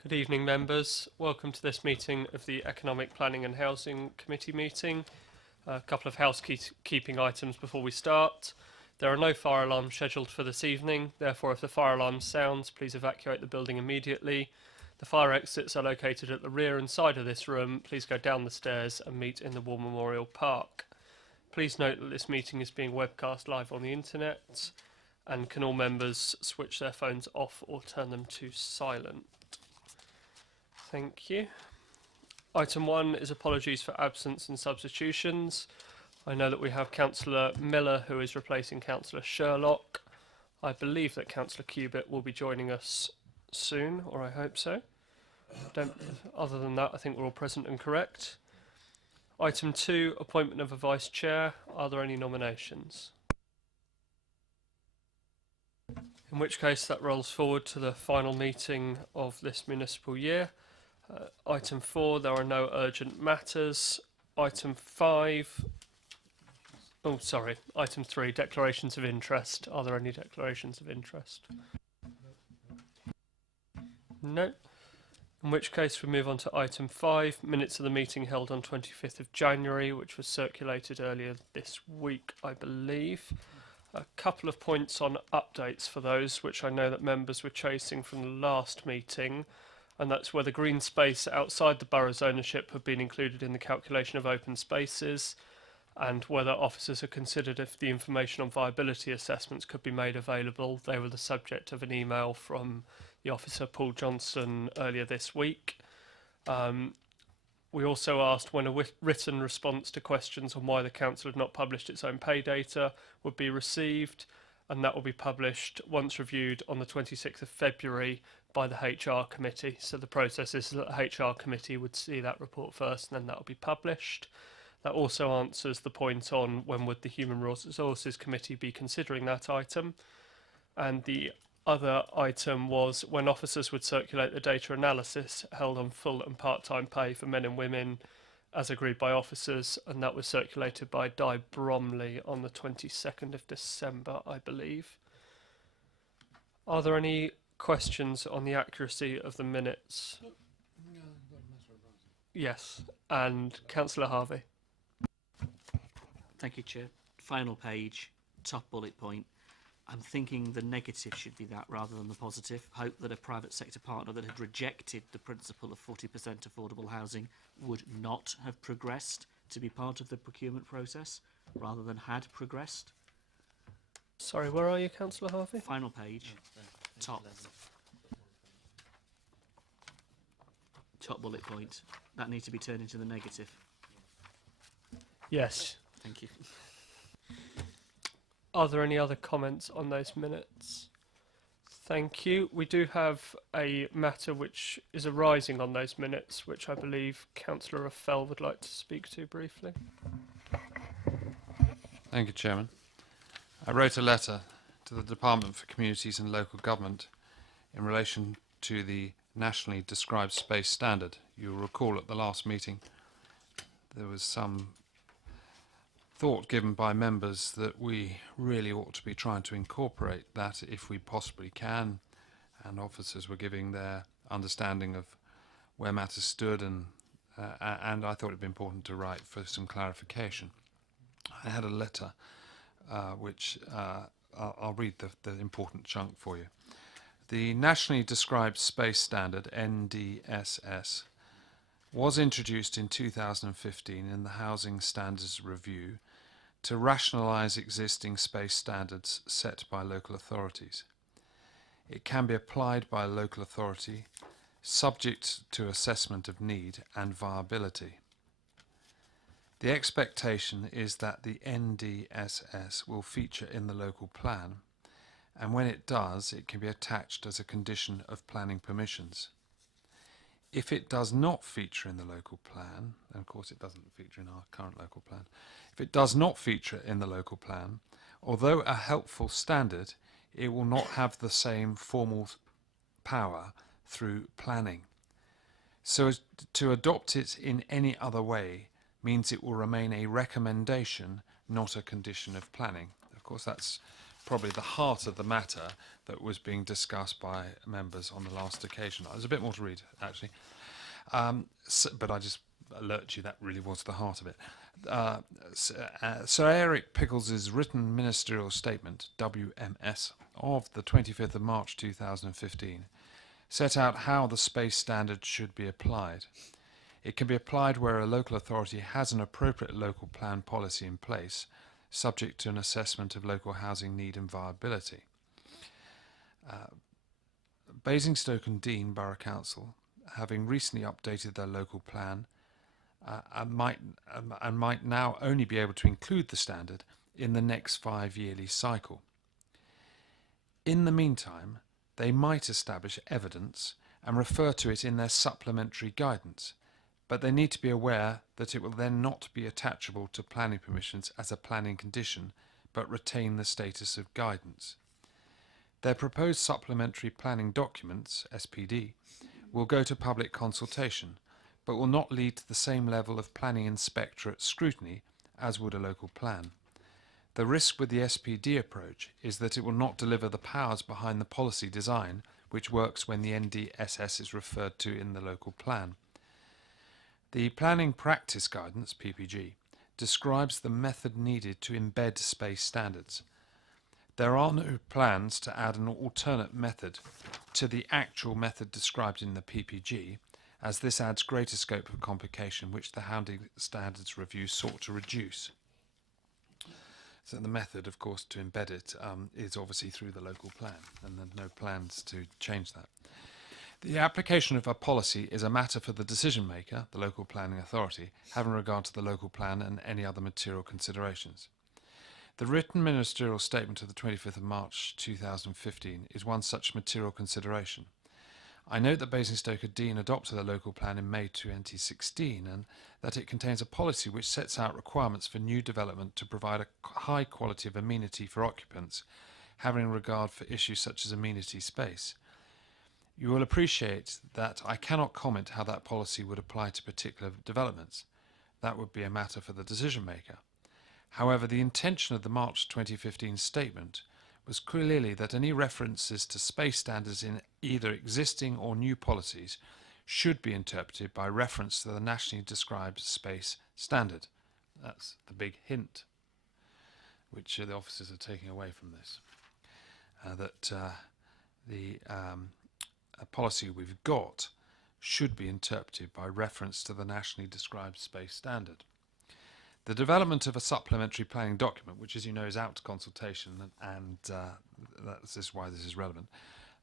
Good evening, members. Welcome to this meeting of the Economic Planning and Housing Committee meeting. A couple of housekeeping items before we start. There are no fire alarms scheduled for this evening. Therefore, if the fire alarm sounds, please evacuate the building immediately. The fire exits are located at the rear and side of this room. Please go down the stairs and meet in the War Memorial Park. Please note that this meeting is being webcast live on the internet, and can all members switch their phones off or turn them to silent? Thank you. Item 1 is apologies for absence and substitutions. I know that we have Councillor Miller, who is replacing Councillor Sherlock. I believe that Councillor Cubitt will be joining us soon, or I hope so. Other than that, I think we're all present and correct. Item 2, appointment of a Vice Chair. Are there any nominations? In which case that rolls forward to the final meeting of this municipal year. Item 4, there are no urgent matters. Item 5, item 3, declarations of interest. Are there any declarations of interest? No. In which case we move on to item 5, minutes of the meeting held on 25th of January, which was circulated earlier this week, I believe. A couple of points on updates for those, which I know that members were chasing from the last meeting, and that's whether green space outside the borough's ownership have been included in the calculation of open spaces, and whether officers are considered if the information on viability assessments could be made available. They were the subject of an email from the officer Paul Johnson earlier this week. We also asked when a written response to questions on why the council had not published its own pay data would be received, and that will be published once reviewed on the 26th of February by the HR committee. So the process is that the HR committee would see that report first, and then that will be published. That also answers the point on when would the Human Resources Committee be considering that item. And the other item was when officers would circulate the data analysis held on full and part-time pay for men and women as agreed by officers, and that was circulated by Di Bromley on the 22nd of December, I believe. Are there any questions on the accuracy of the minutes? Yes, and Councillor Harvey. Thank you, Chair. Final page, top bullet point. I'm thinking the negative should be that rather than the positive. Hope that a private sector partner that had rejected the principle of 40% affordable housing would not have progressed to be part of the procurement process rather than had progressed. Sorry, where are you, Councillor Harvey? Final page, top bullet point. That needs to be turned into the negative. Yes. Thank you. Are there any other comments on those minutes? Thank you. We do have a matter which is arising on those minutes, which I believe Councillor Raffel would like to speak to briefly. Thank you, Chairman. I wrote a letter to the Department for Communities and Local Government in relation to the nationally described space standard. You'll recall at the last meeting there was some thought given by members that we really ought to be trying to incorporate that if we possibly can, and officers were giving their understanding of where matters stood, and I thought it'd be important to write for some clarification. I had a letter which I'll read the important chunk for you. The Nationally Described Space Standard, NDSS, was introduced in 2015 in the Housing Standards Review to rationalise existing space standards set by local authorities. It can be applied by a local authority subject to assessment of need and viability. The expectation is that the NDSS will feature in the local plan, and when it does, it can be attached as a condition of planning permissions. If it does not feature in the local plan, and of course it doesn't feature in our current local plan, if it does not feature in the local plan, although a helpful standard, it will not have the same formal power through planning. So as to adopt it in any other way means it will remain a recommendation, not a condition of planning. Of course, that's probably the heart of the matter that was being discussed by members on the last occasion. There's a bit more to read, actually. But I just alert you that really was the heart of it. Sir Eric Pickles' written ministerial statement, WMS, of the 25th of March 2015 set out how the space standard should be applied. It can be applied where a local authority has an appropriate local plan policy in place, subject to an assessment of local housing need and viability. Basingstoke and Deane Borough Council, having recently updated their local plan, and might now only be able to include the standard in the next 5-yearly cycle. In the meantime, they might establish evidence and refer to it in their supplementary guidance, but they need to be aware that it will then not be attachable to planning permissions as a planning condition, but retain the status of guidance. Their proposed supplementary planning documents, SPD, will go to public consultation, but will not lead to the same level of planning inspectorate scrutiny as would a local plan. The risk with the SPD approach is that it will not deliver the powers behind the policy design, which works when the NDSS is referred to in the local plan. The Planning Practice Guidance, PPG, describes the method needed to embed space standards. There are no plans to add an alternate method to the actual method described in the PPG, as this adds greater scope for complication, which the Housing Standards Review sought to reduce. So the method, of course, to embed it is obviously through the local plan, and there are no plans to change that. The application of a policy is a matter for the decision maker, the local planning authority, having regard to the local plan and any other material considerations. The written ministerial statement of the 25th of March 2015 is one such material consideration. I note that Basingstoke and Deane adopted a local plan in May 2016 and that it contains a policy which sets out requirements for new development to provide a high quality of amenity for occupants, having regard for issues such as amenity space. You will appreciate that I cannot comment how that policy would apply to particular developments. That would be a matter for the decision maker. However, the intention of the March 2015 statement was clearly that any references to space standards in either existing or new policies should be interpreted by reference to the nationally described space standard. That's the big hint which the officers are taking away from this. The policy we've got should be interpreted by reference to the nationally described space standard. The development of a supplementary planning document, which as you know is out to consultation, and that's why this is relevant.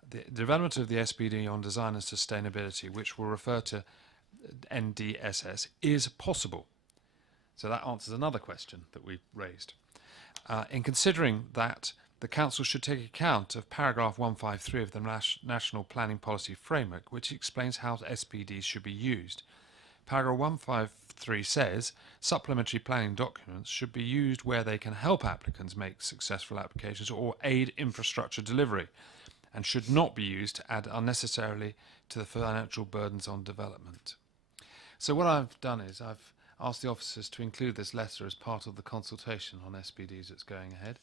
The development of the SPD on design and sustainability, which will refer to NDSS, is possible. So that answers another question that we raised. In considering that, the Council should take account of paragraph 153 of the National Planning Policy Framework, which explains how SPDs should be used. Paragraph 153 says, supplementary planning documents should be used where they can help applicants make successful applications or aid infrastructure delivery, and should not be used to add unnecessarily to the financial burdens on development. So what I've done is I've asked the officers to include this letter as part of the consultation on SPDs that's going ahead,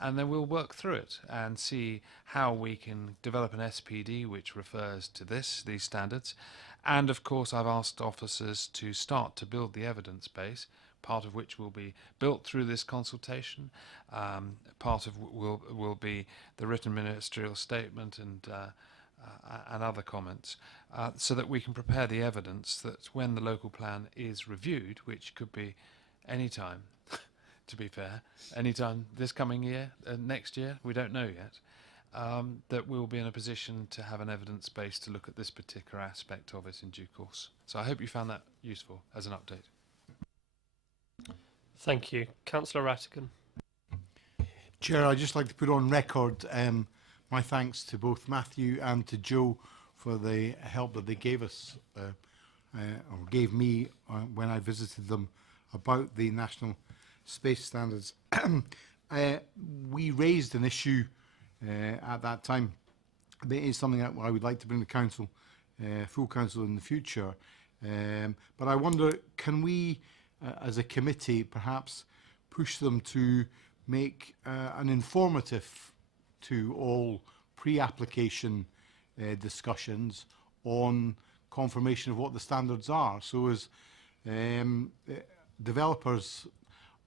and then we'll work through it and see how we can develop an SPD which refers to these standards. And of course I've asked officers to start to build the evidence base, part of which will be built through this consultation, part of will be the written ministerial statement and other comments, so that we can prepare the evidence that when the local plan is reviewed, which could be any time, to be fair, any time this coming year, next year, we don't know yet, that we'll be in a position to have an evidence base to look at this particular aspect of it in due course. So I hope you found that useful as an update. Thank you. Councillor Rattigan. Chair, I'd just like to put on record my thanks to both Matthew and to Joe for the help that they gave us, or gave me when I visited them about the national space standards. We raised an issue at that time. It is something that I would like to bring to council, full council in the future. But I wonder, can we, as a committee, perhaps push them to make an informative to all pre-application discussions on confirmation of what the standards are. So as developers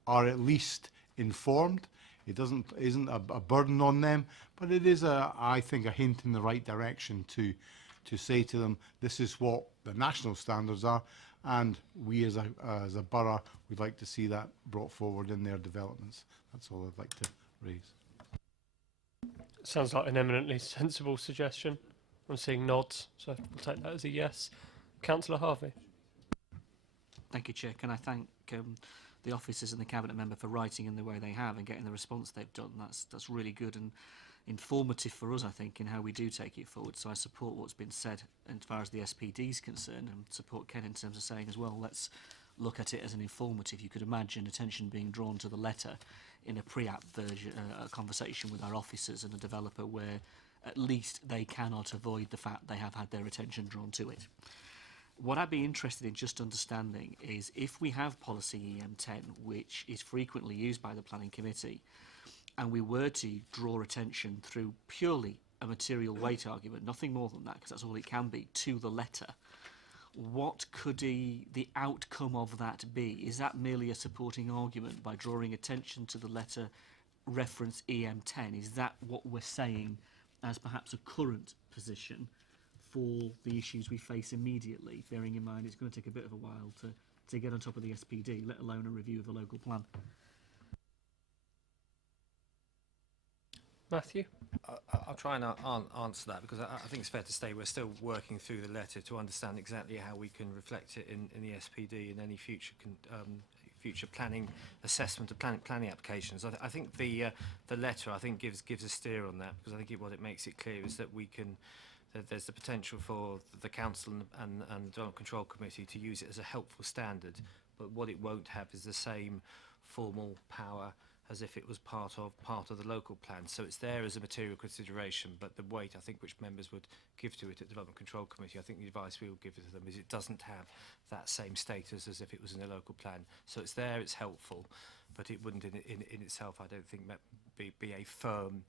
are at least informed, it isn't a burden on them, but it is I think a hint in the right direction to say to them, this is what the national standards are, and we as a borough would like to see that brought forward in their developments. That's all I'd like to raise. Sounds like an eminently sensible suggestion. I'm seeing nods, so we'll take that as a yes. Councillor Harvey. Thank you, Chair. Can I thank the officers and the cabinet member for writing in the way they have and getting the response they've done. That's really good and informative for us, I think, in how we do take it forward. So I support what's been said as far as the SPD is concerned, and support Ken in terms of saying as well, let's look at it as an informative. You could imagine attention being drawn to the letter in a pre-app version, a conversation with our officers and a developer where at least they cannot avoid the fact they have had their attention drawn to it. What I'd be interested in just understanding is if we have policy EM10, which is frequently used by the planning committee, and we were to draw attention through purely a material weight argument, nothing more than that, because that's all it can be, to the letter, what could the outcome of that be? Is that merely a supporting argument by drawing attention to the letter reference EM10? Is that what we're saying as perhaps a current position for the issues we face immediately, bearing in mind it's going to take a bit of a while to get on top of the SPD, let alone a review of the local plan? Matthew? I'll try and answer that, because I think it's fair to say we're still working through the letter to understand exactly how we can reflect it in the SPD and any future future planning assessment of planning applications. I think the letter gives a steer on that, because I think what it makes it clear is that there's the potential for the council and Development Control Committee to use it as a helpful standard, but what it won't have is the same formal power as if it was part of the local plan. So it's there as a material consideration, but the weight I think which members would give to it at Development Control Committee, I think the advice we will give to them is it doesn't have that same status as if it was in a local plan. So it's there, it's helpful, but it wouldn't in itself, I don't think, be a firm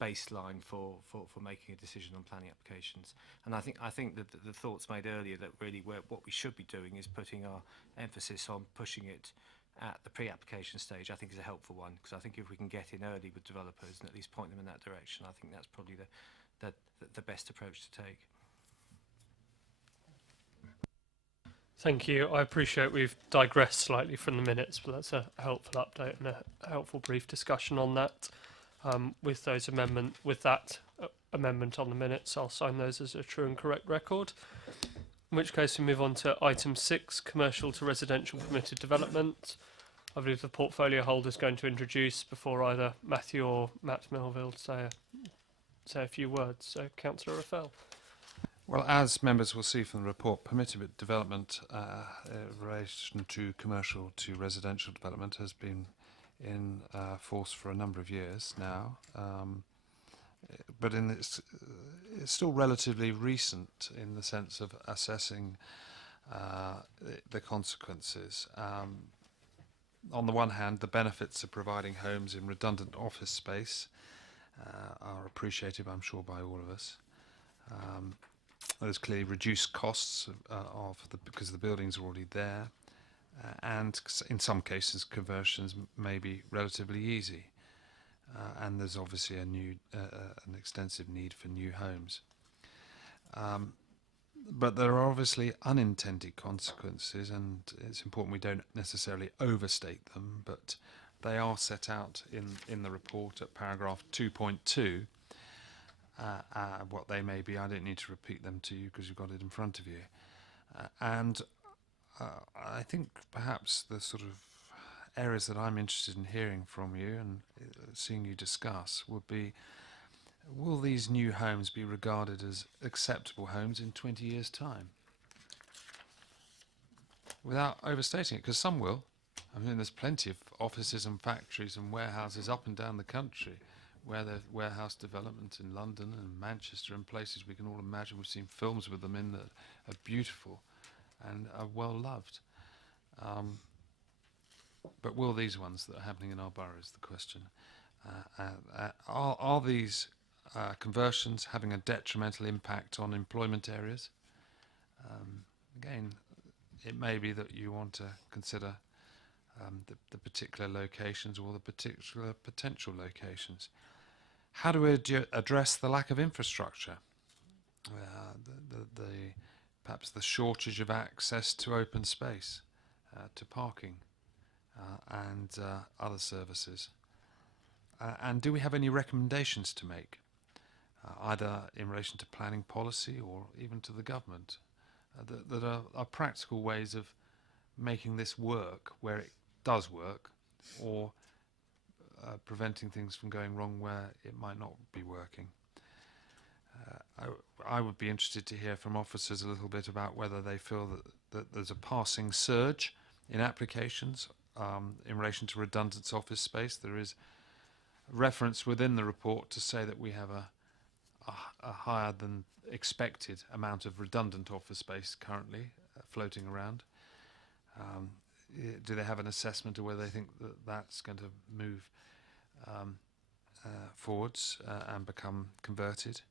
baseline for making a decision on planning applications. And I think that the thoughts made earlier that really what we should be doing is putting our emphasis on pushing it at the pre-application stage, I think is a helpful one, because I think if we can get in early with developers and at least point them in that direction, I think that's probably the best approach to take. Thank you. I appreciate we've digressed slightly from the minutes, but that's a helpful update and a helpful brief discussion on that. With that amendment on the minutes, I'll sign those as a true and correct record. In which case we move on to item 6, commercial to residential permitted development. I believe the portfolio holder is going to introduce before either Matthew or Matt Melville say a few words. So, Councillor Raffel. Well, as members will see from the report, permitted development in relation to commercial to residential development has been in force for a number of years now, but it's still relatively recent in the sense of assessing the consequences. On the one hand, the benefits of providing homes in redundant office space are appreciated, I'm sure, by all of us. There's clearly reduced costs because the buildings are already there, and in some cases conversions may be relatively easy, and there's obviously an extensive need for new homes. But there are obviously unintended consequences, and it's important we don't necessarily overstate them, but they are set out in the report at paragraph 2.2. What they may be, I don't need to repeat them to you because you've got it in front of you. And I think perhaps the sort of areas that I'm interested in hearing from you and seeing you discuss would be, will these new homes be regarded as acceptable homes in 20 years' time? Without overstating it, because some will. I mean, there's plenty of offices and factories and warehouses up and down the country where there's warehouse development in London and Manchester and places we can all imagine. We've seen films with them in that are beautiful and are well loved. But will these ones that are happening in our borough is the question. Are these conversions having a detrimental impact on employment areas? Again, it may be that you want to consider the particular locations or the particular potential locations. How do we address the lack of infrastructure? Perhaps the shortage of access to open space, to parking, and other services. And do we have any recommendations to make, either in relation to planning policy or even to the government, that are practical ways of making this work where it does work, or preventing things from going wrong where it might not be working? I would be interested to hear from officers a little bit about whether they feel that there's a passing surge in applications in relation to redundant office space. There is reference within the report to say that we have a higher than expected amount of redundant office space currently floating around. Do they have an assessment of whether they think that that's going to move forwards and become converted?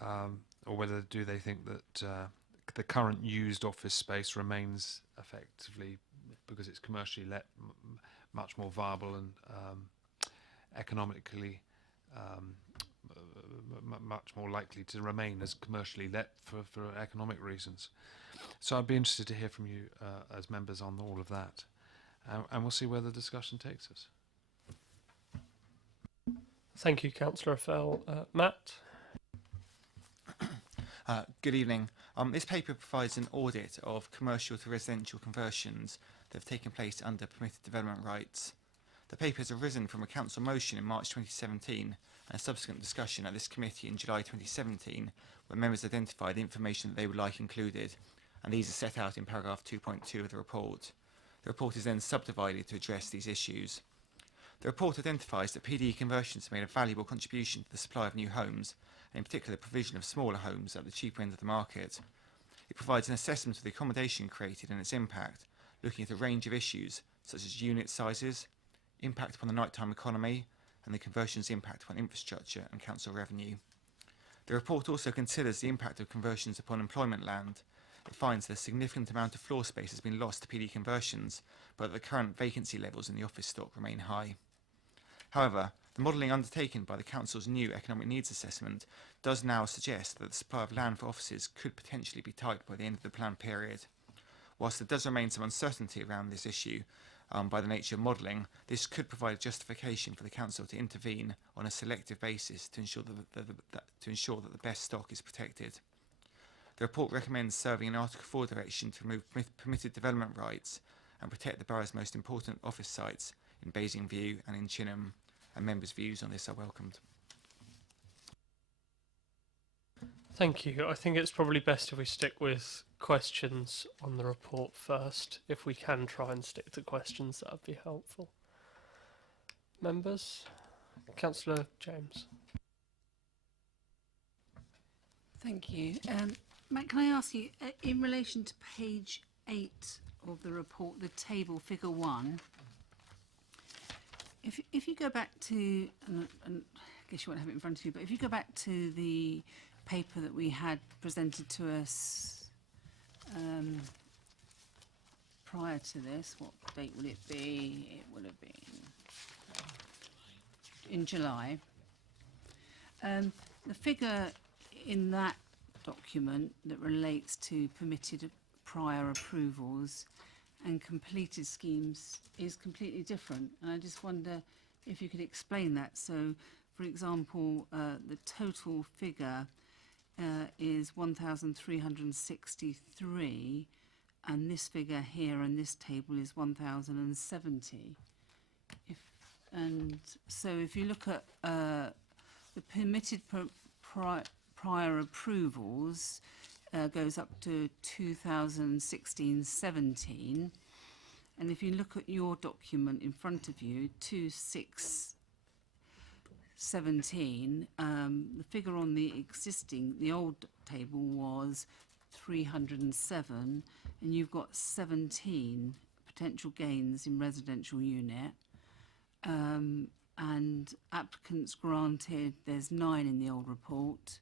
Or whether do they think that the current used office space remains effectively, because it's commercially let, much more viable and economically much more likely to remain as commercially let for economic reasons. So I'd be interested to hear from you as members on all of that, and we'll see where the discussion takes us. Thank you, Councillor Fell. Matt? Good evening. This paper provides an audit of commercial to residential conversions that have taken place under permitted development rights. The paper has arisen from a council motion in March 2017 and a subsequent discussion at this committee in July 2017, where members identified the information that they would like included, and these are set out in paragraph 2.2 of the report. The report is then subdivided to address these issues. The report identifies that PD conversions have made a valuable contribution to the supply of new homes, and in particular the provision of smaller homes at the cheaper end of the market. It provides an assessment of the accommodation created and its impact, looking at a range of issues such as unit sizes, impact upon the nighttime economy, and the conversion's impact upon infrastructure and council revenue. The report also considers the impact of conversions upon employment land. It finds that a significant amount of floor space has been lost to PD conversions, but that the current vacancy levels in the office stock remain high. However, the modelling undertaken by the Council's new economic needs assessment does now suggest that the supply of land for offices could potentially be tight by the end of the planned period. Whilst there does remain some uncertainty around this issue by the nature of modelling, this could provide justification for the Council to intervene on a selective basis to ensure that the best stock is protected. The report recommends serving an Article 4 direction to remove permitted development rights and protect the borough's most important office sites in Basingview and in Chinham, and members' views on this are welcomed. Thank you. I think it's probably best if we stick with questions on the report first. If we can try and stick to questions, that would be helpful. Members? Councillor James. Thank you. Matt, can I ask you, in relation to page 8 of the report, the table figure 1, if you go back to, and I guess you won't have it in front of you, but if you go back to the paper that we had presented to us prior to this, what date would it be? It would have been in July. The figure in that document that relates to permitted prior approvals and completed schemes is completely different, and I just wonder if you could explain that. So, for example, the total figure is 1,363, and this figure here in this table is 1,070. And so if you look at the permitted prior approvals, goes up to 2016-17, and if you look at your document in front of you, 2617, the figure on the old table was 307, and you've got 17 potential gains in residential unit, and applicants granted, there's 9 in the old report.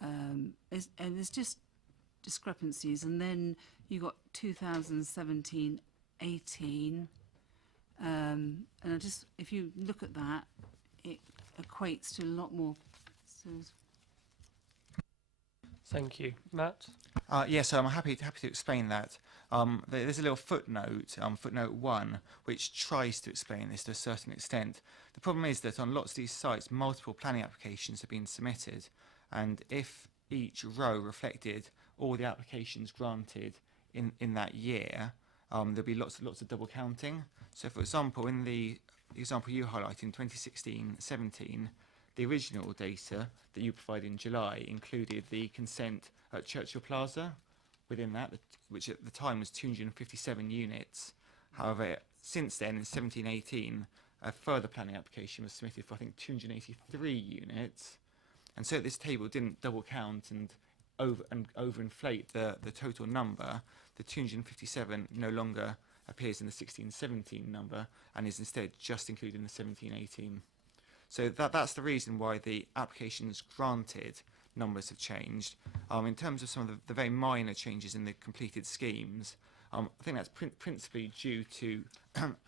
And there's just discrepancies, and then you got 2017-18, and I just, if you look at that, it equates to a lot more. So Thank you. Matt? Yes, I'm happy to explain that. There's a little footnote, footnote 1, which tries to explain this to a certain extent. The problem is that on lots of these sites, multiple planning applications have been submitted, and if each row reflected all the applications granted in that year, there'll be lots of double counting. So, for example, in the example you highlighted in 2016-17, the original data that you provided in July included the consent at Churchill Plaza within that, which at the time was 257 units. However, since then, in 17-18, a further planning application was submitted for, I think, 283 units. And so this table didn't double count and overinflate the total number. The 257 no longer appears in the 16-17 number and is instead just included in the 17-18. So that's the reason why the applications granted numbers have changed. In terms of some of the very minor changes in the completed schemes, I think that's principally due to,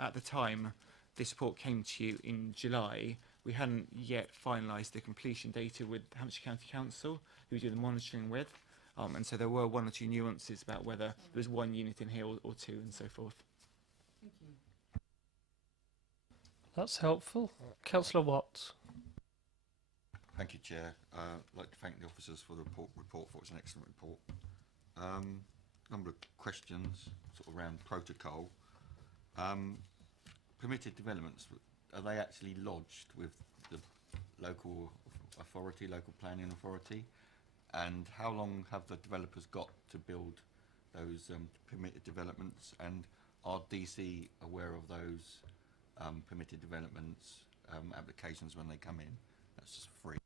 at the time this report came to you in July, we hadn't yet finalised the completion data with Hampshire County Council, who we do the monitoring with. And so there were 1 or 2 nuances about whether there was 1 unit in here or 2 and so forth. thank you. That's helpful. Councillor Watts? Thank you, Chair. I'd like to thank the officers for the report. It's an excellent report. Number of questions sort of around protocol. Permitted developments, are they actually lodged with the local authority, local planning authority? And how long have the developers got to build those permitted developments? And are DC aware of those permitted developments applications when they come in? That's just free.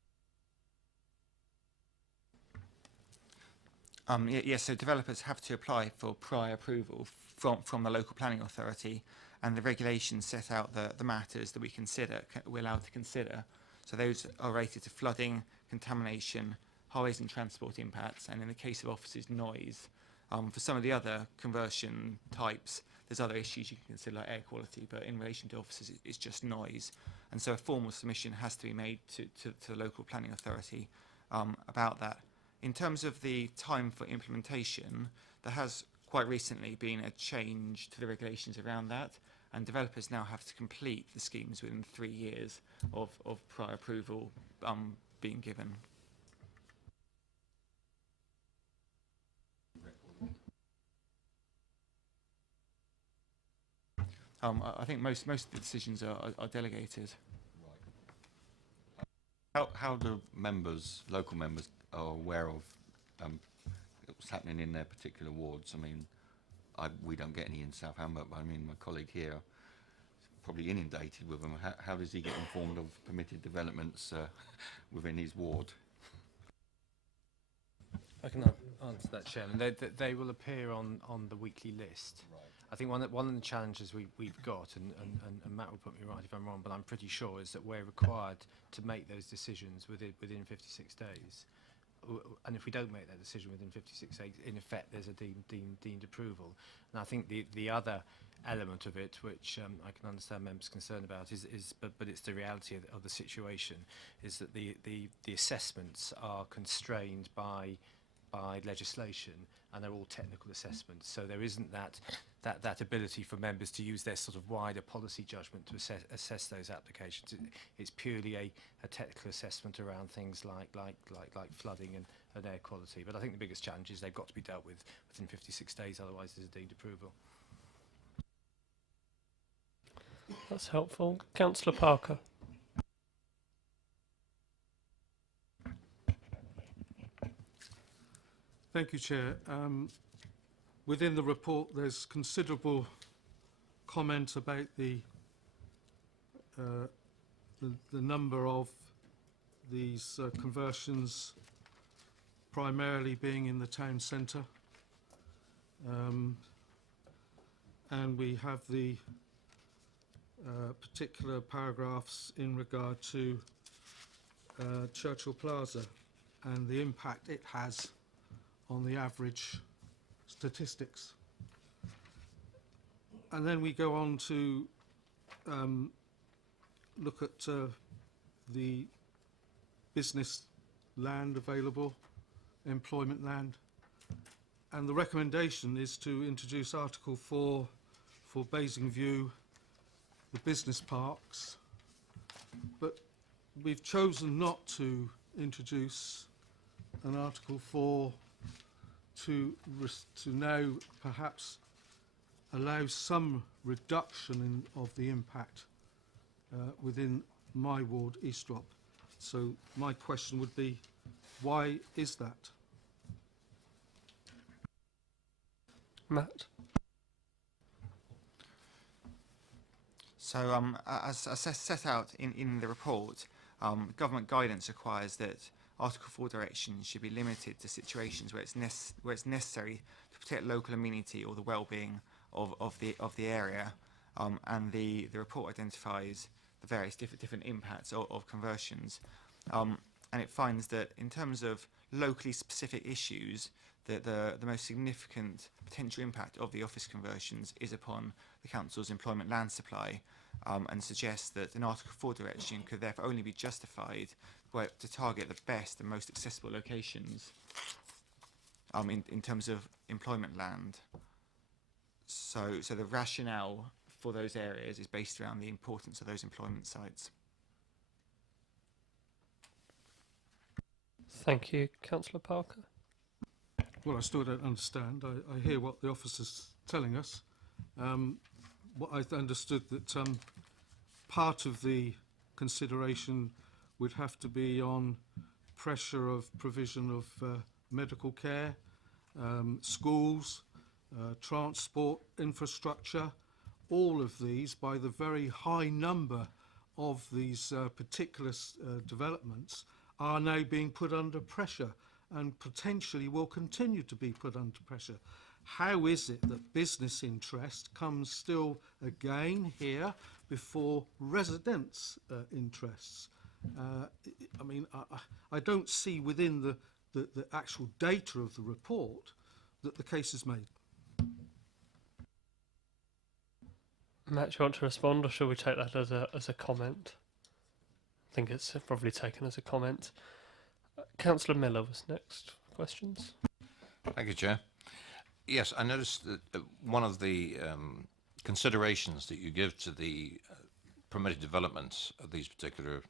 Yes, so developers have to apply for prior approval from the local planning authority, and the regulations set out the matters that we're allowed to consider. So those are related to flooding, contamination, highways and transport impacts, and in the case of offices, noise. For some of the other conversion types, there's other issues you can consider like air quality, but in relation to offices, it's just noise. And so a formal submission has to be made to the local planning authority about that. In terms of the time for implementation, there has quite recently been a change to the regulations around that, and developers now have to complete the schemes within 3 years of prior approval being given. I think most of the decisions are delegated. How do members, local members, are aware of what's happening in their particular wards? I mean, we don't get any in South Hamlet, but I mean, my colleague here is probably inundated with them. How does he get informed of permitted developments within his ward? I can answer that, Chairman. They will appear on the weekly list. Right. I think one of the challenges we've got, and Matt will put me right if I'm wrong, but I'm pretty sure, is that we're required to make those decisions within 56 days. And if we don't make that decision within 56 days, in effect, there's a deemed approval. And I think the other element of it, which I can understand members' concern about, but it's the reality of the situation, is that the assessments are constrained by legislation, and they're all technical assessments. So there isn't that ability for members to use their sort of wider policy judgment to assess those applications. It's purely a technical assessment around things like flooding and air quality. But I think the biggest challenge is they've got to be dealt with within 56 days, otherwise there's a deemed approval. That's helpful. Councillor Parker? Thank you, Chair. Within the report, there's considerable comment about the number of these conversions primarily being in the town centre. and we have the particular paragraphs in regard to Churchill Plaza and the impact it has on the average statistics. And then we go on to look at the business land available, employment land, and the recommendation is to introduce Article 4 for Basingview, the business parks, but we've chosen not to introduce an Article 4 to now perhaps allow some reduction of the impact within my ward, Eastrop. So my question would be, why is that? Matt? So, as set out in the report, government guidance requires that Article 4 direction should be limited to situations where it's necessary to protect local amenity or the well-being of the area, and the report identifies the various different impacts of conversions, and it finds that in terms of locally specific issues, that the most significant potential impact of the office conversions is upon the council's employment land supply, and suggests that an Article 4 direction could therefore only be justified to target the best and most accessible locations in terms of employment land. So the rationale for those areas is based around the importance of those employment sites. Thank you. Councillor Parker? Well, I still don't understand. I hear what the officer's telling us. What I understood that part of the consideration would have to be on pressure of provision of medical care, schools, transport infrastructure. All of these, by the very high number of these particular developments, are now being put under pressure and potentially will continue to be put under pressure. How is it that business interest comes still again here before residents' interests? I mean, I don't see within the actual data of the report that the case is made. Matt, do you want to respond, or shall we take that as a comment? I think it's probably taken as a comment. Councillor Miller was next. Questions? Thank you, Chair. Yes, I noticed that one of the considerations that you give to the permitted developments of these particular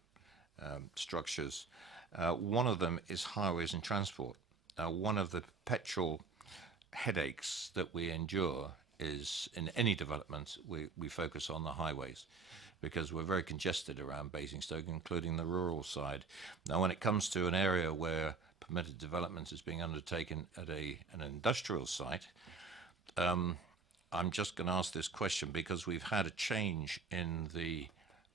structures, one of them is highways and transport. One of the perpetual headaches that we endure is in any development we focus on the highways, because we're very congested around Basingstoke, including the rural side. Now, when it comes to an area where permitted development is being undertaken at an industrial site, I'm just going to ask this question because we've had a change in the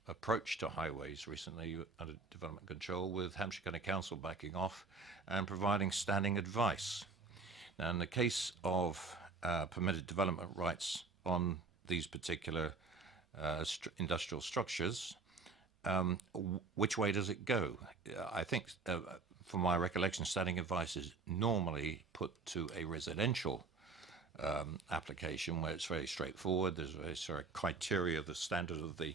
approach to highways recently under development control, with Hampshire County Council backing off and providing standing advice. Now, in the case of permitted development rights on these particular industrial structures, which way does it go? I think, from my recollection, standing advice is normally put to a residential application where it's very straightforward. There's a sort of criteria, the standard of the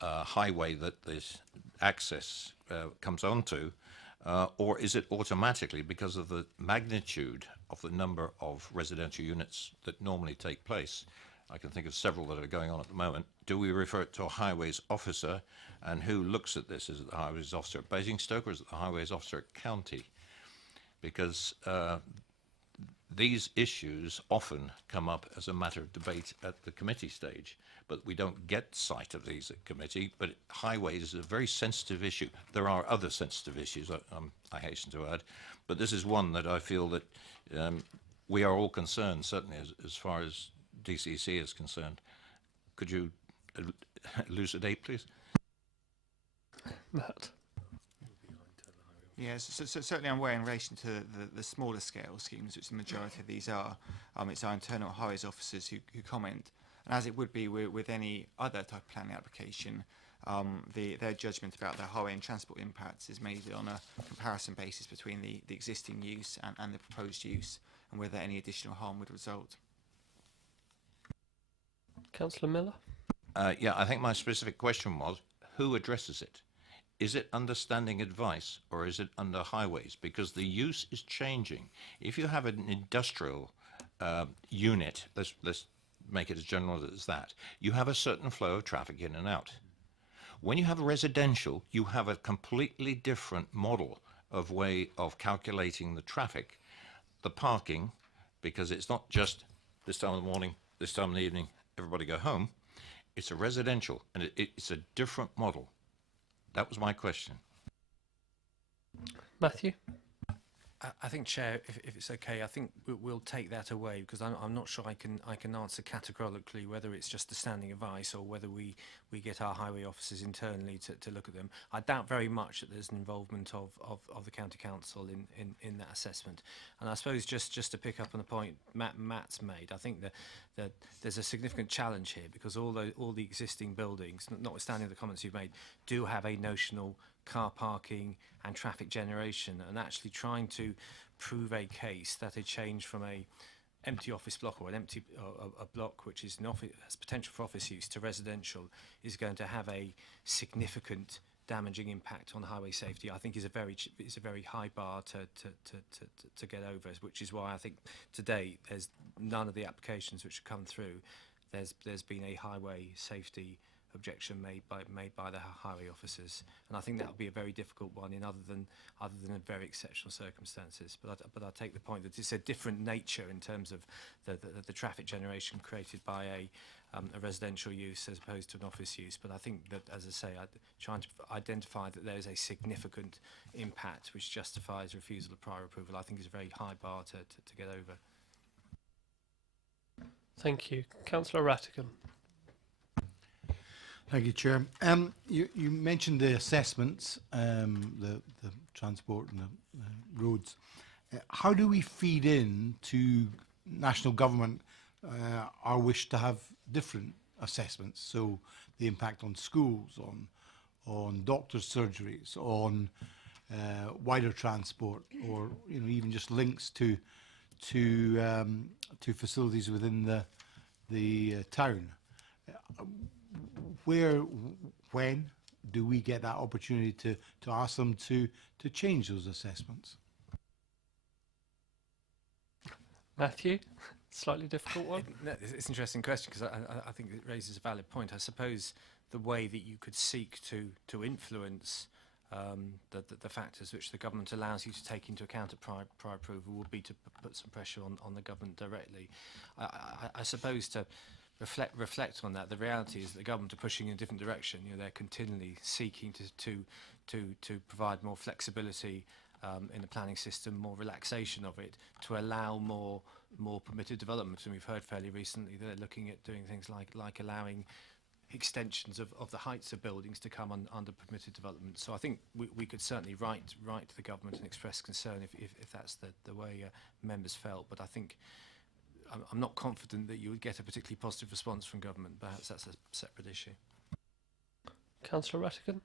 highway that this access comes onto, or is it automatically, because of the magnitude of the number of residential units that normally take place? I can think of several that are going on at the moment. Do we refer it to a highways officer, and who looks at this? Is it the highways officer at Basingstoke, or is it the highways officer at county? Because these issues often come up as a matter of debate at the committee stage, but we don't get sight of these at committee. But highways is a very sensitive issue. There are other sensitive issues, I hasten to add, but this is one that I feel that we are all concerned, certainly as far as DCC is concerned. Could you elucidate, please? Matt? Yes, so certainly I'm aware in relation to the smaller scale schemes, which the majority of these are, it's our internal highways officers who comment. And as it would be with any other type of planning application, their judgment about their highway and transport impacts is made on a comparison basis between the existing use and the proposed use, and whether any additional harm would result. Councillor Miller? Yeah, I think my specific question was, who addresses it? Is it under standing advice or is it under highways? Because the use is changing. If you have an industrial unit, let's make it as general as that, you have a certain flow of traffic in and out. When you have residential, you have a completely different model of way of calculating the traffic, the parking, because it's not just this time of the morning, this time of the evening, everybody go home. It's a residential, and it's a different model. That was my question. Matthew? I think, Chair, if it's okay, I think we'll take that away, because I'm not sure I can answer categorically whether it's just a standing advice or whether we get our highway officers internally to look at them. I doubt very much that there's an involvement of the County Council in that assessment. And I suppose just to pick up on the point Matt's made, I think that there's a significant challenge here, because all the existing buildings, notwithstanding the comments you've made, do have a notional car parking and traffic generation, and actually trying to prove a case that a change from a empty office block or a block which is has potential for office use to residential is going to have a significant damaging impact on highway safety, I think is a very high bar to get over, which is why I think to date there's none of the applications which have come through. There's been a highway safety objection made by the highway officers, and I think that would be a very difficult one in other than very exceptional circumstances. But I take the point that it's a different nature in terms of the traffic generation created by a residential use as opposed to an office use. But I think that, as I say, trying to identify that there is a significant impact which justifies refusal of prior approval, I think is a very high bar to get over. Thank you. Councillor Rattigan? Thank you, Chair. You mentioned the assessments, the transport and the roads. How do we feed in to national government our wish to have different assessments? So the impact on schools, on doctors' surgeries, on wider transport, or even just links to facilities within the town. When do we get that opportunity to ask them to change those assessments? Matthew? Slightly difficult one. It's an interesting question, because I think it raises a valid point. I suppose the way that you could seek to influence the factors which the government allows you to take into account at prior approval would be to put some pressure on the government directly. I suppose to reflect on that, the reality is that the government are pushing in a different direction. They're continually seeking to provide more flexibility in the planning system, more relaxation of it, to allow more permitted development. And we've heard fairly recently that they're looking at doing things like allowing extensions of the heights of buildings to come under permitted development. So I think we could certainly write to the government and express concern if that's the way members felt. But I think I'm not confident that you would get a particularly positive response from government. Perhaps that's a separate issue. Councillor Rattigan?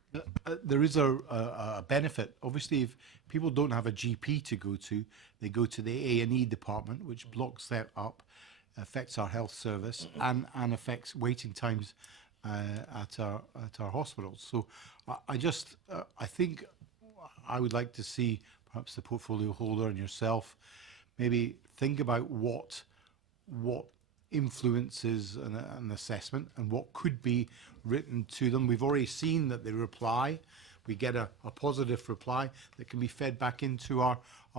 There is a benefit. Obviously, if people don't have a GP to go to, they go to the A&E department, which blocks that up, affects our health service, and affects waiting times at our hospitals. So I think I would like to see perhaps the portfolio holder and yourself maybe think about what influences an assessment and what could be written to them. We've already seen that they reply. We get a positive reply that can be fed back into our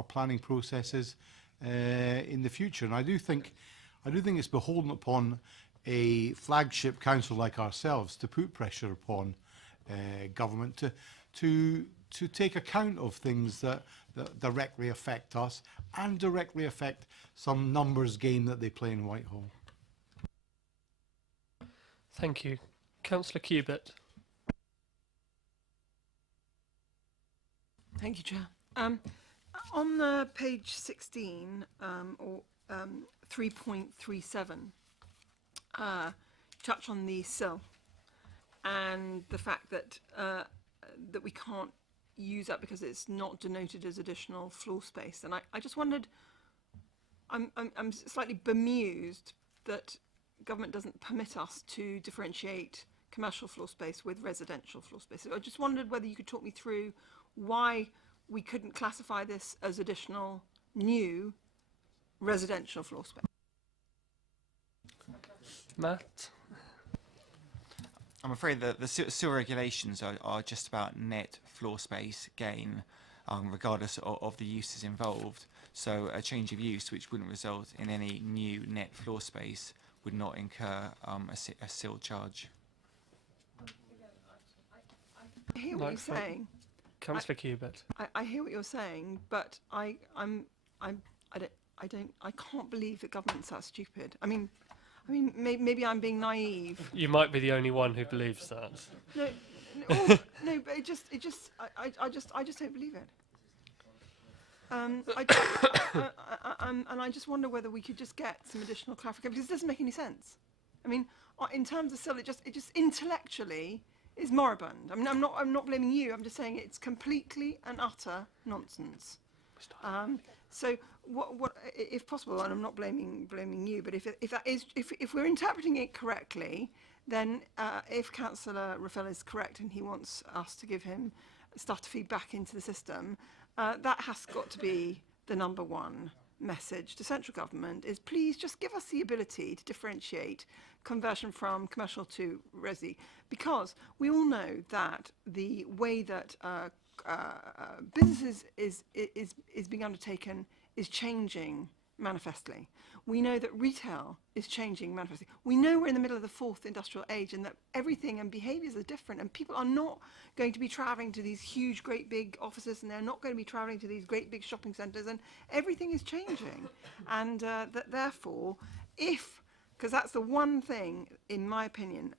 planning processes in the future. And I do think it's beholden upon a flagship council like ourselves to put pressure upon government to take account of things that directly affect us and directly affect some numbers game that they play in Whitehall. Thank you. Councillor Cubitt? Thank you, Chair. On page 16, or 3.37, touch on the sill and the fact that that we can't use that because it's not denoted as additional floor space. And I just wondered, I'm slightly bemused that government doesn't permit us to differentiate commercial floor space with residential floor space. So I just wondered whether you could talk me through why we couldn't classify this as additional new residential floor space. Matt? I'm afraid that the sewer regulations are just about net floor space gain, regardless of the uses involved. So a change of use which wouldn't result in any new net floor space would not incur a sill charge. I hear what you're saying. Councillor Cubitt. I hear what you're saying, but I can't believe that government's that stupid. I mean, maybe I'm being naive. You might be the only one who believes that. No, no, but I just don't believe it. And I just wonder whether we could just get some additional clarification, because it doesn't make any sense. I mean, in terms of sill, it just intellectually is moribund. I mean, I'm not blaming you. I'm just saying it's completely and utter nonsense. So what, if possible, and I'm not blaming you, but if we're interpreting it correctly, then if Councillor Raffel is correct and he wants us to give him stuff to feed back into the system, that has got to be the number one message to central government, is please just give us the ability to differentiate conversion from commercial to resi, because we all know that the way that business is being undertaken is changing manifestly. We know that retail is changing manifestly. We know we're in the middle of the fourth industrial age, and that everything and behaviours are different, and people are not going to be travelling to these huge, great big offices, and they're not going to be travelling to these great big shopping centres, and everything is changing. And that therefore, because that's the one thing, in my opinion,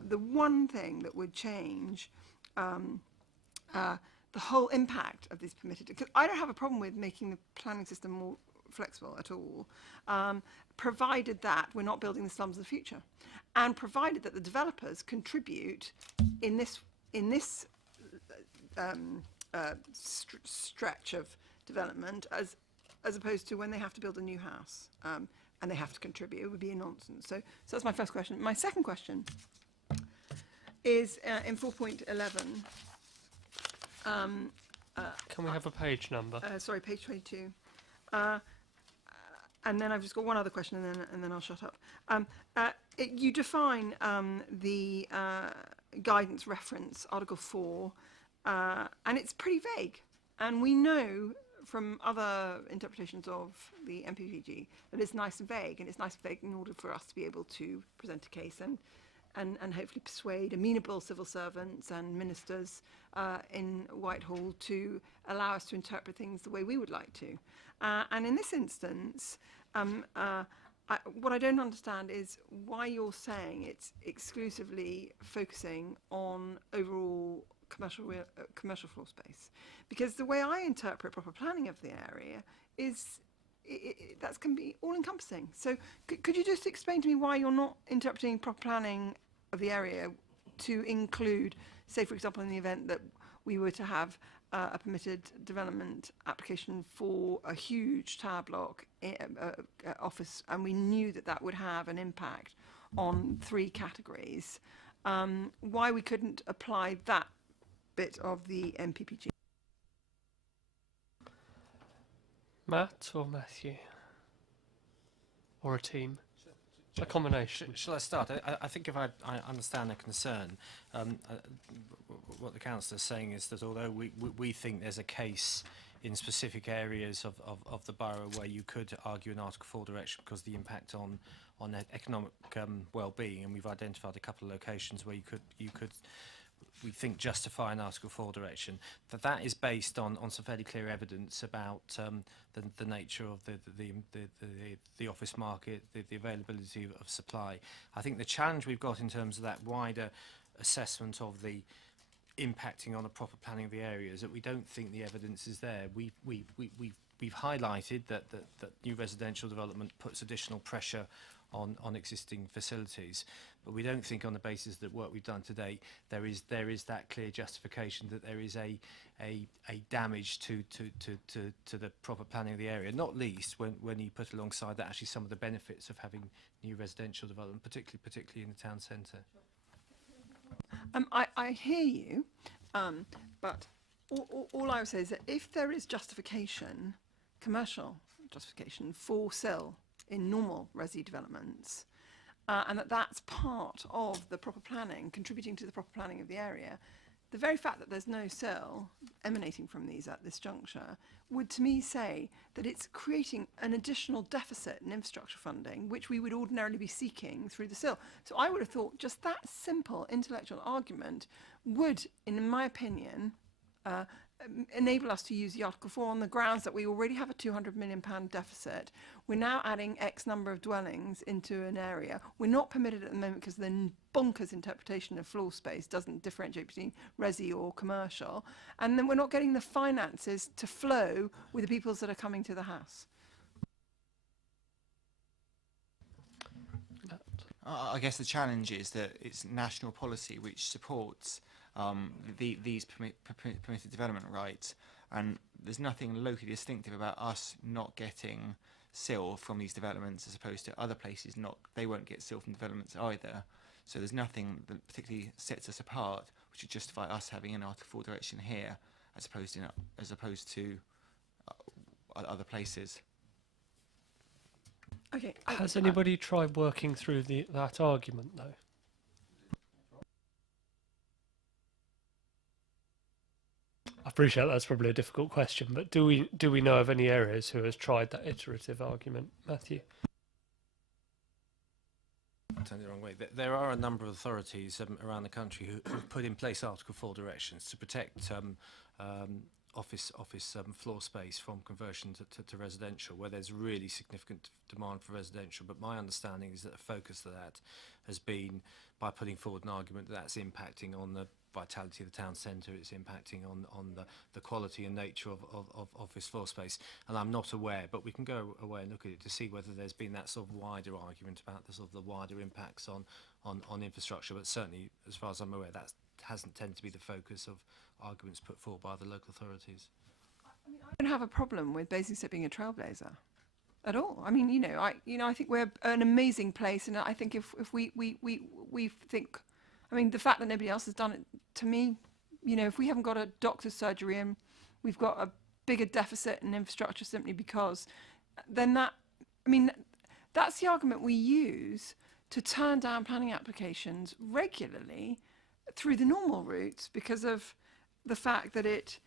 the one thing that would change the whole impact of this permitted, because I don't have a problem with making the planning system more flexible at all, provided that we're not building the slums of the future, and provided that the developers contribute in this stretch of development, as opposed to when they have to build a new house and they have to contribute. It would be a nonsense. So that's my first question. My second question is in 4.11. Can we have a page number? Sorry, page 22. And then I've just got one other question, and then I'll shut up. You define the guidance reference, Article 4, and it's pretty vague. And we know from other interpretations of the MPPG that it's nice and vague, and it's nice and vague in order for us to be able to present a case and hopefully persuade amenable civil servants and ministers in Whitehall to allow us to interpret things the way we would like to. And in this instance, what I don't understand is why you're saying it's exclusively focusing on overall commercial floor space. Because the way I interpret proper planning of the area is that can be all-encompassing. So could you just explain to me why you're not interpreting proper planning of the area to include, say, for example, in the event that we were to have a permitted development application for a huge tower block office, and we knew that would have an impact on 3 categories, why we couldn't apply that bit of the MPPG? Matt or Matthew? Or a team? A combination. Shall I start? I think if I understand the concern, what the councillor is saying is that although we think there's a case in specific areas of the borough where you could argue an Article 4 direction because of the impact on economic well-being, and we've identified a couple of locations where you could we think justify an Article 4 direction, that is based on some fairly clear evidence about the nature of the office market, the availability of supply. I think the challenge we've got in terms of that wider assessment of the impacting on the proper planning of the area is that we don't think the evidence is there. We've we've highlighted that new residential development puts additional pressure on existing facilities, but we don't think on the basis that work we've done today there is that clear justification that there is a damage to the proper planning of the area, not least when you put alongside that actually some of the benefits of having new residential development, particularly in the town centre. I hear you, but all I would say is that if there is justification, commercial justification for SIL in normal resi developments, and that's part of the proper planning, contributing to the proper planning of the area, the very fact that there's no SIL emanating from these at this juncture would to me say that it's creating an additional deficit in infrastructure funding, which we would ordinarily be seeking through the SIL. So I would have thought just that simple intellectual argument would, in my opinion, enable us to use the Article 4 on the grounds that we already have a £200 million deficit. We're now adding X number of dwellings into an area. We're not permitted at the moment because the bonkers interpretation of floor space doesn't differentiate between resi or commercial. And then we're not getting the finances to flow with the peoples that are coming to the house. I guess the challenge is that it's national policy which supports these permitted development rights, and there's nothing locally distinctive about us not getting SIL from these developments as opposed to other places they won't get SIL from developments either. So there's nothing that particularly sets us apart which would justify us having an Article 4 direction here as opposed to other places. Okay. Has anybody tried working through that argument though? I appreciate that's probably a difficult question, but do we know of any areas who has tried that iterative argument, Matthew? Turn it the wrong way. There are a number of authorities around the country who put in place Article 4 directions to protect office floor space from conversion to residential, where there's really significant demand for residential. But my understanding is that the focus of that has been by putting forward an argument that that's impacting on the vitality of the town centre, it's impacting on the quality and nature of office floor space. And I'm not aware, but we can go away and look at it to see whether there's been that sort of wider argument about the sort of the wider impacts on infrastructure. But certainly, as far as I'm aware, that hasn't tended to be the focus of arguments put forward by the local authorities. I don't have a problem with Basingstoke being a trailblazer at all. I mean, I think we're an amazing place, and I think if we think, I mean, the fact that nobody else has done it, to me, if we haven't got a doctor's surgery and we've got a bigger deficit in infrastructure simply because, then that's the argument we use to turn down planning applications regularly through the normal routes because of the fact that it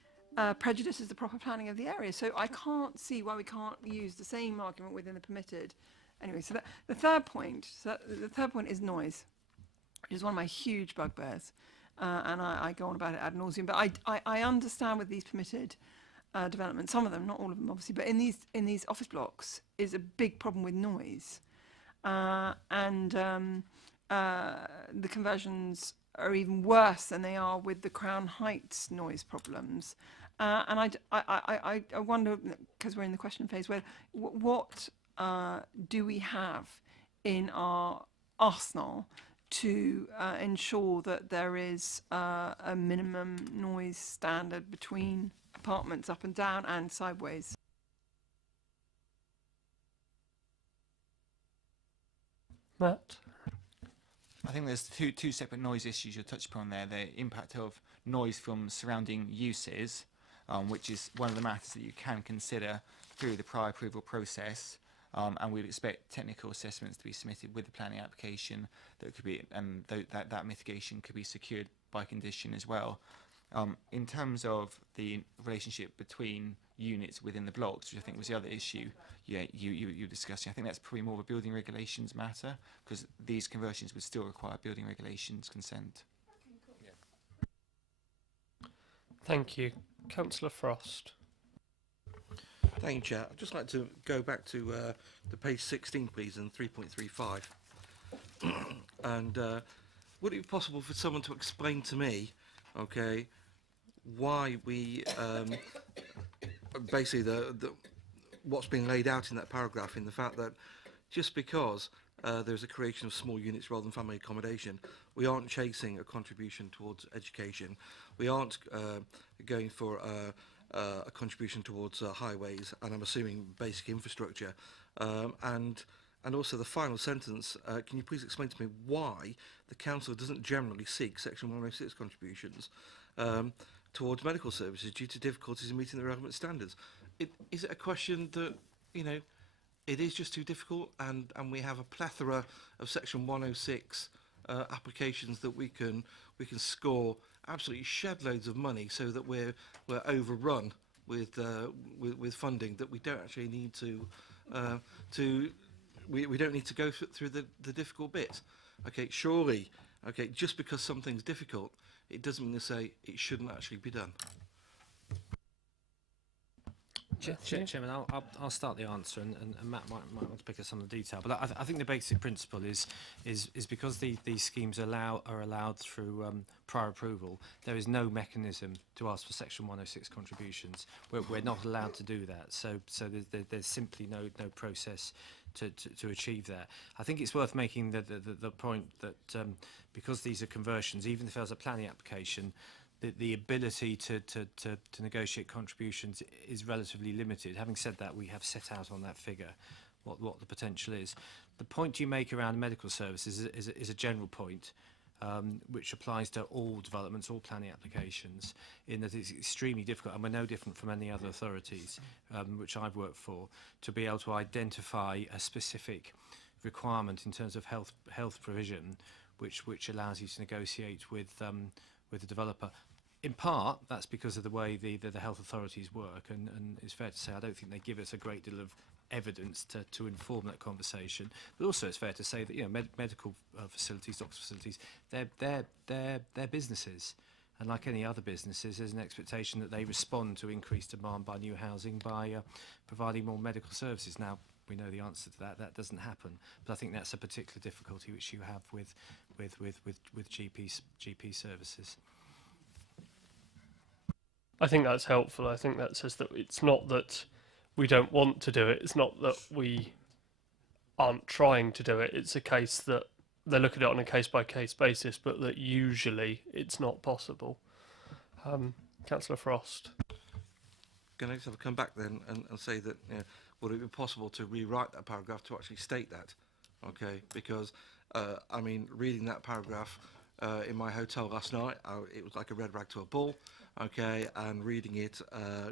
prejudices the proper planning of the area. So I can't see why we can't use the same argument within the permitted. Anyway, so the third point is noise, which is one of my huge bugbears, and I go on about it ad nauseum. But I understand with these permitted developments, some of them, not all of them, obviously, but in these office blocks is a big problem with noise, and the conversions are even worse than they are with the Crown Heights noise problems. And I wonder, because we're in the question phase, what do we have in our arsenal to ensure that there is a minimum noise standard between apartments up and down and sideways? Matt? I think there's two separate noise issues you're touched upon there. The impact of noise from surrounding uses, which is one of the matters that you can consider through the prior approval process, and we'd expect technical assessments to be submitted with the planning application that could be, and that mitigation could be secured by condition as well. In terms of the relationship between units within the blocks, which I think was the other issue you were discussing, I think that's probably more of a building regulations matter, because these conversions would still require building regulations consent. Thank you. Councillor Frost. Thank you, Chair. I'd just like to go back to the page 16, please, and 3.35. And would it be possible for someone to explain to me, okay, why we basically what's being laid out in that paragraph, in the fact that just because there's a creation of small units rather than family accommodation, we aren't chasing a contribution towards education. We aren't going for a contribution towards highways, and I'm assuming basic infrastructure. And also the final sentence, can you please explain to me why the council doesn't generally seek Section 106 contributions towards medical services due to difficulties in meeting the relevant standards? Is it a question that, you know, it is just too difficult, and we have a plethora of Section 106 applications that we can score absolutely shed loads of money, so that we're overrun with funding that we don't actually need to we don't need to go through the difficult bit. Okay, surely, okay, just because something's difficult, it doesn't mean to say it shouldn't actually be done. Chairman, I'll start the answer, and Matt might want to pick up some of the detail. But I think the basic principle is because these schemes are allowed through prior approval, there is no mechanism to ask for Section 106 contributions. We're not allowed to do that. So there's simply no process to achieve that. I think it's worth making the point that because these are conversions, even if there's a planning application, the ability to negotiate contributions is relatively limited. Having said that, we have set out on that figure what the potential is. The point you make around medical services is a general point, which applies to all developments, all planning applications, in that it's extremely difficult, and we're no different from any other authorities which I've worked for, to be able to identify a specific requirement in terms of health provision, which allows you to negotiate with the developer. In part, that's because of the way the health authorities work, and it's fair to say I don't think they give us a great deal of evidence to inform that conversation. But also, it's fair to say that, you know, medical facilities, doctors' facilities, they're businesses, and like any other businesses, there's an expectation that they respond to increased demand by new housing by providing more medical services. Now, we know the answer to that. That doesn't happen, but I think that's a particular difficulty which you have with GP services. I think that's helpful. I think that says that it's not that we don't want to do it. It's not that we aren't trying to do it. It's a case that they look at it on a case-by-case basis, but that usually it's not possible. Councillor Frost. Can I just have a come back then and say that, you know, would it be possible to rewrite that paragraph to actually state that? Okay, because I mean, reading that paragraph in my hotel last night, it was like a red rag to a bull. Okay, and reading it,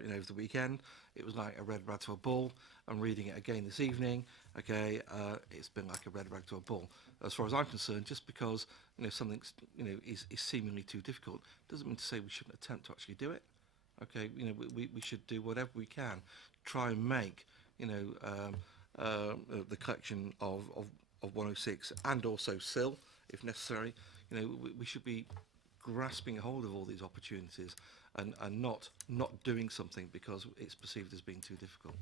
you know, over the weekend, it was like a red rag to a bull. And reading it again this evening, okay, it's been like a red rag to a bull. As far as I'm concerned, just because, you know, something's, you know, is seemingly too difficult, doesn't mean to say we shouldn't attempt to actually do it. Okay, you know, we should do whatever we can, try and make, you know, the collection of 106 and also SIL, if necessary. You know, we should be grasping hold of all these opportunities and not doing something because it's perceived as being too difficult.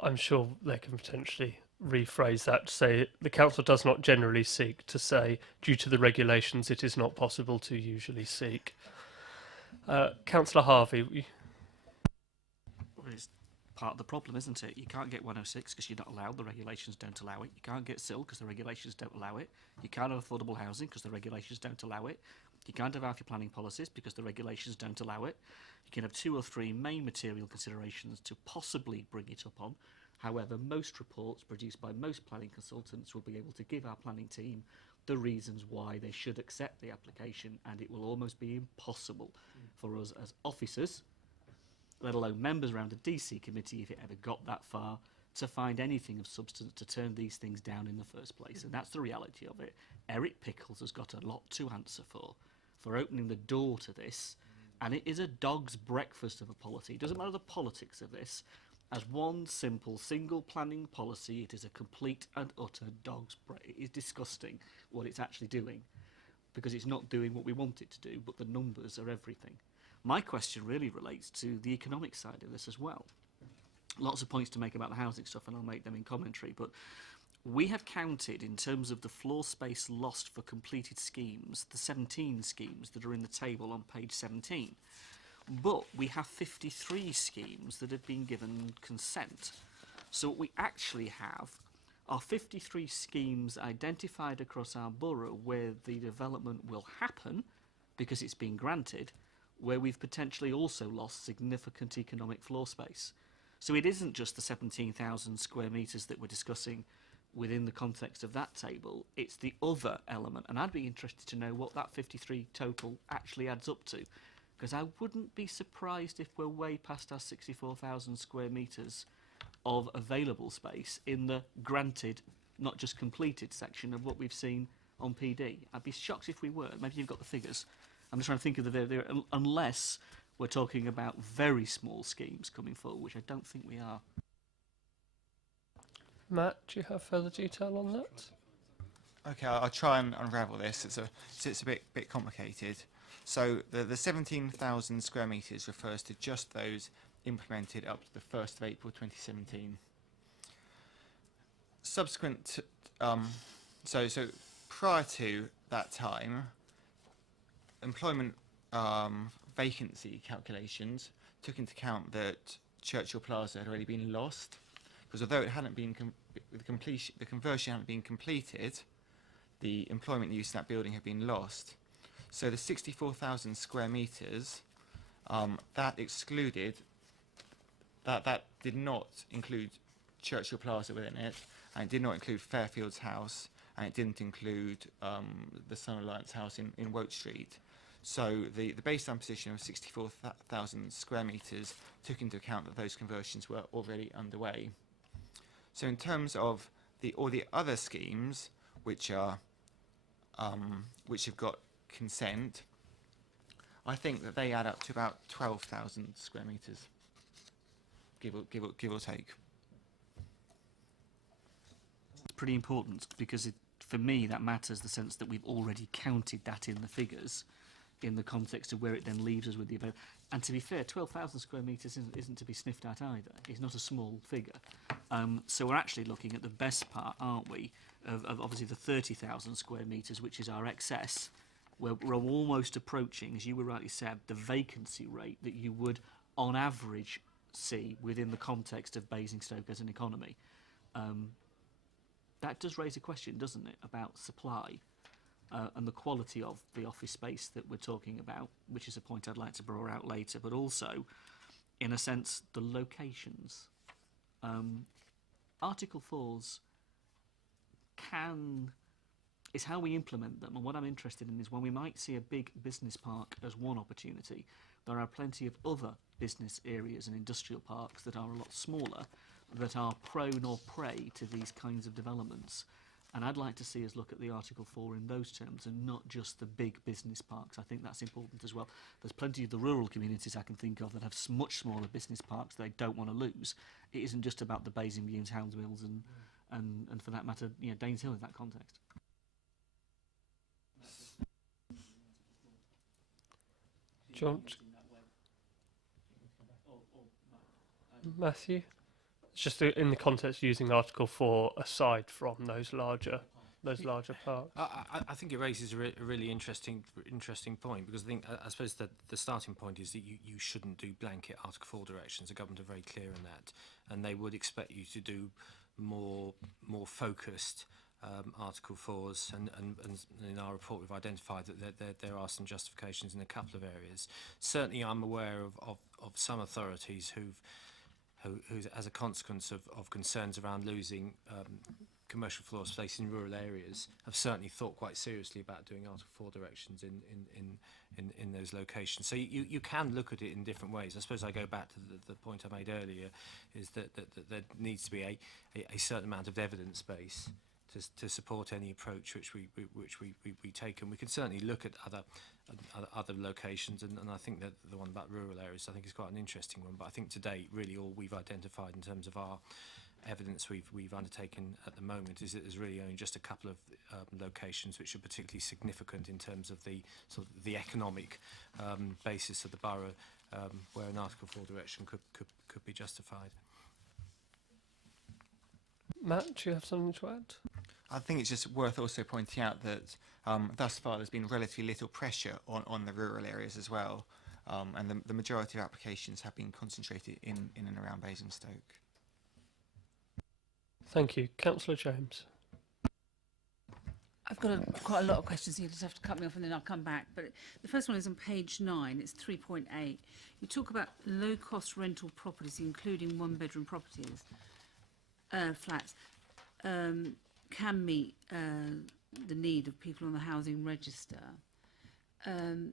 I'm sure they can potentially rephrase that to say the council does not generally seek, to say due to the regulations it is not possible to usually seek. Councillor Harvey. Well, it's part of the problem, isn't it? You can't get 106 because you're not allowed, the regulations don't allow it. You can't get SIL because the regulations don't allow it. You can't have affordable housing because the regulations don't allow it. You can't have outfit planning policies because the regulations don't allow it. You can have 2 or 3 main material considerations to possibly bring it up on. However, most reports produced by most planning consultants will be able to give our planning team the reasons why they should accept the application, and it will almost be impossible for us as officers, let alone members around a DC committee, if it ever got that far, to find anything of substance to turn these things down in the first place. And that's the reality of it. Eric Pickles has got a lot to answer for opening the door to this, and it is a dog's breakfast of a policy. It doesn't matter the politics of this. As one simple, single planning policy, it is a complete and utter dog's breakfast. It is disgusting what it's actually doing, because it's not doing what we want it to do, but the numbers are everything. My question really relates to the economic side of this as well. Lots of points to make about the housing stuff, and I'll make them in commentary, but we have counted, in terms of the floor space lost for completed schemes, the 17 schemes that are in the table on page 17. But we have 53 schemes that have been given consent. So what we actually have are 53 schemes identified across our borough where the development will happen because it's been granted, where we've potentially also lost significant economic floor space. So it isn't just the 17,000 square metres that we're discussing within the context of that table, it's the other element. And I'd be interested to know what that 53 total actually adds up to, because I wouldn't be surprised if we're way past our 64,000 square metres of available space in the granted, not just completed section of what we've seen on PD. I'd be shocked if we were. Maybe you've got the figures. I'm just trying to think of unless we're talking about very small schemes coming forward, which I don't think we are. Matt, do you have further detail on that? Okay, I'll try and unravel this. It's a bit complicated. So the 17,000 square metres refers to just those implemented up to the 1st of April 2017. Subsequent, so prior to that time, employment vacancy calculations took into account that Churchill Plaza had already been lost, because although it hadn't been the conversion hadn't been completed, the employment use in that building had been lost. So the 64,000 square metres, that excluded, that did not include Churchill Plaza within it, and it did not include Fairfields House, and it didn't include the Sun Alliance House in Woke Street. So the baseline position of 64,000 square metres took into account that those conversions were already underway. So in terms of all the other schemes which are which have got consent, I think that they add up to about 12,000 square metres, give or take. It's pretty important because for me that matters, the sense that we've already counted that in the figures in the context of where it then leaves us with the event. And to be fair, 12,000 square metres isn't to be sniffed at either. It's not a small figure. So we're actually looking at the best part, aren't we, of obviously the 30,000 square metres, which is our excess, where we're almost approaching, as you were rightly said, the vacancy rate that you would, on average, see within the context of Basingstoke as an economy. That does raise a question, doesn't it, about supply and the quality of the office space that we're talking about, which is a point I'd like to draw out later, but also, in a sense, the locations. Article 4s is how we implement them, and what I'm interested in is when we might see a big business park as one opportunity, there are plenty of other business areas and industrial parks that are a lot smaller that are prone or prey to these kinds of developments. And I'd like to see us look at the Article 4 in those terms and not just the big business parks. I think that's important as well. There's plenty of the rural communities I can think of that have much smaller business parks they don't want to lose. It isn't just about the Basingstoke, Hounds Mills and for that matter, Danes Hill in that context. Matthew? It's just in the context using Article 4 aside from those larger parks. I think it raises a really interesting point, because I suppose that the starting point is that you shouldn't do blanket Article 4 directions. The government are very clear on that, and they would expect you to do more focused Article 4s, and in our report we've identified that there are some justifications in a couple of areas. Certainly I'm aware of some authorities who, as a consequence of concerns around losing commercial floor space in rural areas, have certainly thought quite seriously about doing Article 4 directions in those locations. So you can look at it in different ways. I suppose I go back to the point I made earlier, is that there needs to be a certain amount of evidence base to support any approach which we take, and we can certainly look at other locations, and I think that the one about rural areas I think is quite an interesting one. But I think to date, really all we've identified in terms of our evidence we've undertaken at the moment is that there's really only just a couple of locations which are particularly significant in terms of the sort of the economic basis of the borough, where an Article 4 direction could be justified. Matt, do you have something to add? I think it's just worth also pointing out that thus far there's been relatively little pressure on the rural areas as well. and the majority of applications have been concentrated in and around Basingstoke. Thank you. Councillor James. I've got quite a lot of questions. You just have to cut me off and then I'll come back. But the first one is on page 9. It's 3.8. You talk about low-cost rental properties, including one-bedroom properties, flats, can meet the need of people on the housing register. The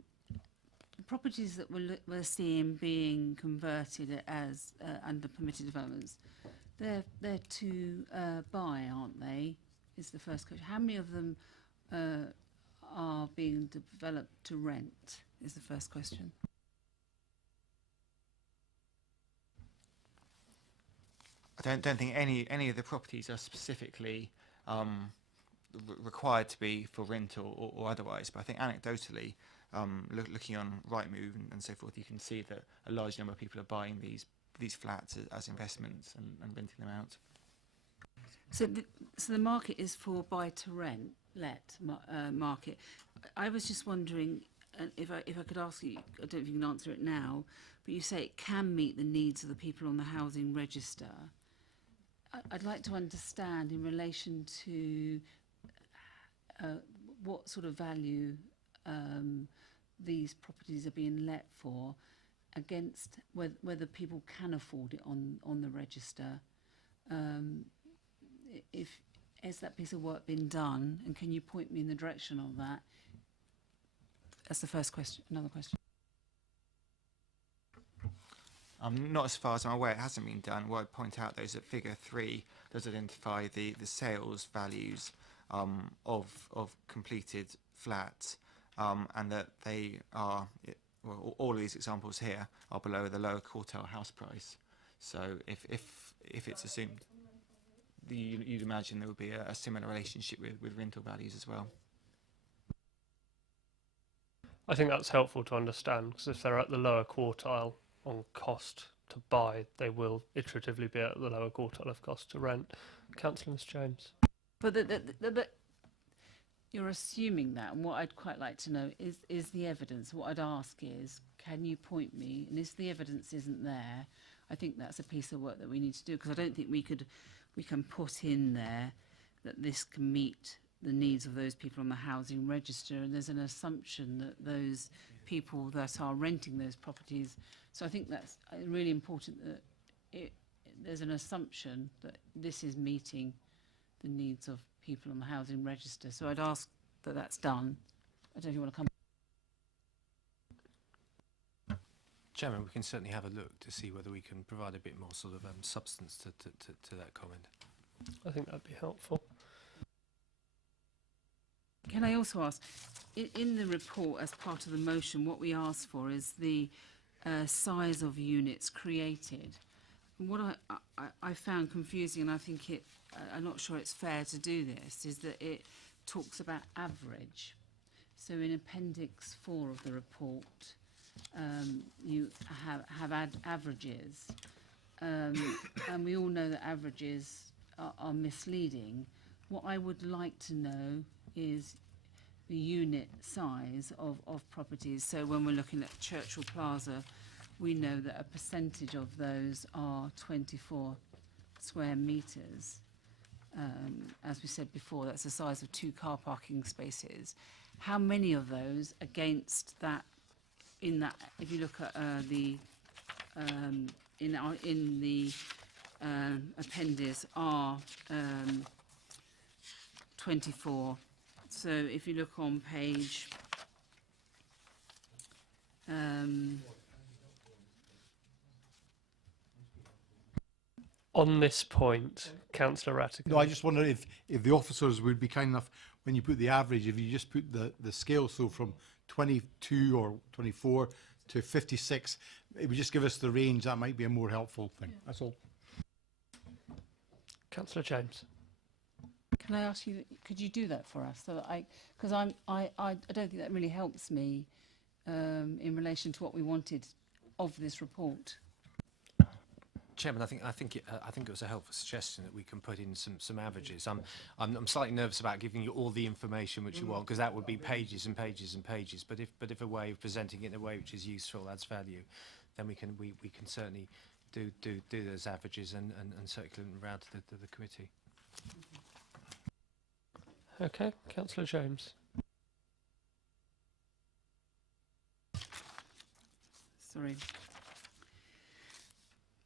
properties that we're seeing being converted as under permitted developments, they're to buy, aren't they? Is the first question. How many of them are being developed to rent? Is the first question. I don't think any of the properties are specifically required to be for rental or otherwise. But I think anecdotally, looking on Rightmove and so forth, you can see that a large number of people are buying these flats as investments and renting them out. So the market is for buy-to-let market. I was just wondering if I could ask you, I don't know if you can answer it now, but you say it can meet the needs of the people on the housing register. I'd like to understand in relation to what sort of value these properties are being let for against whether people can afford it on the register. If has that piece of work been done, and can you point me in the direction of that? That's the first question. Another question. Not as far as I'm aware, it hasn't been done. What I'd point out though is that figure 3 does identify the sales values of completed flats, and that they are, well, all of these examples here are below the lower quartile house price. So if it's assumed, you'd imagine there would be a similar relationship with rental values as well. I think that's helpful to understand, because if they're at the lower quartile on cost to buy, they will iteratively be at the lower quartile of cost to rent. Councillor Ms James. But you're assuming that, and what I'd quite like to know is the evidence. What I'd ask is, can you point me, and if the evidence isn't there, I think that's a piece of work that we need to do, because I don't think we can put in there that this can meet the needs of those people on the housing register, and there's an assumption that those people that are renting those properties, so I think that's really important that there's an assumption that this is meeting the needs of people on the housing register. So I'd ask that that's done. I don't know if you want to come. Chairman, we can certainly have a look to see whether we can provide a bit more sort of substance to that comment. I think that'd be helpful. Can I also ask, in the report as part of the motion, what we ask for is the size of units created. And what I found confusing, and I think I'm not sure it's fair to do this, is that it talks about average. So in Appendix 4 of the report, you have averages, and we all know that averages are misleading. What I would like to know is the unit size of properties. So when we're looking at Churchill Plaza, we know that a percentage of those are 24 square metres. As we said before, that's the size of 2 car parking spaces. How many of those against that, in that, if you look at the in the appendix are 24. So if you look on page On this point, Councillor Rattigan. No, I just wonder if the officers would be kind enough, when you put the average, if you just put the scale, so from 22 or 24 to 56, it would just give us the range. That might be a more helpful thing. That's all. Councillor James. Can I ask you, could you do that for us? So that because I don't think that really helps me in relation to what we wanted of this report. Chairman, I think it was a helpful suggestion that we can put in some averages. I'm slightly nervous about giving you all the information which you want, because that would be pages and pages and pages. But if a way of presenting it in a way which is useful, adds value, then we can certainly do those averages and circulate them around to the committee. Okay, Councillor James. Sorry.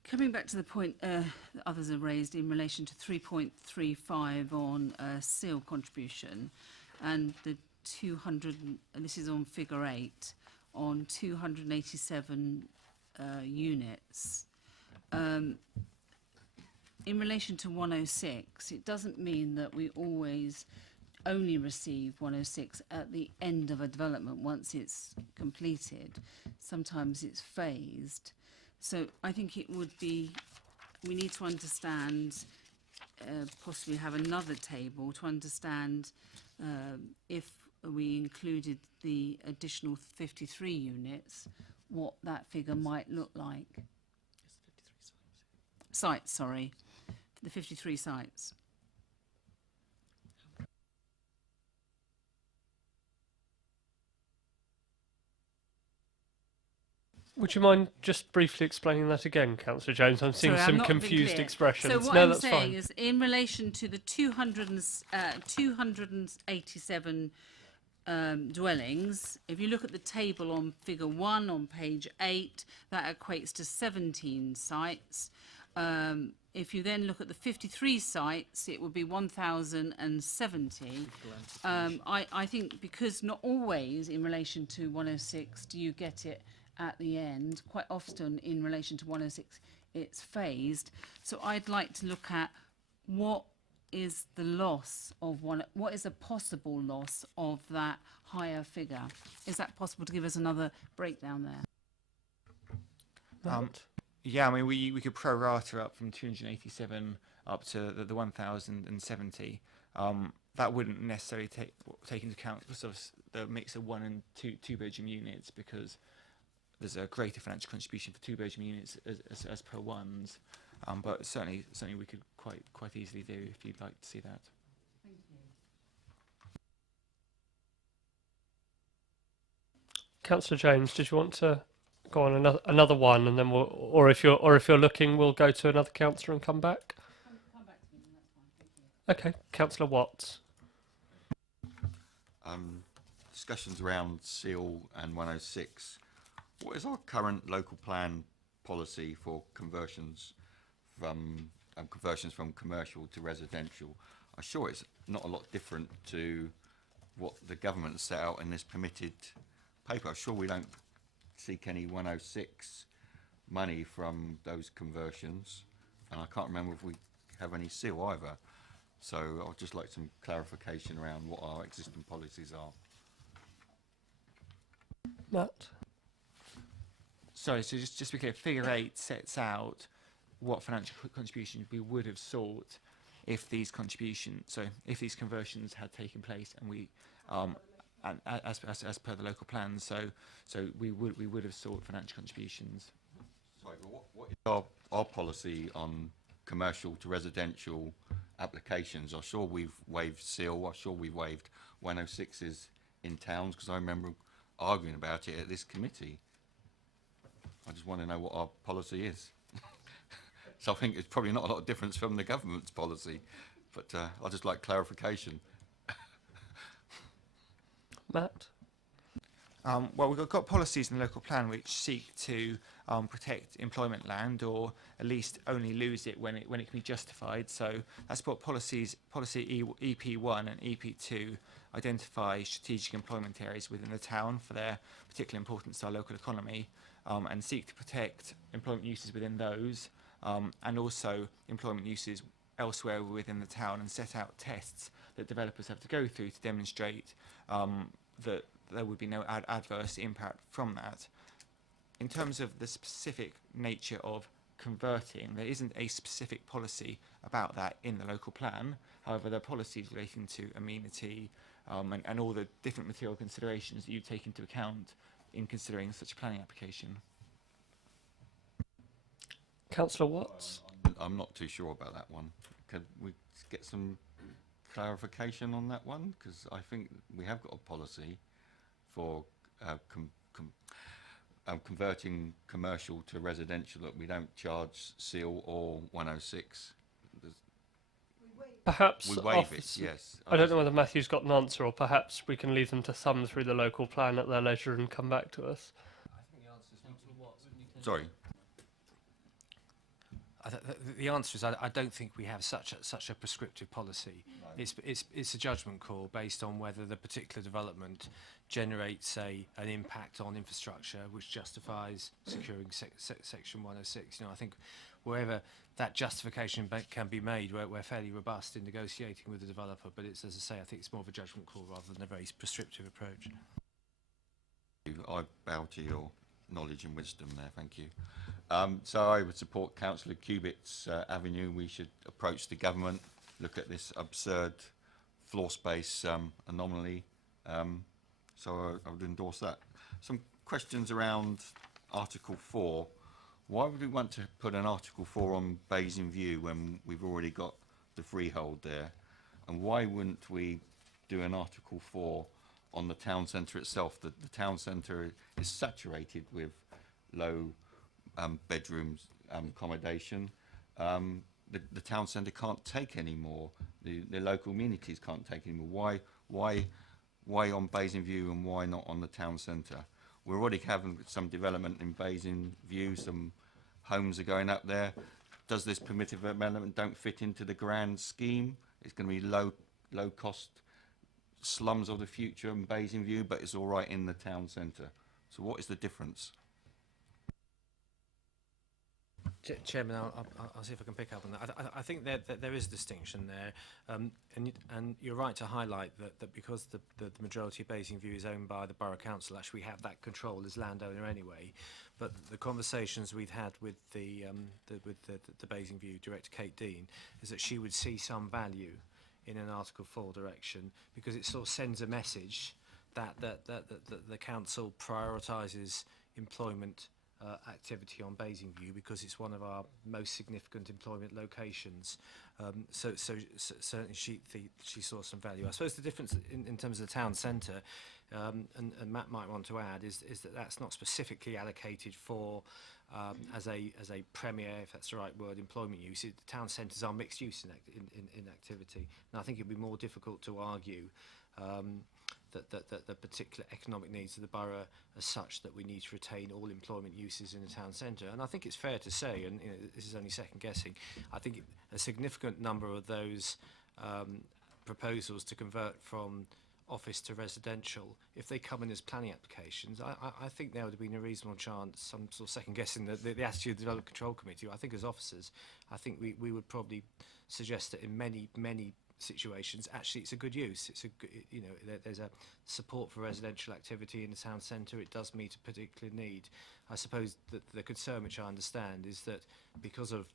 Coming back to the point that others have raised in relation to 3.35 on seal contribution and the 200, and this is on figure 8, on 287 units. In relation to 106, it doesn't mean that we always only receive 106 at the end of a development once it's completed. Sometimes it's phased. So I think it would be, we need to understand, possibly have another table to understand if we included the additional 53 units, what that figure might look like. Sites, sorry, the 53 sites. Would you mind just briefly explaining that again, Councillor James? I'm seeing Sorry, I'm some not being confused clear. expressions. So what No, I'm that's saying fine. is, in relation to the 287 dwellings, if you look at the table on figure 1 on page 8, that equates to 17 sites. If you then look at the 53 sites, it would be 1,070. I think because not always in relation to 106 do you get it at the end. Quite often in relation to 106 it's phased. So I'd like to look at what is the loss of what is a possible loss of that higher figure. Is that possible to give us another breakdown there? Yeah, I mean, we could pro rata up from 287 up to the 1,070. That wouldn't necessarily take into account sort of the mix of 1 and 2 bedroom units, because there's a greater financial contribution for 2 bedroom units as per ones. But certainly we could quite easily do if you'd like to see that. Thank you. Councillor James, did you want to go on another one, and then we'll, or if you're looking, we'll go to another councillor and come back. Come back to me, that's fine. Thank you. Okay, Councillor Watts. Discussions around seal and 106. What is our current local plan policy for conversions from commercial to residential? I'm sure it's not a lot different to what the government set out in this permitted paper. I'm sure we don't seek any 106 money from those conversions, and I can't remember if we have any seal either. So I'd just like some clarification around what our existing policies are. Matt. Sorry, so just to be clear, figure 8 sets out what financial contribution we would have sought if these conversions had taken place, and we and as per the local plans. So we would have sought financial contributions. Sorry, but what is our policy on commercial to residential applications? I'm sure we've waived seal. I'm sure we've waived 106s in towns, because I remember arguing about it at this committee. I just want to know what our policy is. So I think it's probably not a lot of difference from the government's policy, but I'd just like clarification. Matt. Well, we've got policies in the local plan which seek to protect employment land, or at least only lose it when it can be justified. So that's what policy EP1 and EP2 identify strategic employment areas within the town for their particular importance to our local economy, and seek to protect employment uses within those, and also employment uses elsewhere within the town, and set out tests that developers have to go through to demonstrate that there would be no adverse impact from that. In terms of the specific nature of converting, there isn't a specific policy about that in the local plan. However, there are policies relating to amenity and all the different material considerations that you take into account in considering such a planning application. Councillor Watts? I'm not too sure about that one. Could we get some clarification on that one? Because I think we have got a policy for converting commercial to residential that we don't charge seal or 106. Perhaps We waive it, office- yes. I don't know whether Matthew's got an answer, or perhaps we can leave them to thumb through the local plan at their leisure and come back to us. Sorry. The answer is I don't think we have such a prescriptive policy. It's a judgment call based on whether the particular development generates an impact on infrastructure which justifies securing section 106. You know, I think wherever that justification can be made, we're fairly robust in negotiating with the developer. But it's, as I say, I think it's more of a judgment call rather than a very prescriptive approach. I bow to your knowledge and wisdom there, thank you. So I would support Councillor Cubitt's avenue. We should approach the government, look at this absurd floor space anomaly. So I would endorse that. Some questions around Article 4. Why would we want to put an Article 4 on Basing View when we've already got the freehold there? And why wouldn't we do an Article 4 on the town centre itself? The town centre is saturated with low bedrooms accommodation. The town centre can't take any more. The local communities can't take any more. Why on Basing View and why not on the town centre? We're already having some development in Basing View. Some homes are going up there. Does this permitted development don't fit into the grand scheme? It's going to be low cost slums of the future in Basing View, but it's all right in the town centre. So what is the difference? Chairman, I'll see if I can pick up on that. I think that there is a distinction there, and you're right to highlight that because the majority of Basing View is owned by the Borough Council, actually we have that control as landowner anyway. But the conversations we've had with the Basing View director, Kate Dean, is that she would see some value in an Article 4 direction because it sort of sends a message that the council prioritises employment activity on Basing View because it's one of our most significant employment locations. So certainly she saw some value. I suppose the difference in terms of the town centre, and Matt might want to add, is that that's not specifically allocated for as a premier, if that's the right word, employment use. The town centres are mixed use in activity, and I think it'd be more difficult to argue that the particular economic needs of the borough are such that we need to retain all employment uses in the town centre. And I think it's fair to say, and you know, this is only second guessing, I think a significant number of those proposals to convert from office to residential, if they come in as planning applications, I think there would have been a reasonable chance, some sort of second guessing the attitude of the Development Control Committee. I think as officers, I think we would probably suggest that in many situations, actually it's a good use. It's you know, there's a support for residential activity in the town centre. It does meet a particular need. I suppose that the concern, which I understand, is that because of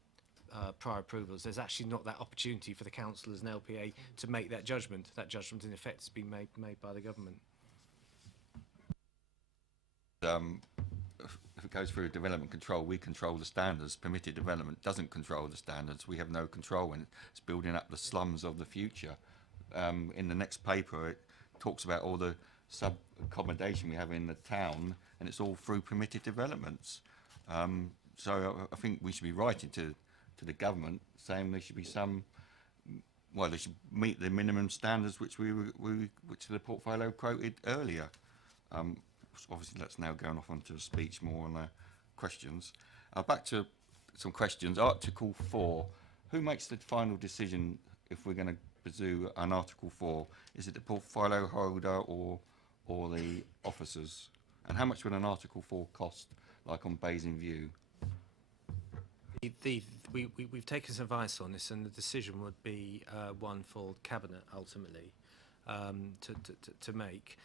prior approvals, there's actually not that opportunity for the council as an LPA to make that judgment. That judgment, in effect, has been made by the government. If it goes through development control, we control the standards. Permitted development doesn't control the standards. We have no control when it's building up the slums of the future. In the next paper, it talks about all the sub-accommodation we have in the town, and it's all through permitted developments. So I think we should be writing to the government saying there should be some, well, they should meet the minimum standards which which the portfolio quoted earlier. Obviously, that's now going off onto a speech more on questions. Back to some questions. Article 4. Who makes the final decision if we're going to pursue an Article 4? Is it the portfolio holder or the officers? And how much would an Article 4 cost, like on Basing View? We've taken some advice on this, and the decision would be one for Cabinet ultimately to make.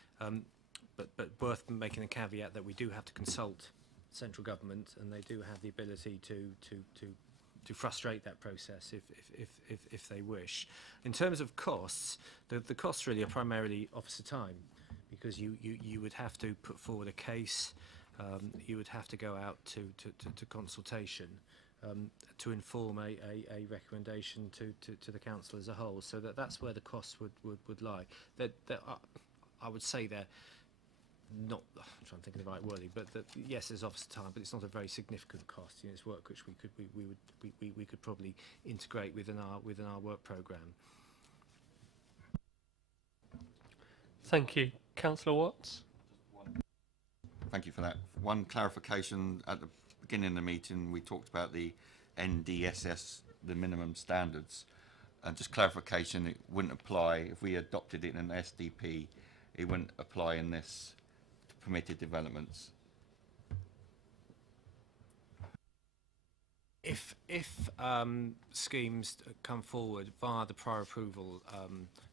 But worth making a caveat that we do have to consult central government, and they do have the ability to frustrate that process if they wish. In terms of costs, the costs really are primarily officer time, because you would have to put forward a case, you would have to go out to consultation. to inform a recommendation to the council as a whole. So that's where the costs would lie. I would say they're not, I'm trying to think of the right wording, but yes, there's officer time, but it's not a very significant cost. You know, it's work which we could probably integrate within our work programme. Thank you. Councillor Watts? Thank you for that. One clarification: at the beginning of the meeting, we talked about the NDSS, the minimum standards, and just clarification, it wouldn't apply if we adopted it in an SDP. It wouldn't apply in this permitted developments. If schemes come forward via the prior approval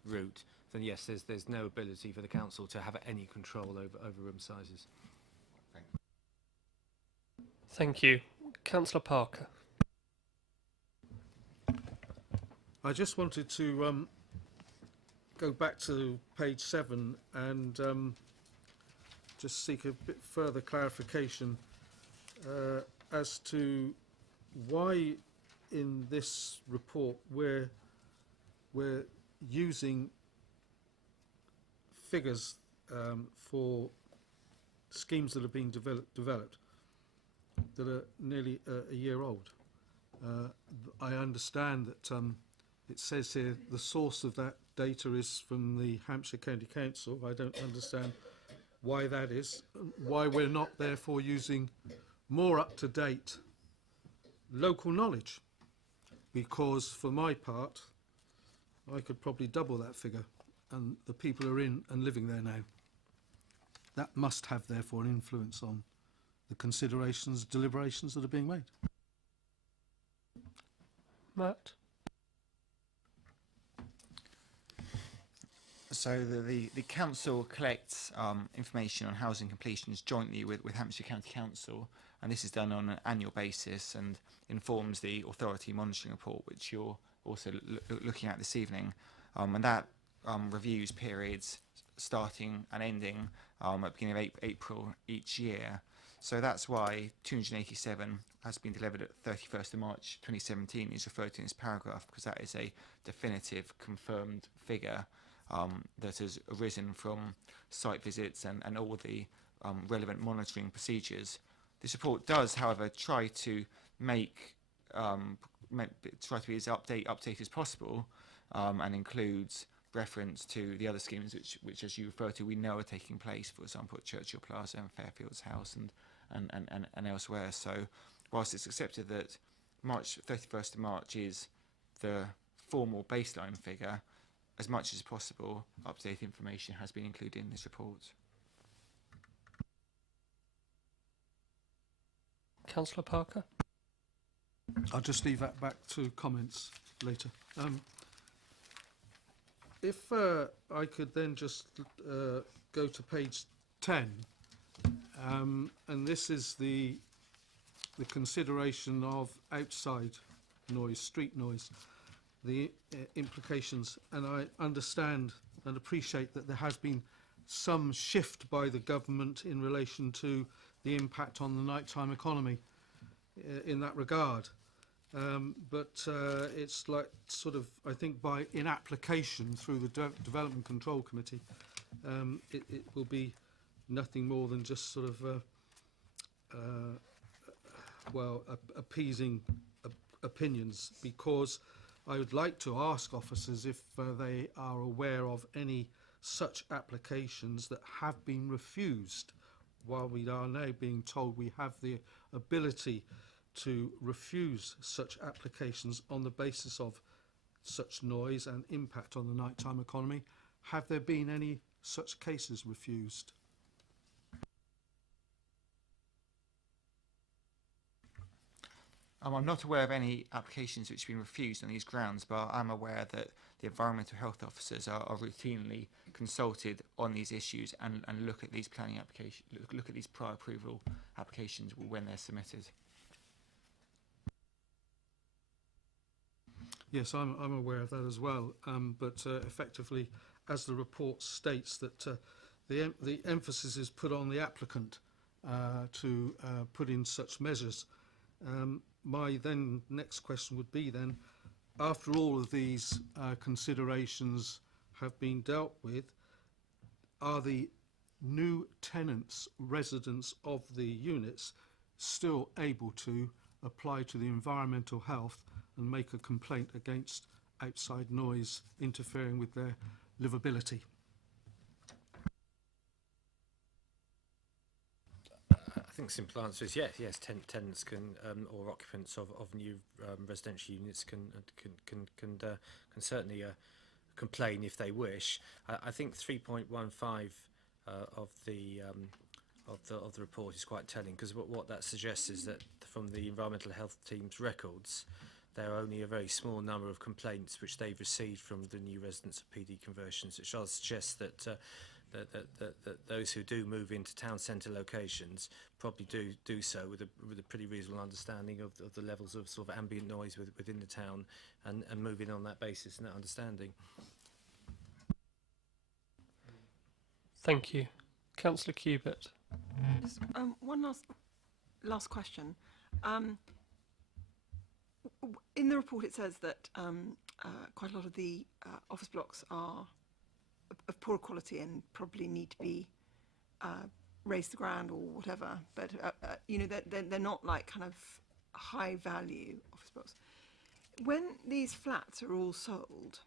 route, then yes, there's no ability for the council to have any control over room sizes. Thank you. Councillor Parker? I just wanted to go back to page 7 and just seek a bit further clarification as to why in this report we're using figures for schemes that are being developed that are nearly a year old. I understand that it says here the source of that data is from the Hampshire County Council. I don't understand why that is, why we're not therefore using more up-to-date local knowledge, because for my part I could probably double that figure, and the people are in and living there now. That must have therefore an influence on the considerations, deliberations that are being made. Matt? So the council collects information on housing completions jointly with Hampshire County Council, and this is done on an annual basis and informs the authority monitoring report, which you're also looking at this evening. And that reviews periods starting and ending at the beginning of April each year. So that's why 287 has been delivered at 31st of March 2017 is referred to in this paragraph, because that is a definitive confirmed figure that has arisen from site visits and all the relevant monitoring procedures. This report does, however, try to make try to be as update as possible, and includes reference to the other schemes which, as you refer to, we know are taking place. For example, at Churchill Plaza and Fairfields House and elsewhere. So, whilst it's accepted that 31st of March is the formal baseline figure, as much as possible, up-to-date information has been included in this report. Councillor Parker? I'll just leave that back to comments later. If I could then just go to page 10, and this is the consideration of outside noise, street noise, the implications, and I understand and appreciate that there has been some shift by the government in relation to the impact on the nighttime economy in that regard. But it's like sort of, I think, in application through the Development Control Committee, it will be nothing more than just sort of, appeasing opinions, because I would like to ask officers if they are aware of any such applications that have been refused, while we are now being told we have the ability to refuse such applications on the basis of such noise and impact on the nighttime economy. Have there been any such cases refused? I'm not aware of any applications which have been refused on these grounds, but I'm aware that the environmental health officers are routinely consulted on these issues and look at these planning applications, look at these prior approval applications when they're submitted. Yes, I'm aware of that as well, but effectively, as the report states, that the emphasis is put on the applicant to put in such measures. my then next question would be then, after all of these considerations have been dealt with, are the new tenants, residents of the units, still able to apply to the environmental health and make a complaint against outside noise interfering with their livability? I think the simple answer is yes. Yes, tenants can, or occupants of new residential units can certainly complain if they wish. I think 3.15 of the report is quite telling, because what that suggests is that from the environmental health team's records, there are only a very small number of complaints which they've received from the new residents of PD conversions, which does suggest that that those who do move into town centre locations probably do so with a pretty reasonable understanding of the levels of sort of ambient noise within the town, and moving on that basis and that understanding. Thank you. Councillor Cubitt. Just, one last question. In the report it says that quite a lot of the office blocks are of poor quality and probably need to be raised to ground or whatever, but you know, they're not like kind of high value office blocks. When these flats are all sold,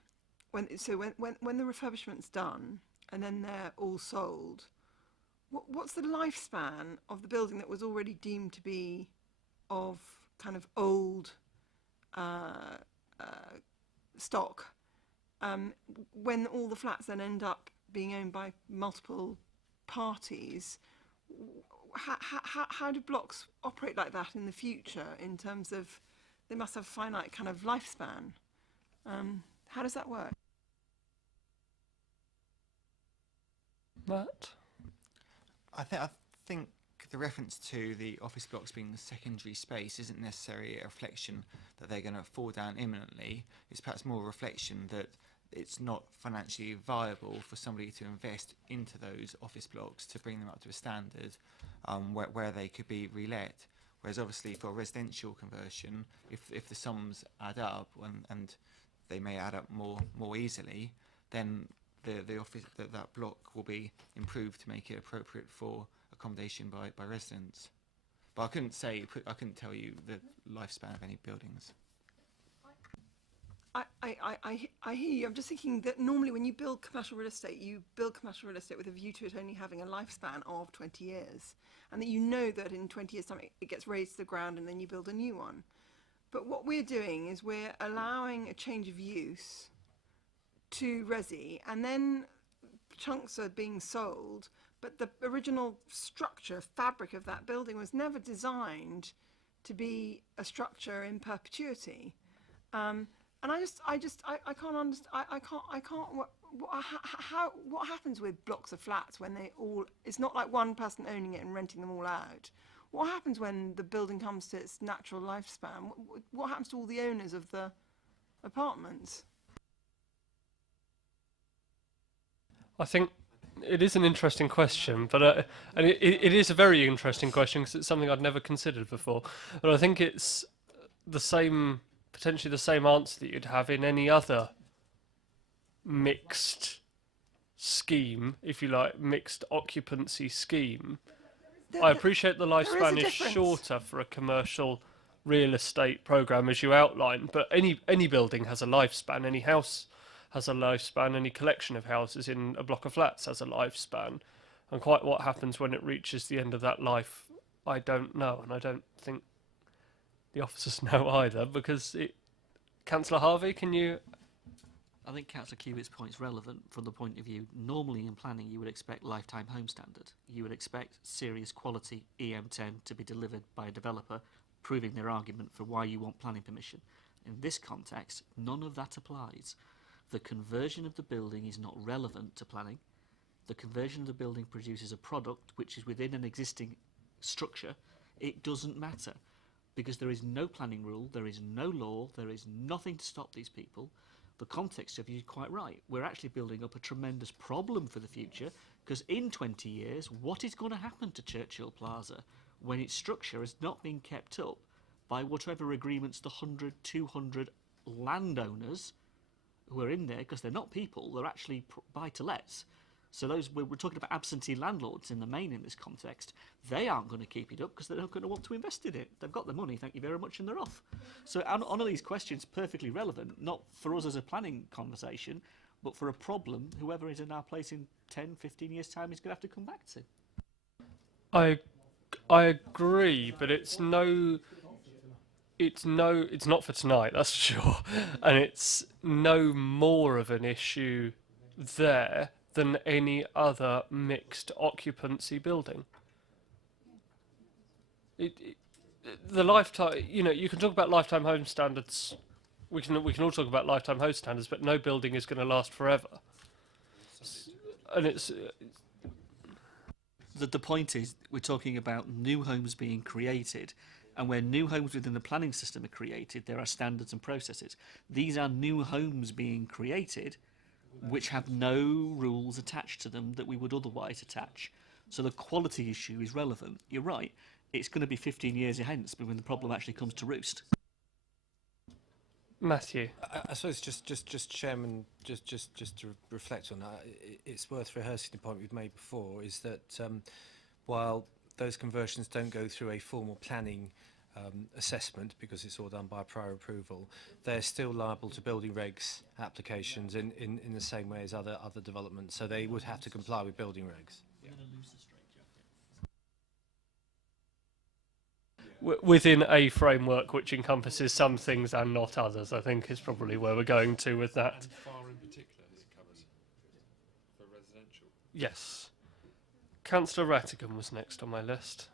when the refurbishment's done and then they're all sold, what's the lifespan of the building that was already deemed to be of kind of old stock, when all the flats then end up being owned by multiple parties? How do blocks operate like that in the future, in terms of they must have a finite kind of lifespan? How does that work? Matt? I think the reference to the office blocks being the secondary space isn't necessarily a reflection that they're going to fall down imminently. It's perhaps more a reflection that it's not financially viable for somebody to invest into those office blocks to bring them up to a standard where they could be relet. Whereas obviously for residential conversion, if the sums add up and they may add up more easily, then the office that block will be improved to make it appropriate for accommodation by residents. But I couldn't tell you the lifespan of any buildings. I hear you. I'm just thinking that normally when you build commercial real estate, you build commercial real estate with a view to it only having a lifespan of 20 years, and that you know that in 20 years' time it gets raised to the ground and then you build a new one. But what we're doing is we're allowing a change of use to resi, and then chunks are being sold, but the original structure, fabric of that building was never designed to be a structure in perpetuity. And I can't understand. I can't. What happens with blocks of flats when they all? It's not like one person owning it and renting them all out. What happens when the building comes to its natural lifespan? What happens to all the owners of the apartments? I think it is an interesting question, but and it is a very interesting question because it's something I'd never considered before. But I think it's the same, potentially the same answer that you'd have in any other mixed scheme, if you like, mixed occupancy scheme. I appreciate the lifespan is shorter for a commercial real estate program, as you outlined, but any building has a lifespan, any house has a lifespan, any collection of houses in a block of flats has a lifespan, and quite what happens when it reaches the end of that life, I don't know, and I don't think the officers know either, because Councillor Harvey, can you? I think Councillor Cubitt's point is relevant from the point of view, normally in planning you would expect lifetime home standard. You would expect serious quality EM10 to be delivered by a developer, proving their argument for why you want planning permission. In this context, none of that applies. The conversion of the building is not relevant to planning. The conversion of the building produces a product which is within an existing structure. It doesn't matter because there is no planning rule, there is no law, there is nothing to stop these people. The context of you is quite right. We're actually building up a tremendous problem for the future because in 20 years, what is going to happen to Churchill Plaza when its structure has not been kept up by whatever agreements the 100, 200 landowners who are in there, because they're not people, they're actually buy-to-lets. So those we're talking about absentee landlords in the main in this context. They aren't going to keep it up because they're not going to want to invest in it. They've got the money, thank you very much, and they're off. So on these questions, perfectly relevant, not for us as a planning conversation, but for a problem whoever is in our place in 10, 15 years' time is going to have to come back to. I agree, but it's not for tonight, that's for sure. And it's no more of an issue there than any other mixed occupancy building. The lifetime, you can talk about lifetime home standards. We can all talk about lifetime home standards, but no building is going to last forever. And it's the point is, we're talking about new homes being created, and where new homes within the planning system are created, there are standards and processes. These are new homes being created which have no rules attached to them that we would otherwise attach. So the quality issue is relevant. You're right, it's going to be 15 years hence when the problem actually comes to roost. Matthew. I suppose just Chairman, just to reflect on that, it's worth rehearsing the point we've made before, is that while those conversions don't go through a formal planning assessment because it's all done by prior approval, they're still liable to building regs applications in the same way as other developments. So they would have to comply with building regs. Within a framework which encompasses some things and not others, I think is probably where we're going to with that. And far in particular is covered for residential. Yes. Councillor Rattigan was next on my list.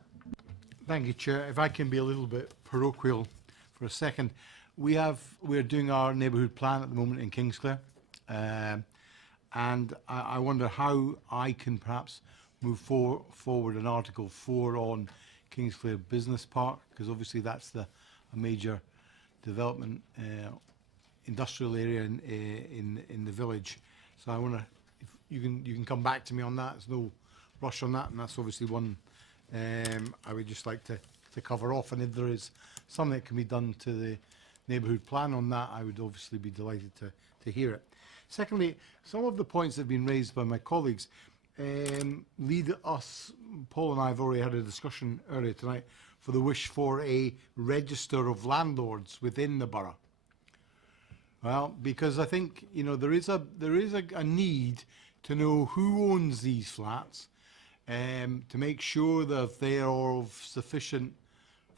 Thank you, Chair. If I can be a little bit parochial for a second. We're doing our neighbourhood plan at the moment in Kingsclere. And I wonder how I can perhaps move forward an Article 4 on Kingsclere Business Park, because obviously that's a major development industrial area in the village. So I wonder if you can come back to me on that. There's no rush on that, and that's obviously one I would just like to cover off. And if there is something that can be done to the neighbourhood plan on that, I would obviously be delighted to hear it. Secondly, some of the points that have been raised by my colleagues lead us, Paul and I have already had a discussion earlier tonight, for the wish for a register of landlords within the borough. Well, because I think there is a need to know who owns these flats, to make sure that they are of sufficient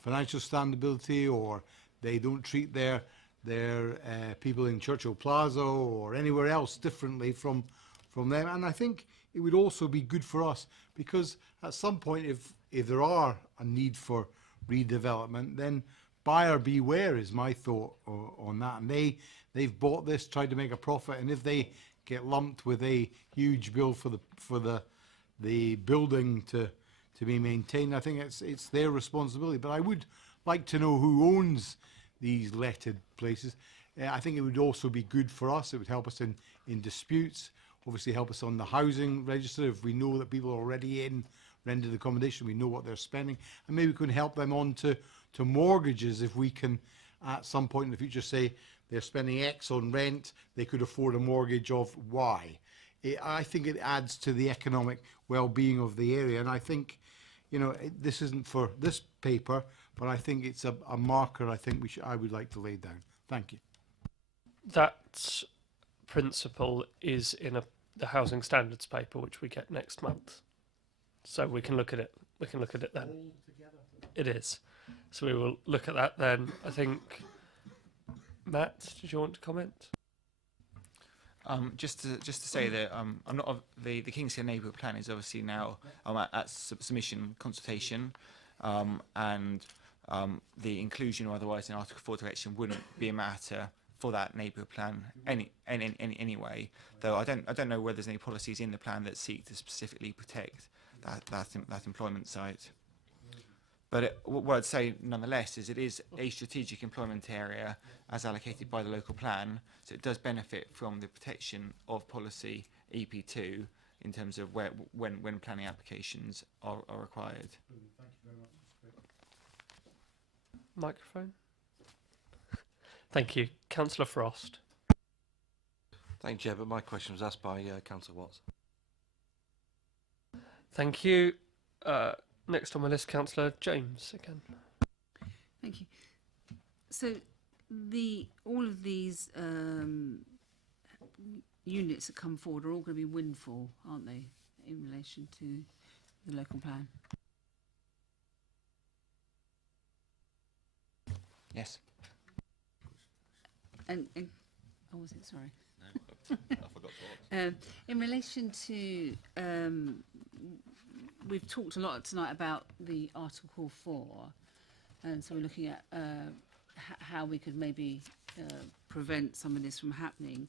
financial standability, or they don't treat their people in Churchill Plaza or anywhere else differently from them. And I think it would also be good for us, because at some point, if there are a need for redevelopment, then buyer beware is my thought on that. And they've bought this, tried to make a profit, and if they get lumped with a huge bill for the building to be maintained, I think it's their responsibility. But I would like to know who owns these letted places. I think it would also be good for us. It would help us in disputes, obviously help us on the housing register. If we know that people are already in rented accommodation, we know what they're spending, and maybe we can help them on to mortgages if we can at some point in the future say they're spending X on rent, they could afford a mortgage of Y. I think it adds to the economic well-being of the area, and I think, this isn't for this paper, but I think it's a marker I think I would like to lay down. Thank you. That principle is in the housing standards paper, which we get next month. So we can look at it. We can look at it then. It is. So we will look at that then. I think, Matt, did you want to comment? Just to say that I'm not the Kingsclere neighbourhood plan is obviously now at submission consultation, and the inclusion or otherwise in Article 4 direction wouldn't be a matter for that neighbourhood plan anyway. Though I don't know whether there's any policies in the plan that seek to specifically protect that employment site. But what I'd say nonetheless is it is a strategic employment area as allocated by the local plan, so it does benefit from the protection of policy EP2 in terms of when planning applications are required. Microphone. Thank you. Councillor Frost. Thank you, Chair, but my question was asked by Councillor Watts. Thank you. Next on my list, Councillor James again. Thank you. So all of these units that come forward are all going to be windfall, aren't they, in relation to the local plan? Yes. And oh, was it? Sorry. No, I forgot to ask. In relation to, we've talked a lot tonight about the Article 4, and so we're looking at how we could maybe prevent some of this from happening.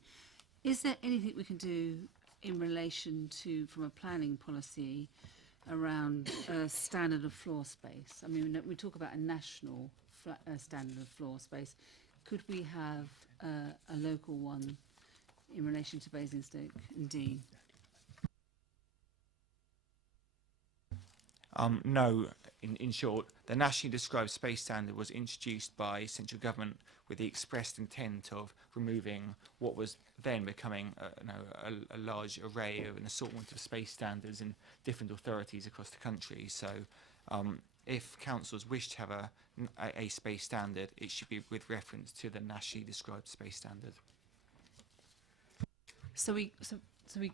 Is there anything we can do in relation to, from a planning policy, around standard of floor space? I mean, we talk about a national standard of floor space. Could we have a local one in relation to Basingstoke and Dean? No, in short, the nationally described space standard was introduced by central government with the expressed intent of removing what was then becoming a large array of an assortment of space standards in different authorities across the country. So if councils wish to have a space standard, it should be with reference to the nationally described space standard. So we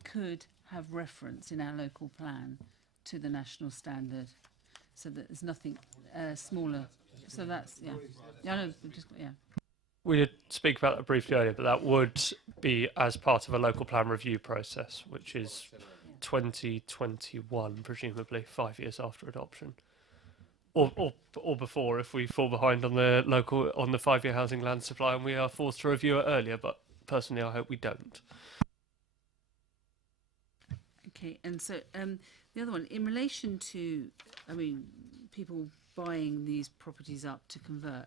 could have reference in our local plan to the national standard, so that there's nothing smaller. So that's yeah. I know. Yeah. We did speak about that briefly earlier, but that would be as part of a local plan review process, which is 2021, presumably 5 years after adoption, or before if we fall behind on the 5-year housing land supply and we are forced to review it earlier. But personally, I hope we don't. Okay, and so the other one, in relation to, I mean, people buying these properties up to convert,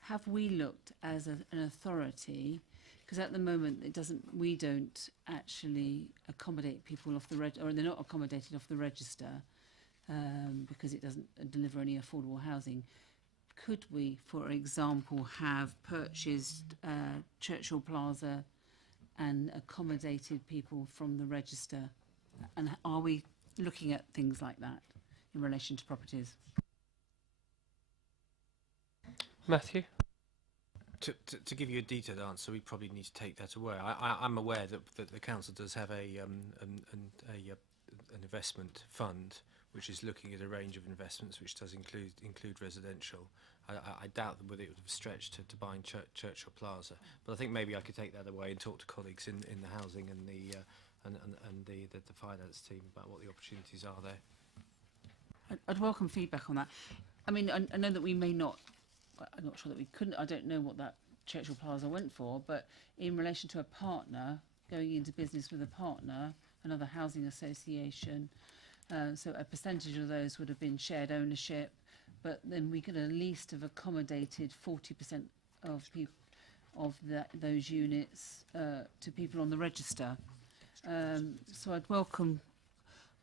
have we looked as an authority, because at the moment we don't actually accommodate people off the or they're not accommodated off the register because it doesn't deliver any affordable housing. Could we, for example, have purchased Churchill Plaza and accommodated people from the register? And are we looking at things like that in relation to properties? Matthew? To give you a detailed answer, we probably need to take that away. I'm aware that the council does have an investment fund which is looking at a range of investments, which does include residential. I doubt whether it would have stretched to buying Churchill Plaza, but I think maybe I could take that away and talk to colleagues in the housing and the finance team about what the opportunities are there. I'd welcome feedback on that. I mean, I know that we may not. I'm not sure that we couldn't. I don't know what that Churchill Plaza went for, but in relation to a partner going into business with a partner, another housing association, so a percentage of those would have been shared ownership, but then we could at least have accommodated 40% of people of those units to people on the register. So I'd welcome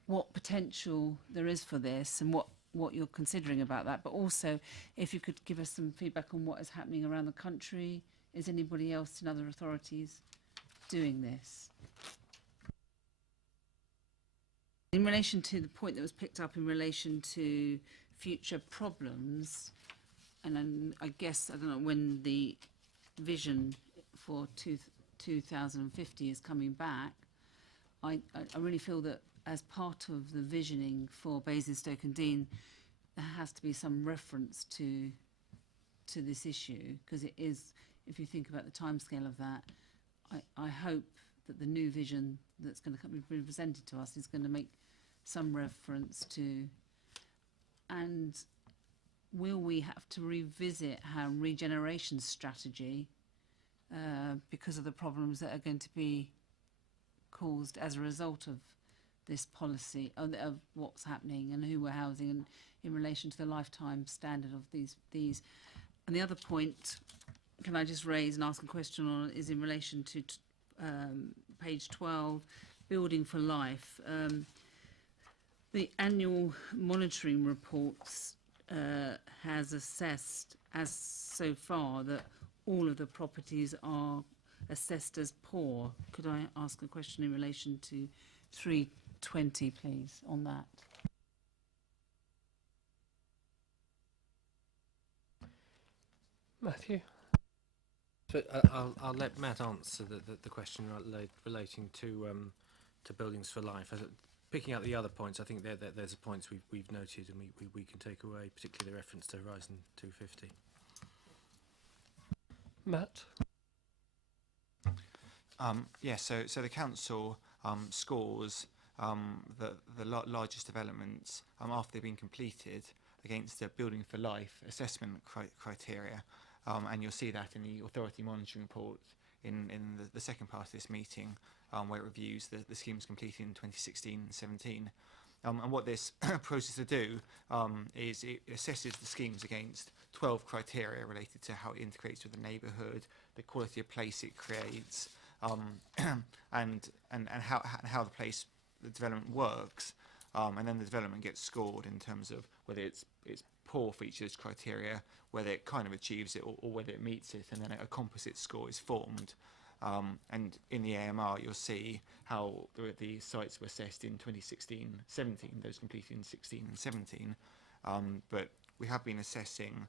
what potential there is for this and what you're considering about that, but also if you could give us some feedback on what is happening around the country. Is anybody else in other authorities doing this? In relation to the point that was picked up in relation to future problems, and I guess, I don't know, when the vision for 2050 is coming back, I really feel that as part of the visioning for Basingstoke and Dean, there has to be some reference to this issue, because it is, if you think about the timescale of that, I hope that the new vision that's going to be presented to us is going to make some reference to, and will we have to revisit our regeneration strategy because of the problems that are going to be caused as a result of this policy, of what's happening and who we're housing, and in relation to the lifetime standard of these. And the other point, can I just raise and ask a question on, is in relation to page 12, Building for Life. The annual monitoring reports has assessed as so far that all of the properties are assessed as poor. Could I ask a question in relation to 320, please, on that? Matthew? So I'll let Matt answer the question relating to Buildings for Life. Picking up the other points, I think there's a points we've noted and we can take away, particularly the reference to Horizon 250. Matt? Yeah, so the council scores the largest developments after they've been completed against the Building for Life assessment criteria, and you'll see that in the authority monitoring report in the second part of this meeting, where it reviews the schemes completed in 2016-17. And what this process to do is it assesses the schemes against 12 criteria related to how it integrates with the neighbourhood, the quality of place it creates, and how the development works, and then the development gets scored in terms of whether it's poor for each of those criteria, whether it kind of achieves it, or whether it meets it, and then a composite score is formed. And in the AMR, you'll see how the sites were assessed in 2016-17, those completed in 16 and 17. But we have been assessing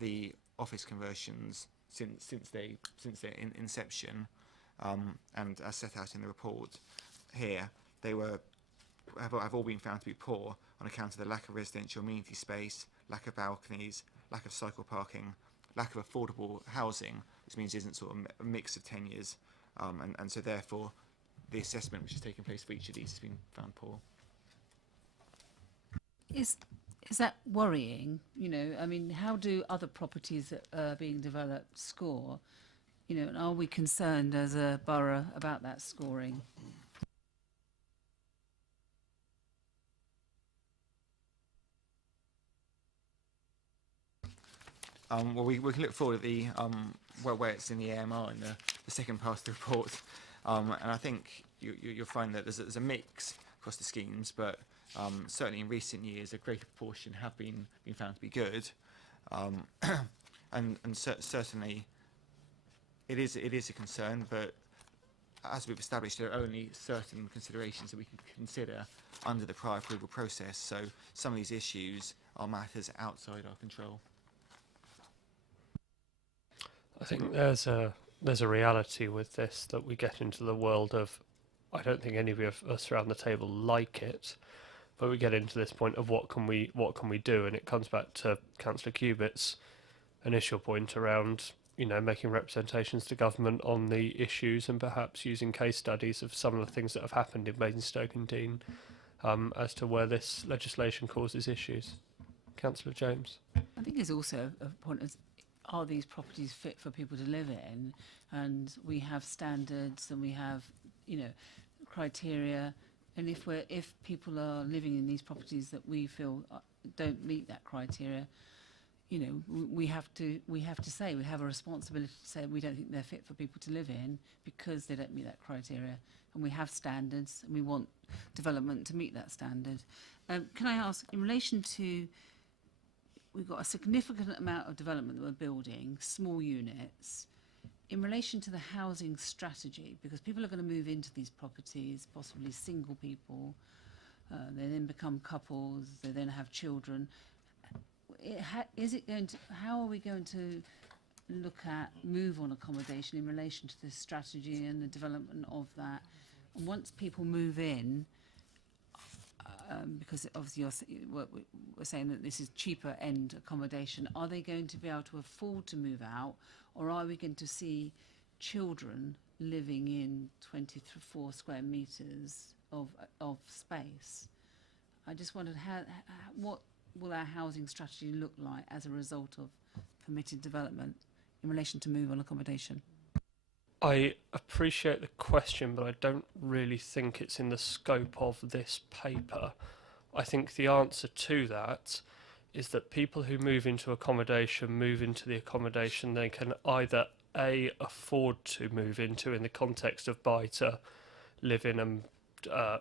the office conversions since their inception, and as set out in the report here, they have all been found to be poor on account of the lack of residential amenity space, lack of balconies, lack of cycle parking, lack of affordable housing, which means it isn't sort of a mix of tenures, and so therefore the assessment which has taken place for each of these has been found poor. Is that worrying? You know, I mean, how do other properties that are being developed score? You know, and are we concerned as a borough about that scoring? Well, we can look forward at the where it's in the AMR in the second part of the report, and I think you'll find that there's a mix across the schemes, but certainly in recent years a greater proportion have been found to be good, and certainly it is a concern, but as we've established, there are only certain considerations that we can consider under the prior approval process, so some of these issues are matters outside our control. I think there's a reality with this that we get into the world of, I don't think any of us around the table like it, but we get into this point of what can we do, and it comes back to Councillor Cubitt's initial point around, you know, making representations to government on the issues and perhaps using case studies of some of the things that have happened in Basingstoke and Dean as to where this legislation causes issues. Councillor James. I think there's also a point of, are these properties fit for people to live in? And we have standards and we have, you know, criteria. And if people are living in these properties that we feel don't meet that criteria, you know, we have to say, we have a responsibility to say we don't think they're fit for people to live in because they don't meet that criteria. And we have standards and we want development to meet that standard. Can I ask, in relation to, we've got a significant amount of development that we're building, small units, in relation to the housing strategy, because people are going to move into these properties, possibly single people, they then become couples, they then have children. How are we going to look at move-on accommodation in relation to this strategy and the development of that? And once people move in, because obviously we're saying that this is cheaper end accommodation, are they going to be able to afford to move out, or are we going to see children living in 24 square metres of space? I just wondered what will our housing strategy look like as a result of permitted development in relation to move-on accommodation? I appreciate the question, but I don't really think it's in the scope of this paper. I think the answer to that is that people who move into accommodation move into the accommodation they can either A, afford to move into in the context of buy to live in and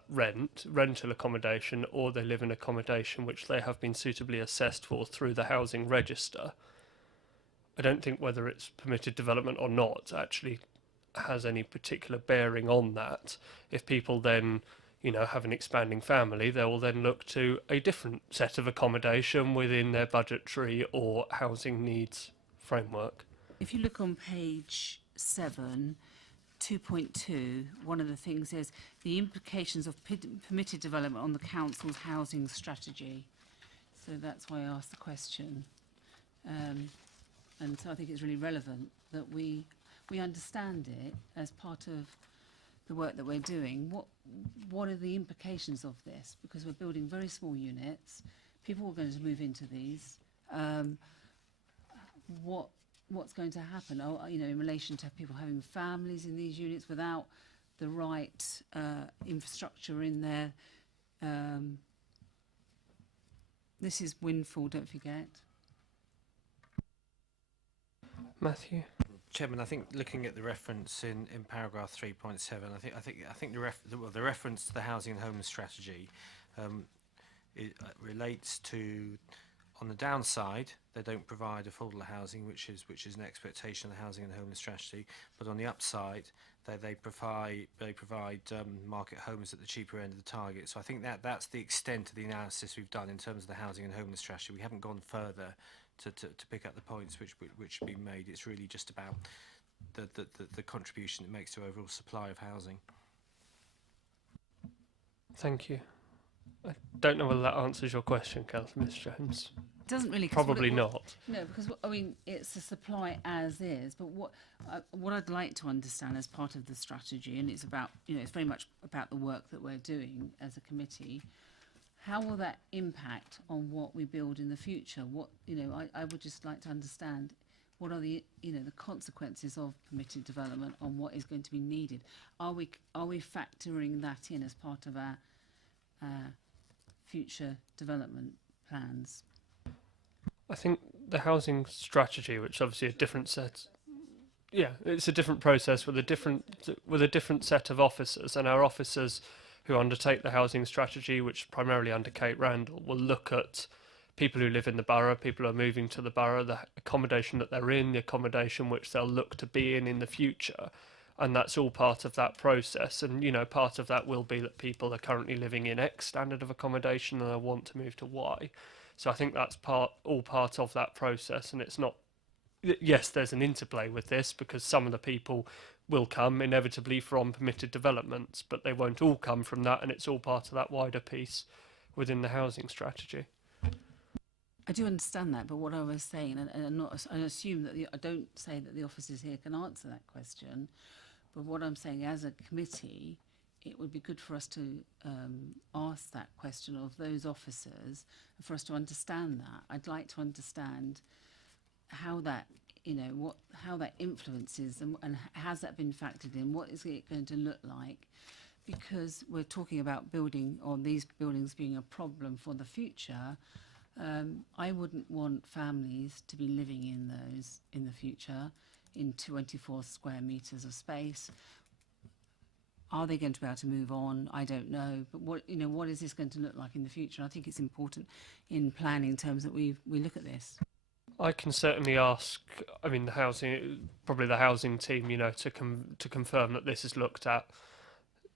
rental accommodation, or they live in accommodation which they have been suitably assessed for through the housing register. I don't think whether it's permitted development or not actually has any particular bearing on that. If people then, have an expanding family, they will then look to a different set of accommodation within their budgetary or housing needs framework. If you look on page 7, 2.2, one of the things is the implications of permitted development on the council's housing strategy. So that's why I asked the question. And so I think it's really relevant that we understand it as part of the work that we're doing. What are the implications of this? Because we're building very small units. People are going to move into these. What's going to happen? In relation to people having families in these units without the right infrastructure in there. This is windfall, don't forget. Matthew? Chairman, I think looking at the reference in paragraph 3.7, I think the reference to the housing and homeless strategy it relates to, on the downside, they don't provide affordable housing, which is an expectation of the housing and homeless strategy. But on the upside, they provide market homes at the cheaper end of the target. So I think that's the extent of the analysis we've done in terms of the housing and homeless strategy. We haven't gone further to pick up the points which have been made. It's really just about the contribution it makes to overall supply of housing. Thank you. I don't know whether that answers your question, Councillor Miss Jones. It doesn't really. Probably not. No, because it's a supply as is. But what I'd like to understand as part of the strategy, and it's about, it's very much about the work that we're doing as a committee. How will that impact on what we build in the future? I would just like to understand what are the consequences of permitted development on what is going to be needed. Are we factoring that in as part of our future development plans? I think the housing strategy, which obviously a different set, it's a different process with a different set of officers, and our officers who undertake the housing strategy, which primarily under Kate Randall, will look at people who live in the borough, people who are moving to the borough, the accommodation that they're in, the accommodation which they'll look to be in the future. And that's all part of that process. And, part of that will be that people are currently living in X standard of accommodation and they want to move to Y. So I think that's all part of that process. And it's not, yes, there's an interplay with this because some of the people will come inevitably from permitted developments, but they won't all come from that, and it's all part of that wider piece within the housing strategy. I do understand that, but what I was saying, and I assume that I don't say that the officers here can answer that question, but what I'm saying as a committee, it would be good for us to ask that question of those officers, and for us to understand that. I'd like to understand how that how that influences and has that been factored in? What is it going to look like? Because we're talking about these buildings being a problem for the future. I wouldn't want families to be living in those in the future in 24 square metres of space. Are they going to be able to move on? I don't know. But what is this going to look like in the future? I think it's important in planning terms that we look at this. I can certainly ask, the housing team, to confirm that this is looked at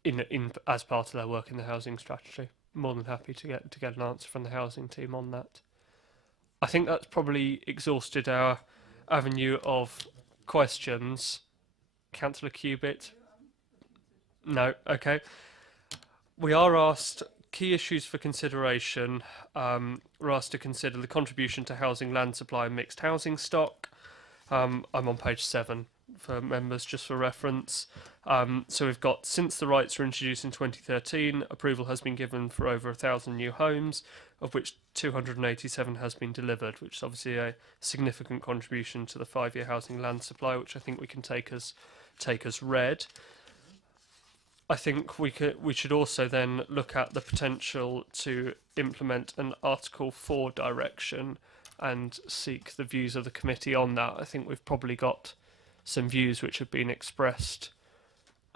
in as part of their work in the housing strategy. More than happy to get an answer from the housing team on that. I think that's probably exhausted our avenue of questions. Councillor Cubitt? No, okay. We are asked key issues for consideration. We're asked to consider the contribution to housing land supply and mixed housing stock. I'm on page 7 for members, just for reference. So we've got, since the rights were introduced in 2013, approval has been given for over 1,000 new homes, of which 287 has been delivered, which is obviously a significant contribution to the 5-year housing land supply, which I think we can take as read. I think we should also then look at the potential to implement an Article 4 direction and seek the views of the committee on that. I think we've probably got some views which have been expressed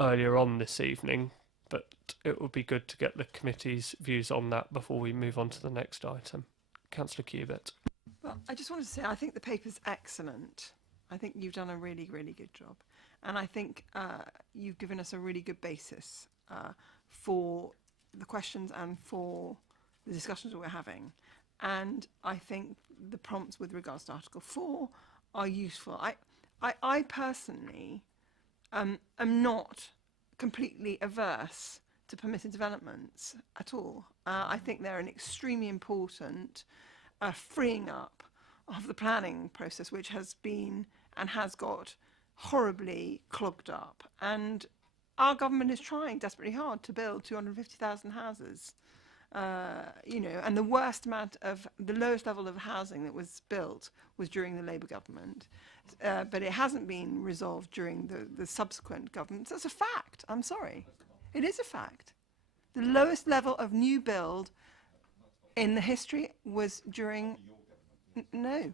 earlier on this evening, but it would be good to get the committee's views on that before we move on to the next item. Councillor Cubitt. Well, I just wanted to say I think the paper's excellent. I think you've done a really, really good job. And I think you've given us a really good basis for the questions and for the discussions that we're having. And I think the prompts with regards to Article 4 are useful. I personally am not completely averse to permitted developments at all. I think they're an extremely important freeing up of the planning process, which has been and has got horribly clogged up. And our government is trying desperately hard to build 250,000 houses. And the lowest level of housing that was built was during the Labour government. But it hasn't been resolved during the subsequent governments. That's a fact. I'm sorry. It is a fact. The lowest level of new build in the history was during... No.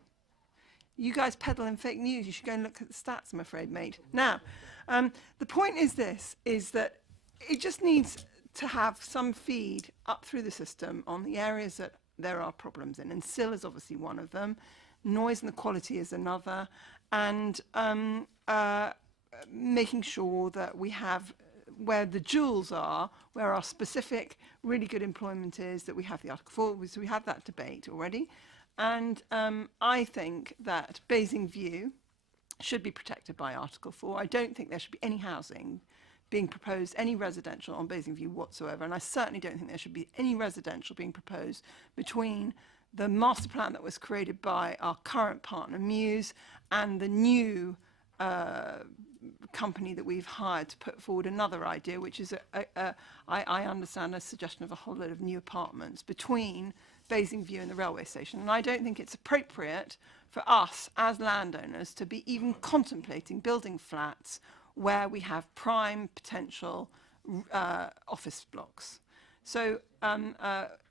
You guys peddle in fake news. You should go and look at the stats, I'm afraid, mate. Now, the point is that it just needs to have some feed up through the system on the areas that there are problems in. And sill is obviously one of them. Noise and the quality is another. And making sure that we have where the jewels are, where our specific really good employment is, that we have the Article 4, so we have that debate already. And I think that Basingview should be protected by Article 4. I don't think there should be any housing being proposed, any residential on Basingview whatsoever. And I certainly don't think there should be any residential being proposed between the master plan that was created by our current partner, Muse, and the new company that we've hired to put forward another idea, which is, I understand, a suggestion of a whole load of new apartments between Basingview and the railway station. And I don't think it's appropriate for us as landowners to be even contemplating building flats where we have prime potential office blocks. So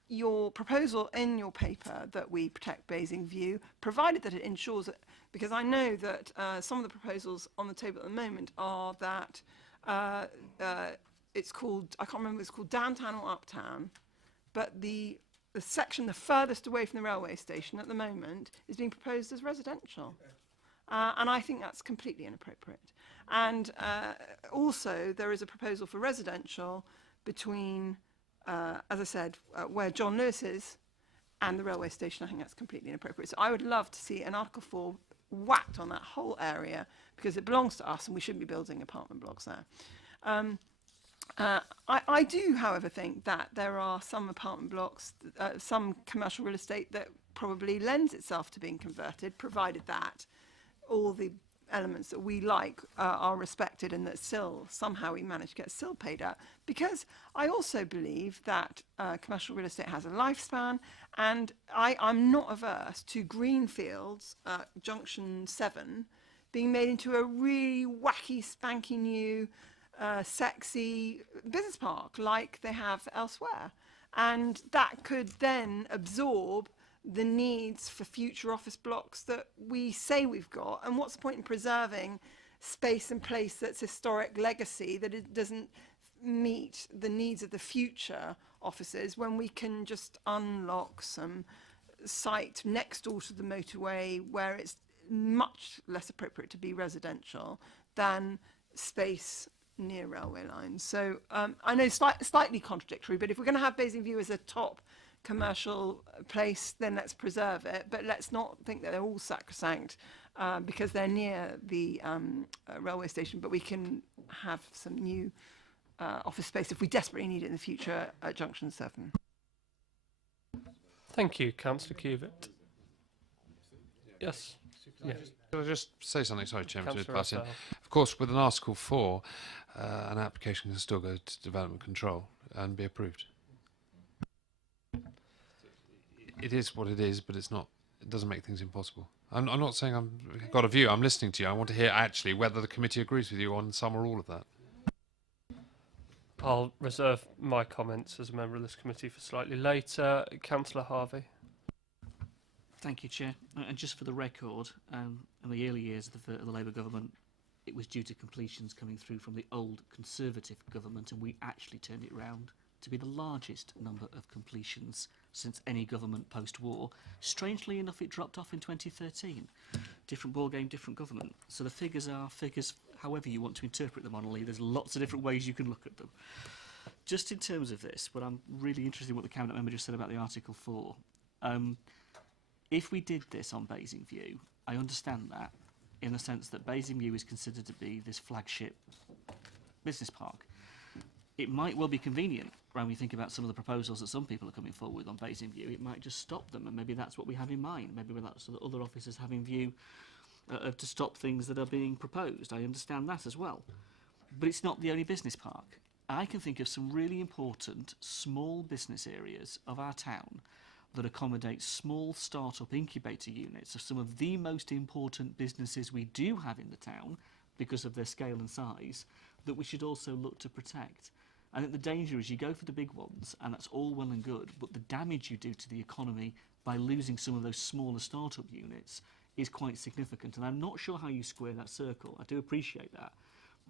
your proposal in your paper that we protect Basingview, provided that it ensures that, because I know that some of the proposals on the table at the moment are that it's called, I can't remember if it's called downtown or uptown, but the section the furthest away from the railway station at the moment is being proposed as residential. And I think that's completely inappropriate. And also there is a proposal for residential between, as I said, where John Lewis is and the railway station. I think that's completely inappropriate. So I would love to see an Article 4 whacked on that whole area, because it belongs to us and we shouldn't be building apartment blocks there. I do, however, think that there are some apartment blocks, some commercial real estate that probably lends itself to being converted, provided that all the elements that we like are respected, and that somehow we manage to get SIL paid out. Because I also believe that commercial real estate has a lifespan, and I'm not averse to greenfields, Junction 7, being made into a really wacky, spanky new, sexy business park like they have elsewhere. And that could then absorb the needs for future office blocks that we say we've got. And what's the point in preserving space and place that's historic legacy, that it doesn't meet the needs of the future offices, when we can just unlock some site next door to the motorway where it's much less appropriate to be residential than space near railway lines. So I know slightly contradictory, but if we're going to have Basingview as a top commercial place, then let's preserve it. But let's not think that they're all sacrosanct because they're near the railway station. But we can have some new office space if we desperately need it in the future at Junction 7. Thank you, Councillor Cubitt. Yes. Yes. Can I just say something? Sorry, Chairman, to Councillor butt in. Russell. Of course, with an Article 4, an application can still go to development control and be approved. It is what it is, but it's not. It doesn't make things impossible. I'm not saying I've got a view. I'm listening to you. I want to hear actually whether the committee agrees with you on some or all of that. I'll reserve my comments as a member of this committee for slightly later. Councillor Harvey. Thank you, Chair. And just for the record, in the early years of the Labour government, it was due to completions coming through from the old Conservative government, and we actually turned it round to be the largest number of completions since any government post-war. Strangely enough, it dropped off in 2013. Different ball game, different government. So the figures are figures however you want to interpret them, Anneli. There's lots of different ways you can look at them. Just in terms of this, but I'm really interested in what the Cabinet member just said about the Article 4. If we did this on Basingview, I understand that, in the sense that Basingview is considered to be this flagship business park. It might well be convenient when we think about some of the proposals that some people are coming forward with on Basingview. It might just stop them, and maybe that's what we have in mind. Maybe that's what other officers have in view to stop things that are being proposed. I understand that as well. But it's not the only business park. I can think of some really important small business areas of our town that accommodate small start-up incubator units of some of the most important businesses we do have in the town because of their scale and size, that we should also look to protect. I think the danger is you go for the big ones, and that's all well and good, but the damage you do to the economy by losing some of those smaller start-up units is quite significant, and I'm not sure how you square that circle. I do appreciate that,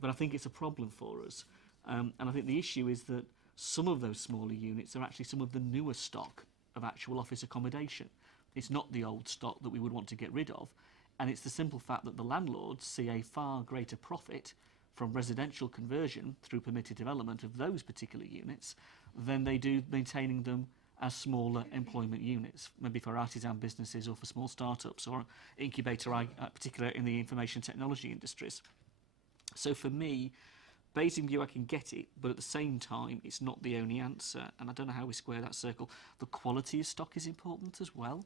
but I think it's a problem for us. And I think the issue is that some of those smaller units are actually some of the newer stock of actual office accommodation. It's not the old stock that we would want to get rid of, and it's the simple fact that the landlords see a far greater profit from residential conversion through permitted development of those particular units than they do maintaining them as smaller employment units, maybe for artisan businesses or for small startups or incubator, particularly in the information technology industries. So for me, Basingview, I can get it, but at the same time, it's not the only answer, and I don't know how we square that circle. The quality of stock is important as well.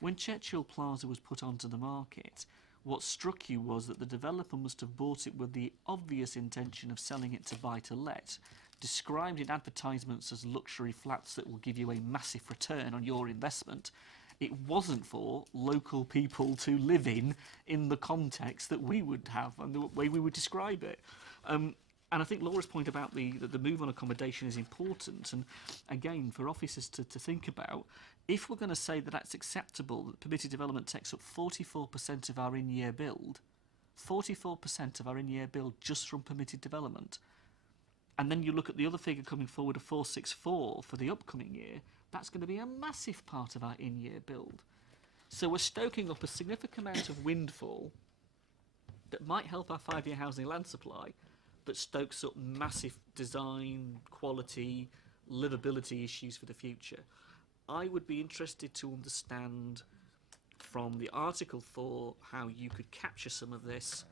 When Churchill Plaza was put onto the market, what struck you was that the developer must have bought it with the obvious intention of selling it to buy-to-let, described in advertisements as luxury flats that will give you a massive return on your investment. It wasn't for local people to live in the context that we would have and the way we would describe it. And I think Laura's point about the move on accommodation is important. And again, for officers to think about, if we're going to say that that's acceptable, that permitted development takes up 44% of our in-year build, 44% of our in-year build just from permitted development, and then you look at the other figure coming forward of 464 for the upcoming year, that's going to be a massive part of our in-year build. So we're stoking up a significant amount of windfall that might help our 5-year housing land supply, but stokes up massive design, quality, livability issues for the future. I would be interested to understand from the Article 4 how you could capture some of this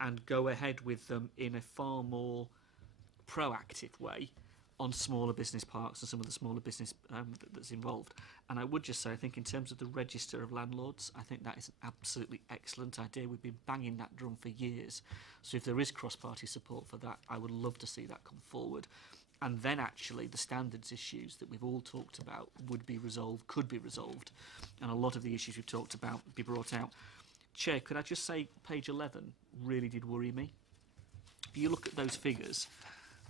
and go ahead with them in a far more proactive way on smaller business parks and some of the smaller business that's involved. And I would just say, I think in terms of the register of landlords, I think that is an absolutely excellent idea. We've been banging that drum for years. So if there is cross-party support for that, I would love to see that come forward. And then actually the standards issues that we've all talked about would be resolved, could be resolved. And a lot of the issues we've talked about be brought out. Chair, could I just say page 11 really did worry me. If you look at those figures,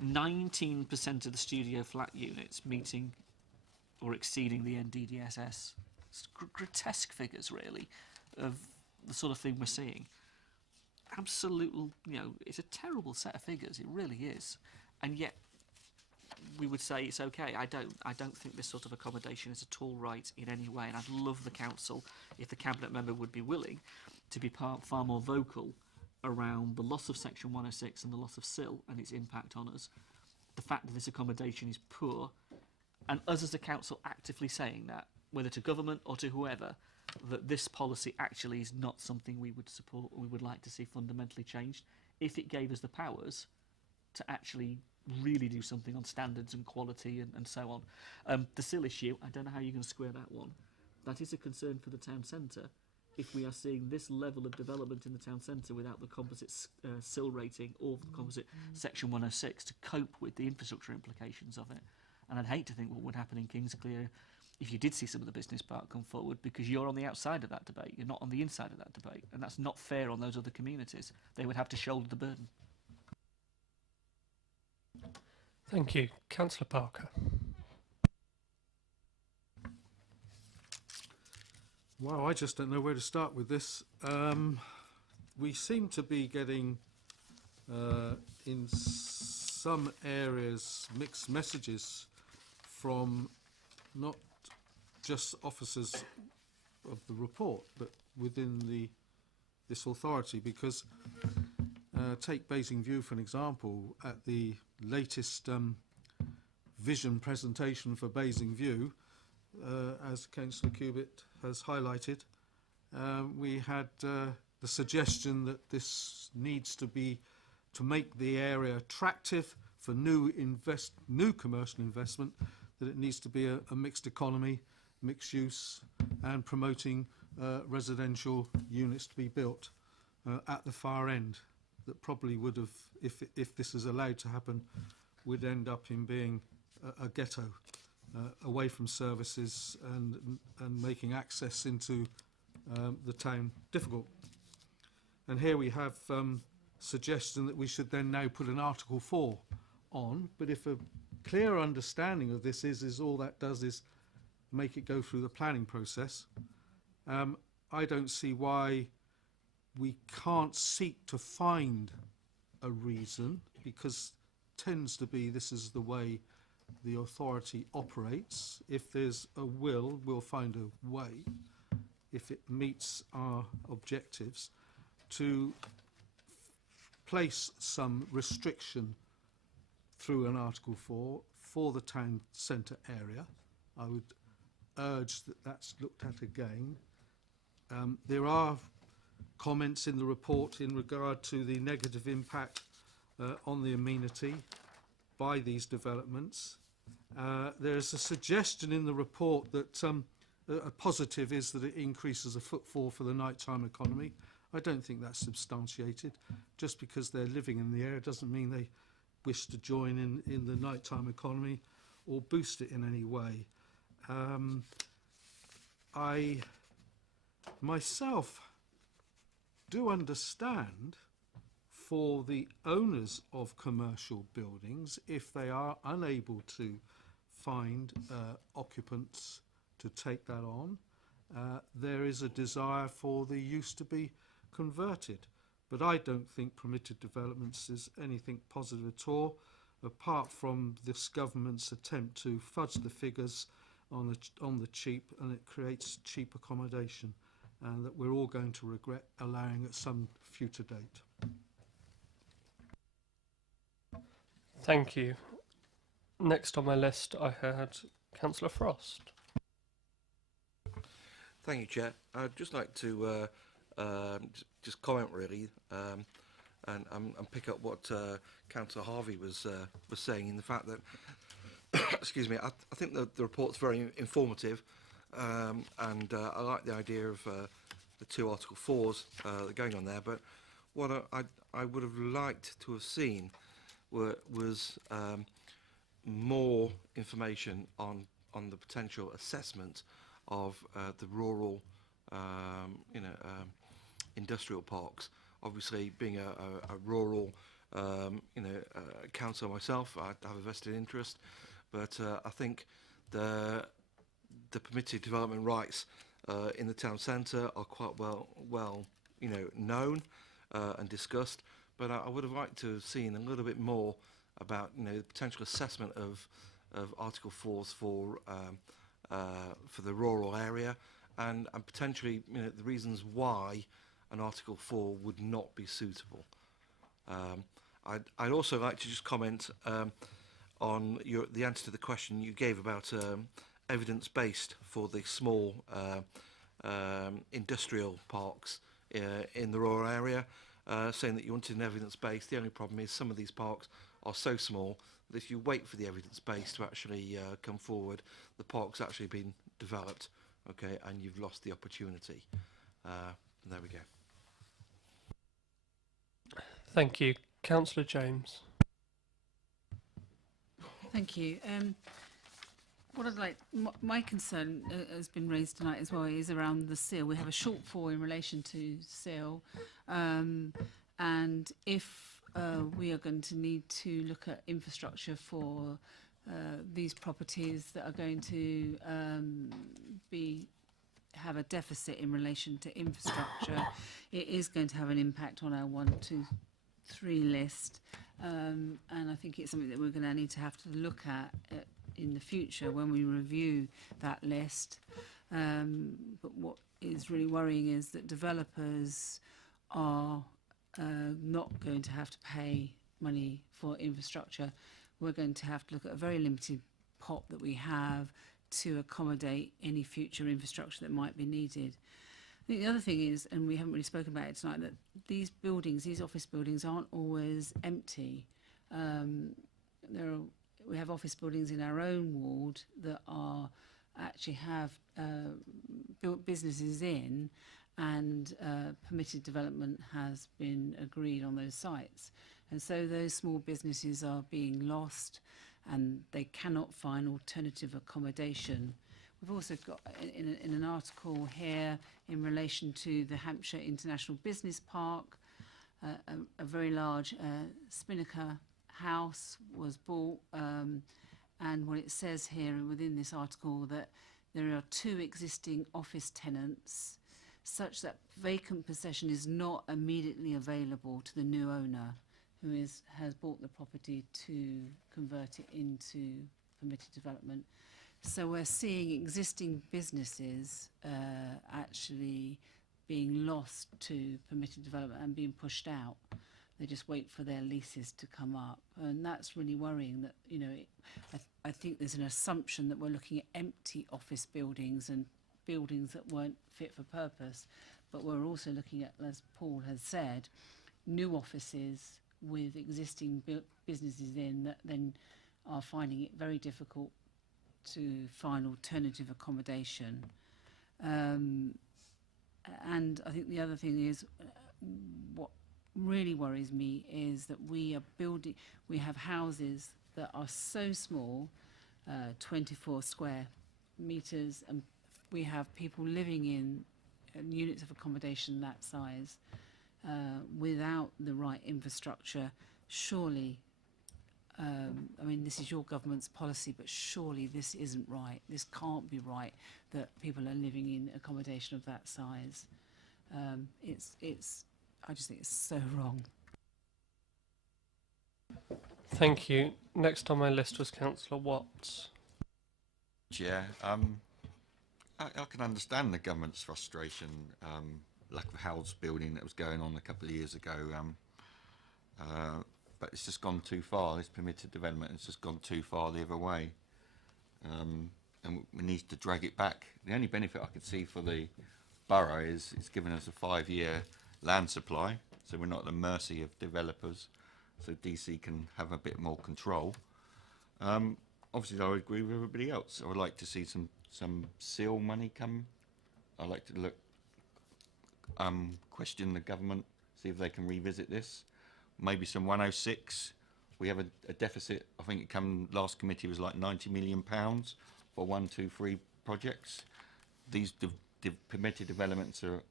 19% of the studio flat units meeting or exceeding the NDDSS. It's grotesque figures, really, of the sort of thing we're seeing. Absolute, it's a terrible set of figures. It really is. And yet, we would say it's okay. I don't think this sort of accommodation is at all right in any way. And I'd love the council, if the cabinet member would be willing, to be far more vocal around the loss of Section 106 and the loss of SIL and its impact on us, the fact that this accommodation is poor, and us as a council actively saying that, whether to government or to whoever, that this policy actually is not something we would support or we would like to see fundamentally changed, if it gave us the powers to actually really do something on standards and quality and so on. The SIL issue, I don't know how you're going to square that one. That is a concern for the town centre. If we are seeing this level of development in the town centre without the composite SIL rating or the composite Section 106 to cope with the infrastructure implications of it. And I'd hate to think what would happen in Kingsclear if you did see some of the business park come forward, because you're on the outside of that debate, you're not on the inside of that debate, and that's not fair on those other communities. They would have to shoulder the burden. Thank you. Councillor Parker. Wow, I just don't know where to start with this. We seem to be getting in some areas, mixed messages from not just officers of the report, but within this authority, because take Basing View for an example. At the latest vision presentation for Basing View, as Councillor Cubitt has highlighted, we had the suggestion that this needs to make the area attractive for new commercial investment, that it needs to be a mixed economy, mixed use, and promoting residential units to be built at the far end. That probably would have, if this is allowed to happen, would end up in being a ghetto, away from services and making access into the town difficult. And here we have suggestion that we should then now put an Article 4 on, but if a clear understanding of this is all that does is make it go through the planning process, I don't see why we can't seek to find a reason, because tends to be this is the way the authority operates. If there's a will, we'll find a way, if it meets our objectives, to place some restriction through an Article 4 for the town centre area. I would urge that that's looked at again. There are comments in the report in regard to the negative impact on the amenity by these developments. There's a suggestion in the report that a positive is that it increases the footfall for the nighttime economy. I don't think that's substantiated. Just because they're living in the area doesn't mean they wish to join in the nighttime economy or boost it in any way. I myself do understand for the owners of commercial buildings, if they are unable to find occupants to take that on, there is a desire for the use to be converted. But I don't think permitted developments is anything positive at all, apart from this government's attempt to fudge the figures on the cheap, and it creates cheap accommodation, and that we're all going to regret allowing at some future date. Thank you. Next on my list, I had Councillor Frost. Thank you, Chair. I'd just like to just comment really, and pick up what Councillor Harvey was saying, in the fact that, excuse me, I think the report's very informative, and I like the idea of the two Article 4s that are going on there. But what I would have liked to have seen was more information on the potential assessment of the rural, industrial parks. Obviously, being a rural, councillor myself, I have a vested interest, but I think the permitted development rights in the town centre are quite well known and discussed. But I would have liked to have seen a little bit more about the potential assessment of Article 4s for the rural area, and potentially the reasons why an Article 4 would not be suitable. I'd also like to just comment on the answer to the question you gave about evidence-based for the small industrial parks in the rural area, saying that you wanted an evidence-based. The only problem is some of these parks are so small that if you wait for the evidence base to actually come forward, the park's actually been developed, okay, and you've lost the opportunity. There we go. Thank you. Councillor James. Thank you. What I'd like, my concern has been raised tonight as well, is around the seal. We have a shortfall in relation to seal, and if we are going to need to look at infrastructure for these properties that are going to have a deficit in relation to infrastructure, it is going to have an impact on our 1, 2, 3 list, and I think it's something that we're going to need to have to look at in the future when we review that list. But what is really worrying is that developers are not going to have to pay money for infrastructure. We're going to have to look at a very limited pot that we have to accommodate any future infrastructure that might be needed. I think the other thing is, and we haven't really spoken about it tonight, that these buildings, these office buildings, aren't always empty. We have office buildings in our own ward that actually have built businesses in, and permitted development has been agreed on those sites. And so those small businesses are being lost, and they cannot find alternative accommodation. We've also got in an article here in relation to the Hampshire International Business Park, a very large Spinnaker house was bought, and what it says here within this article that there are 2 existing office tenants, such that vacant possession is not immediately available to the new owner, who has bought the property to convert it into permitted development. So we're seeing existing businesses actually being lost to permitted development and being pushed out. They just wait for their leases to come up, and that's really worrying. That I think there's an assumption that we're looking at empty office buildings and buildings that weren't fit for purpose, but we're also looking at, as Paul has said, new offices with existing businesses in that then are finding it very difficult to find alternative accommodation. And I think the other thing is, what really worries me is that we have houses that are so small, 24 square metres, and we have people living in units of accommodation that size without the right infrastructure. Surely, I mean, this is your government's policy, but surely this isn't right. This can't be right that people are living in accommodation of that size. I just think it's so wrong. Thank you. Next on my list was Councillor Watts. Chair, I can understand the government's frustration, lack of house building that was going on a couple of years ago, but it's just gone too far. This permitted development has just gone too far the other way, and we need to drag it back. The only benefit I could see for the borough is it's given us a 5-year land supply, so we're not at the mercy of developers, so DC can have a bit more control. Obviously, I would agree with everybody else. I would like to see some seal money come. I'd like to look, question the government, see if they can revisit this. Maybe some 106. We have a deficit. I think it come last committee was like £90 million for 1, 2, 3 projects. These permitted developments are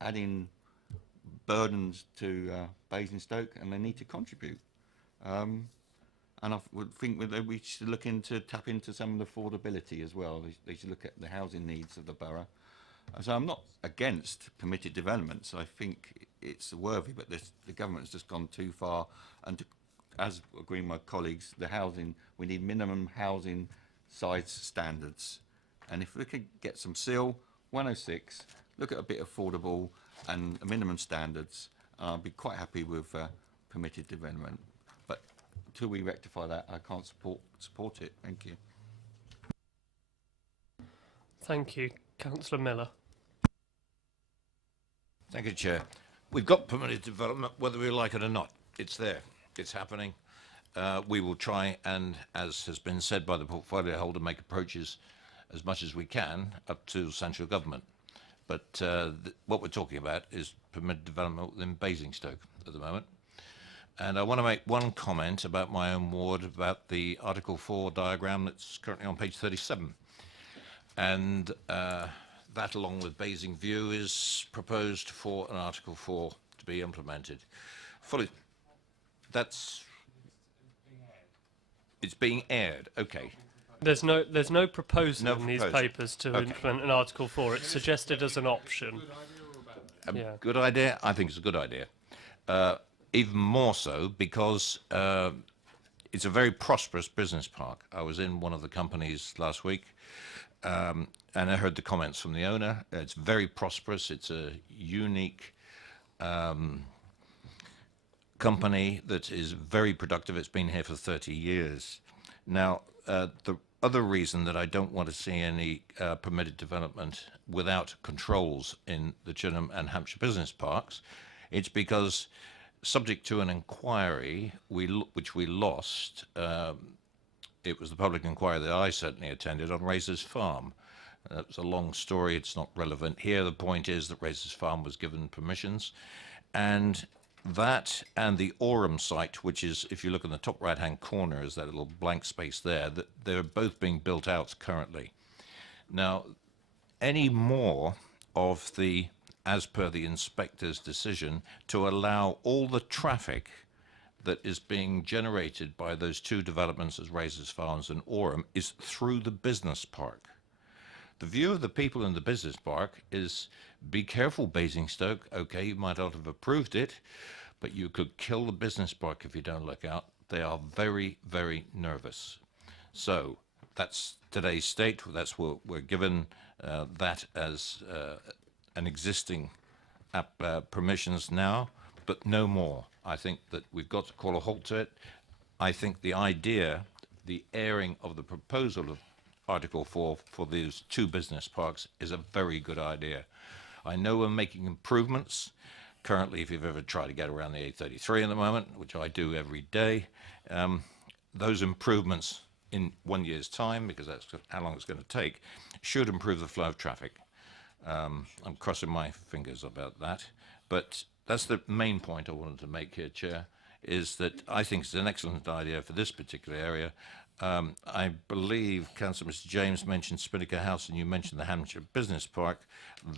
adding burdens to Basingstoke, and they need to contribute. And I would think that we should look into tap into some of the affordability as well. They should look at the housing needs of the borough. So I'm not against permitted developments. I think it's worthy, but the government's just gone too far. And as agreeing with my colleagues, the housing, we need minimum housing size standards. And if we could get some seal, 106, look at a bit affordable and minimum standards, I'd be quite happy with permitted development. But until we rectify that, I can't support it. Thank you. Thank you. Councillor Miller. Thank you, Chair. We've got permitted development, whether we like it or not. It's there. It's happening. We will try and, as has been said by the portfolio holder, make approaches as much as we can up to central government. But what we're talking about is permitted development within Basingstoke at the moment. And I want to make one comment about my own ward, about the Article 4 diagram that's currently on page 37. And that, along with Basing View, is proposed for an Article 4 to be implemented. Fully, that's... It's being aired, okay. There's no proposal No in these proposal. papers to Okay. implement an Article 4. It's suggested as an option. Yeah. Good idea? I think it's a good idea. even more so because it's a very prosperous business park. I was in one of the companies last week, and I heard the comments from the owner. It's very prosperous. It's a unique company that is very productive. It's been here for 30 years. Now, the other reason that I don't want to see any permitted development without controls in the Chinham and Hampshire business parks, it's because subject to an inquiry which we lost, it was the public inquiry that I certainly attended on Razor's Farm. That was a long story. It's not relevant here. The point is that Razor's Farm was given permissions, and that and the Orham site, which is, if you look in the top right-hand corner, is that little blank space there, that they're both being built out currently. Now, any more of the, as per the inspector's decision, to allow all the traffic that is being generated by those two developments as Razor's Farms and Orham is through the business park. The view of the people in the business park is, be careful, Basingstoke. Okay, you might not have approved it, but you could kill the business park if you don't look out. They are very, very nervous. So that's today's state. That's what we're given that as an existing permissions now, but no more. I think that we've got to call a halt to it. I think the idea, the airing of the proposal of Article 4 for these two business parks is a very good idea. I know we're making improvements. Currently, if you've ever tried to get around the A33 at the moment, which I do every day, those improvements in 1 year's time, because that's how long it's going to take, should improve the flow of traffic. I'm crossing my fingers about that. But that's the main point I wanted to make here, Chair, is that I think it's an excellent idea for this particular area. I believe Councillor Mr. James mentioned Spinnaker House and you mentioned the Hampshire Business Park.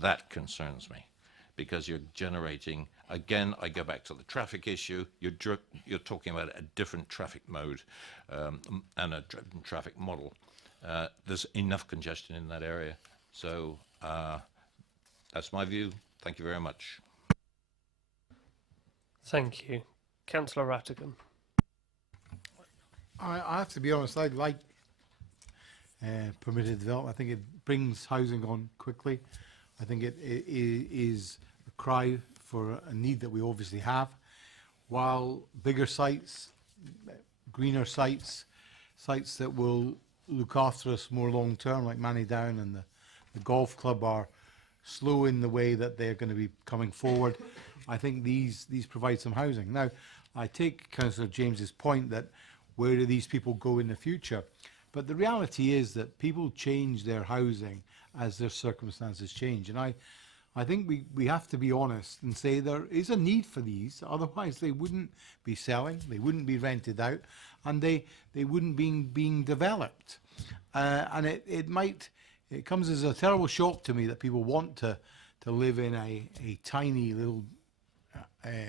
That concerns me because you're generating, again, I go back to the traffic issue, you're talking about a different traffic mode and a different traffic model. There's enough congestion in that area. So that's my view. Thank you very much. Thank you. Councillor Rattigan. I have to be honest, I like permitted development. I think it brings housing on quickly. I think it is a cry for a need that we obviously have. While bigger sites, greener sites, sites that will look after us more long term, like Manny Down and the golf club, are slow in the way that they're going to be coming forward. I think these provide some housing. Now, I take Councillor James's point that where do these people go in the future? But the reality is that people change their housing as their circumstances change. And I think we have to be honest and say there is a need for these, otherwise they wouldn't be selling, they wouldn't be rented out, and they wouldn't be being developed. And it comes as a terrible shock to me that people want to live in a tiny little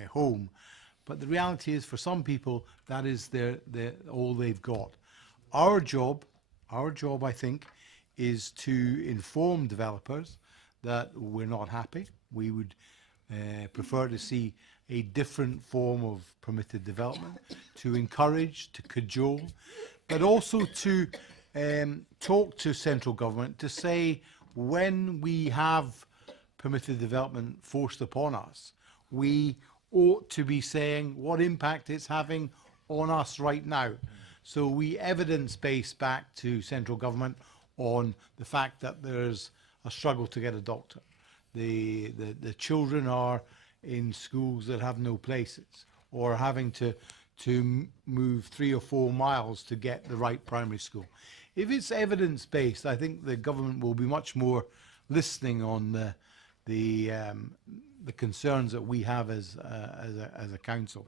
home. But the reality is, for some people, that is all they've got. Our job, I think, is to inform developers that we're not happy. We would prefer to see a different form of permitted development, to encourage, to cajole, but also to talk to central government to say when we have permitted development forced upon us, we ought to be saying what impact it's having on us right now. So we evidence-base back to central government on the fact that there's a struggle to get a doctor. The children are in schools that have no places, or having to move 3 or 4 miles to get the right primary school. If it's evidence-based, I think the government will be much more listening on the concerns that we have as a council.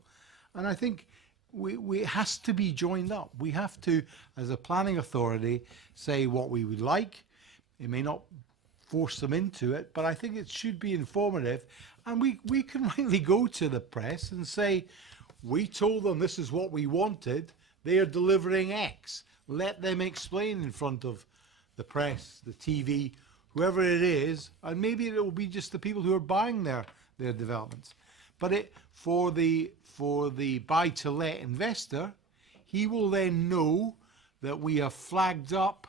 And I think it has to be joined up. We have to, as a planning authority, say what we would like. It may not force them into it, but I think it should be informative. And we can really go to the press and say, we told them this is what we wanted, they are delivering X. Let them explain in front of the press, the TV, whoever it is, and maybe it will be just the people who are buying their developments. But for the buy-to-let investor, he will then know that we have flagged up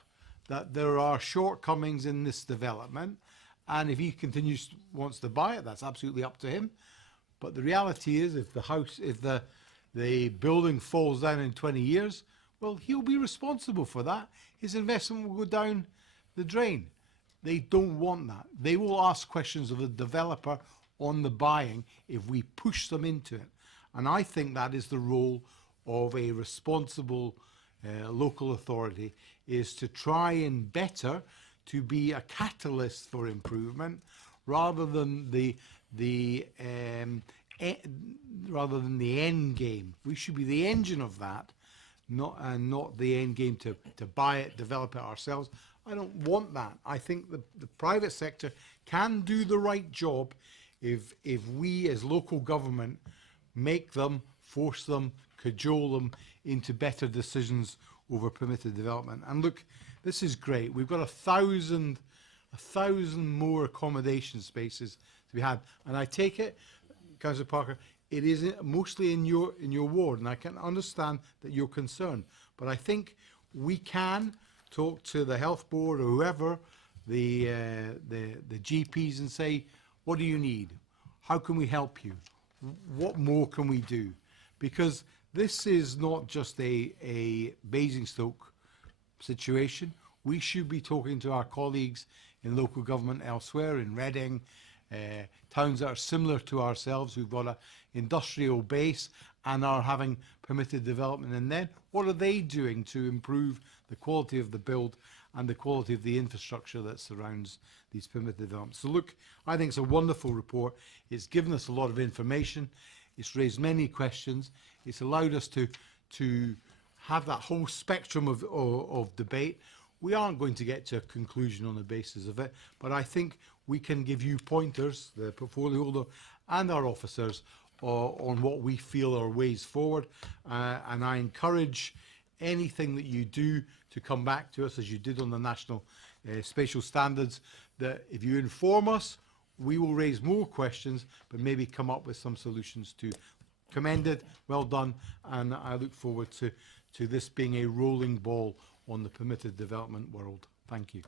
that there are shortcomings in this development, and if he wants to buy it, that's absolutely up to him. But the reality is, if the building falls down in 20 years, well, he'll be responsible for that. His investment will go down the drain. They don't want that. They will ask questions of the developer on the buying if we push them into it. And I think that is the role of a responsible local authority, is to try and better to be a catalyst for improvement rather than the end game. We should be the engine of that, not the end game to buy it, develop it ourselves. I don't want that. I think the private sector can do the right job if we as local government make them, force them, cajole them into better decisions over permitted development. And look, this is great. We've got 1,000 more accommodation spaces to be had. And I take it, Councillor Parker, it is mostly in your ward, and I can understand that you're concerned. But I think we can talk to the health board or whoever, the GPs, and say, what do you need? How can we help you? What more can we do? Because this is not just a Basingstoke situation. We should be talking to our colleagues in local government elsewhere, in Reading, towns that are similar to ourselves, who've got an industrial base and are having permitted development. And then what are they doing to improve the quality of the build and the quality of the infrastructure that surrounds these permitted developments? So look, I think it's a wonderful report. It's given us a lot of information. It's raised many questions. It's allowed us to have that whole spectrum of debate. We aren't going to get to a conclusion on the basis of it, but I think we can give you pointers, the portfolio holder and our officers, on what we feel are ways forward. And I encourage anything that you do to come back to us, as you did on the national spatial standards, that if you inform us, we will raise more questions, but maybe come up with some solutions too. Commended, well done, and I look forward to this being a rolling ball on the permitted development world. Thank you.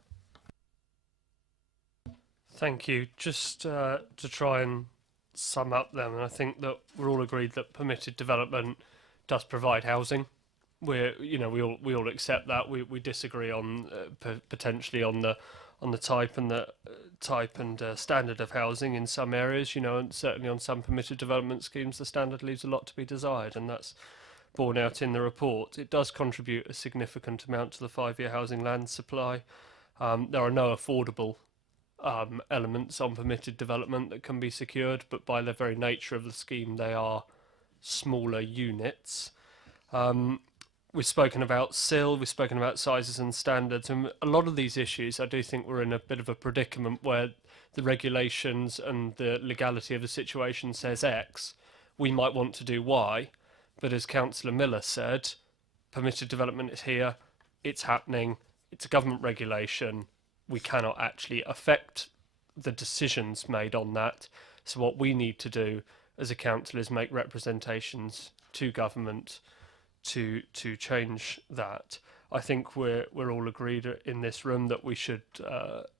Thank you. Just to try and sum up then, and I think that we're all agreed that permitted development does provide housing. We all accept that. We disagree on potentially on the type and standard of housing in some areas, and certainly on some permitted development schemes the standard leaves a lot to be desired, and that's borne out in the report. It does contribute a significant amount to the 5-year housing land supply. There are no affordable elements on permitted development that can be secured, but by the very nature of the scheme they are smaller units. We've spoken about SIL, we've spoken about sizes and standards, and a lot of these issues I do think we're in a bit of a predicament where the regulations and the legality of the situation says X, we might want to do Y, but as Councillor Miller said, permitted development is here, it's happening, it's a government regulation, we cannot actually affect the decisions made on that. So what we need to do as a council is make representations to government to change that. I think we're all agreed in this room that we should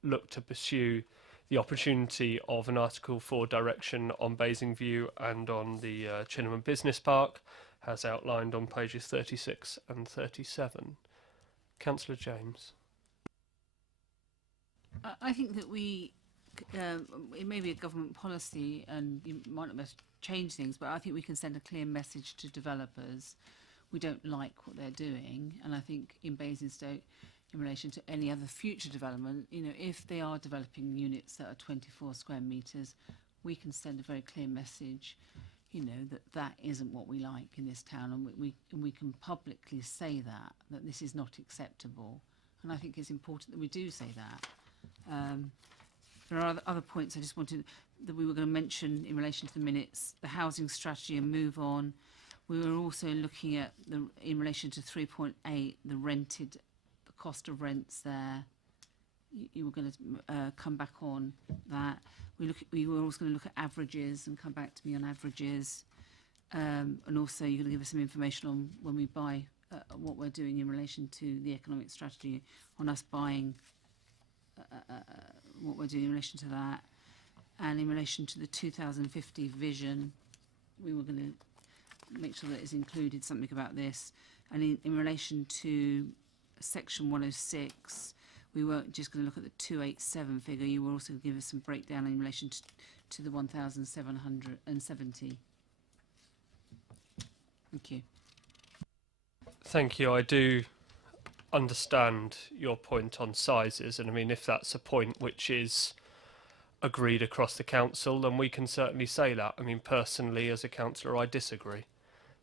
look to pursue the opportunity of an Article 4 direction on Basingview and on the Chinnaman Business Park, as outlined on pages 36 and 37. Councillor James. I think that it may be a government policy and you might not be able to change things, but I think we can send a clear message to developers. We don't like what they're doing, and I think in Basingstoke, in relation to any other future development, if they are developing units that are 24 square metres, we can send a very clear message, that isn't what we like in this town, and we can publicly say that this is not acceptable. And I think it's important that we do say that. There are other points I just wanted that we were going to mention in relation to the minutes, the housing strategy and move on. We were also looking at in relation to 3.8, the cost of rents there. you were going to come back on that. We were also going to look at averages and come back to me on averages. And also you're going to give us some information on when we buy, what we're doing in relation to the economic strategy, on us buying, what we're doing in relation to that. And in relation to the 2050 vision, we were going to make sure that it's included something about this. And in relation to section 106, we weren't just going to look at the 287 figure, you were also going to give us some breakdown in relation to the 1,770. Thank you. Thank you. I do understand your point on sizes, and I mean, if that's a point which is agreed across the council, then we can certainly say that. I mean, personally, as a councillor, I disagree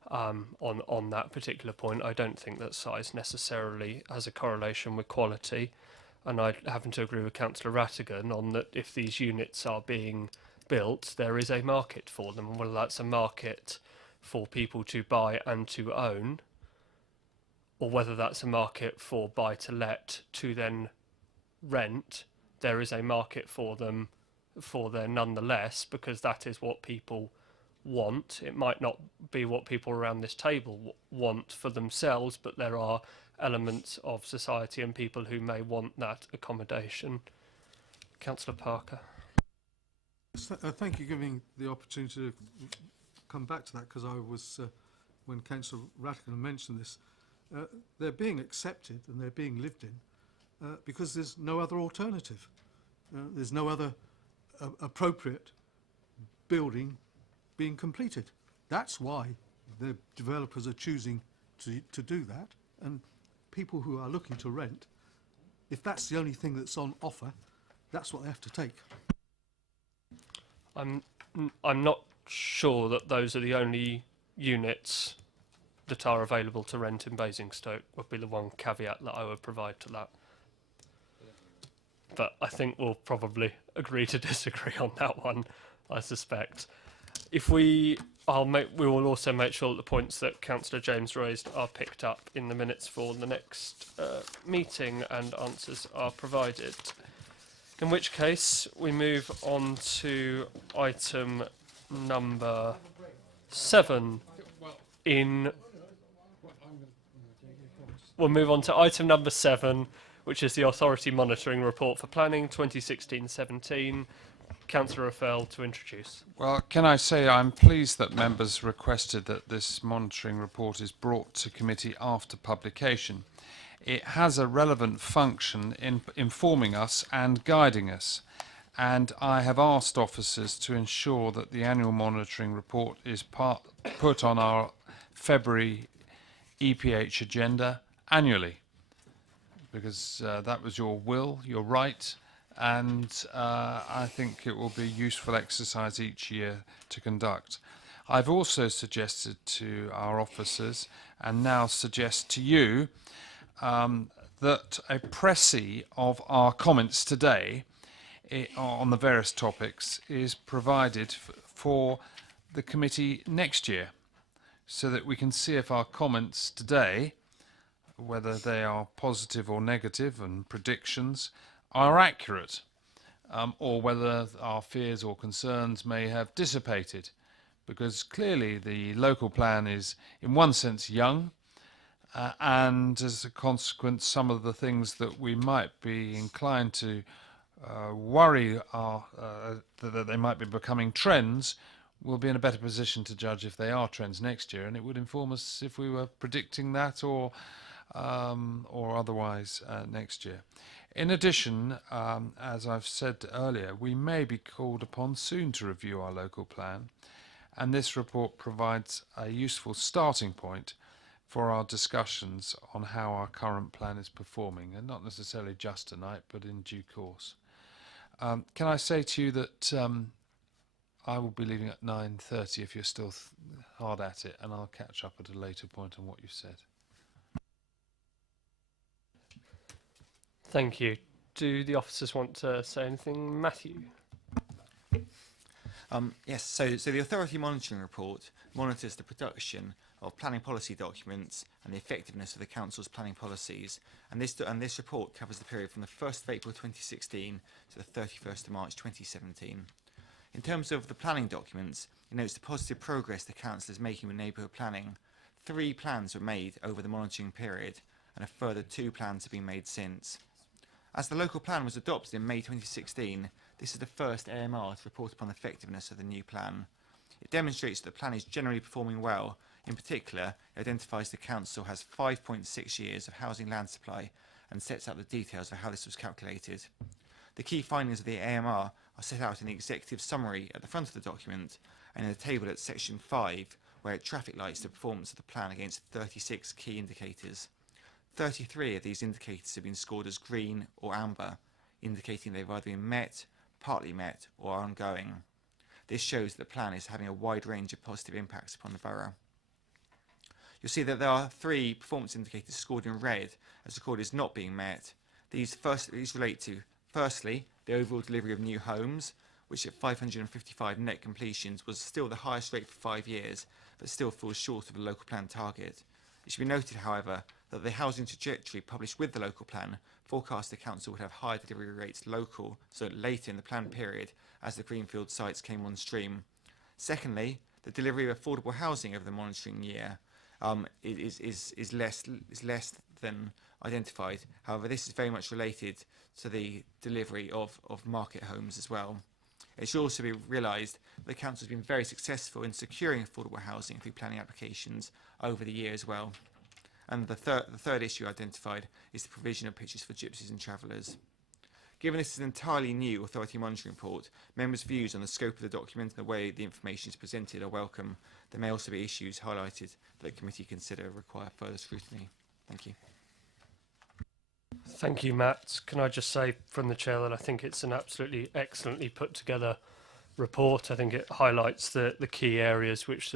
on that particular point. I don't think that size necessarily has a correlation with quality, and I happen to agree with Councillor Rattigan on that. If these units are being built, there is a market for them, and whether that's a market for people to buy and to own, or whether that's a market for buy to let to then rent, there is a market for them for there nonetheless, because that is what people want. It might not be what people around this table want for themselves, but there are elements of society and people who may want that accommodation. Councillor Parker. Thank you for giving the opportunity to come back to that, because I was, when Councillor Rattigan mentioned this, they're being accepted and they're being lived in because there's no other alternative. There's no other appropriate building being completed. That's why the developers are choosing to do that, and people who are looking to rent, if that's the only thing that's on offer, that's what they have to take. I'm not sure that those are the only units that are available to rent in Basingstoke, would be the one caveat that I would provide to that. But I think we'll probably agree to disagree on that one, I suspect. We will also make sure that the points that Councillor James raised are picked up in the minutes for the next meeting and answers are provided. In which case, we move on to item number 7 We'll move on to item number 7, which is the Authority Monitoring Report for Planning 2016-17. Councillor Rafael to introduce. Well, can I say I'm pleased that members requested that this monitoring report is brought to committee after publication. It has a relevant function in informing us and guiding us, and I have asked officers to ensure that the annual monitoring report is put on our February EPH agenda annually, because that was your will, your right, and I think it will be a useful exercise each year to conduct. I've also suggested to our officers, and now suggest to you, that a précis of our comments today on the various topics is provided for the committee next year, so that we can see if our comments today, whether they are positive or negative and predictions, are accurate, or whether our fears or concerns may have dissipated, because clearly the local plan is in one sense young, and as a consequence some of the things that we might be inclined to worry are that they might be becoming trends, we'll be in a better position to judge if they are trends next year, and it would inform us if we were predicting that or otherwise next year. In addition, as I've said earlier, we may be called upon soon to review our local plan, and this report provides a useful starting point for our discussions on how our current plan is performing, and not necessarily just tonight, but in due course. Can I say to you that I will be leaving at 9:30 if you're still hard at it, and I'll catch up at a later point on what you've said. Thank you. Do the officers want to say anything? Matthew? Yes, so the Authority Monitoring Report monitors the production of planning policy documents and the effectiveness of the Council's planning policies. And this report covers the period from the 1st of April 2016 to the 31st of March 2017. In terms of the planning documents, it notes the positive progress the Council is making with neighbourhood planning. 3 plans were made over the monitoring period, and a further 2 plans have been made since. As the local plan was adopted in May 2016, this is the first AMR to report upon the effectiveness of the new plan. It demonstrates that the plan is generally performing well. In particular, it identifies the Council has 5.6 years of housing land supply and sets out the details of how this was calculated. The key findings of the AMR are set out in the executive summary at the front of the document and in the table at section 5, where it traffic lights the performance of the plan against 36 key indicators. 33 of these indicators have been scored as green or amber, indicating they've either been met, partly met, or are ongoing. This shows that the plan is having a wide range of positive impacts upon the borough. You'll see that there are 3 performance indicators scored in red as recorded as not being met. These relate to, firstly, the overall delivery of new homes, which at 555 net completions was still the highest rate for 5 years, but still falls short of the local plan target. It should be noted, however, that the housing trajectory published with the local plan forecast the Council would have higher delivery rates later in the planned period as the greenfield sites came on stream. Secondly, the delivery of affordable housing over the monitoring year is less than identified. However, this is very much related to the delivery of market homes as well. It should also be realised that the Council has been very successful in securing affordable housing through planning applications over the year as well. And the third issue identified is the provision of pitches for gypsies and travellers. Given this is an entirely new authority monitoring report, members' views on the scope of the document and the way the information is presented are welcome. There may also be issues highlighted that the committee consider require further scrutiny. Thank you. Thank you, Matt. Can I just say from the chair that I think it's an absolutely excellently put together report. I think it highlights the key areas which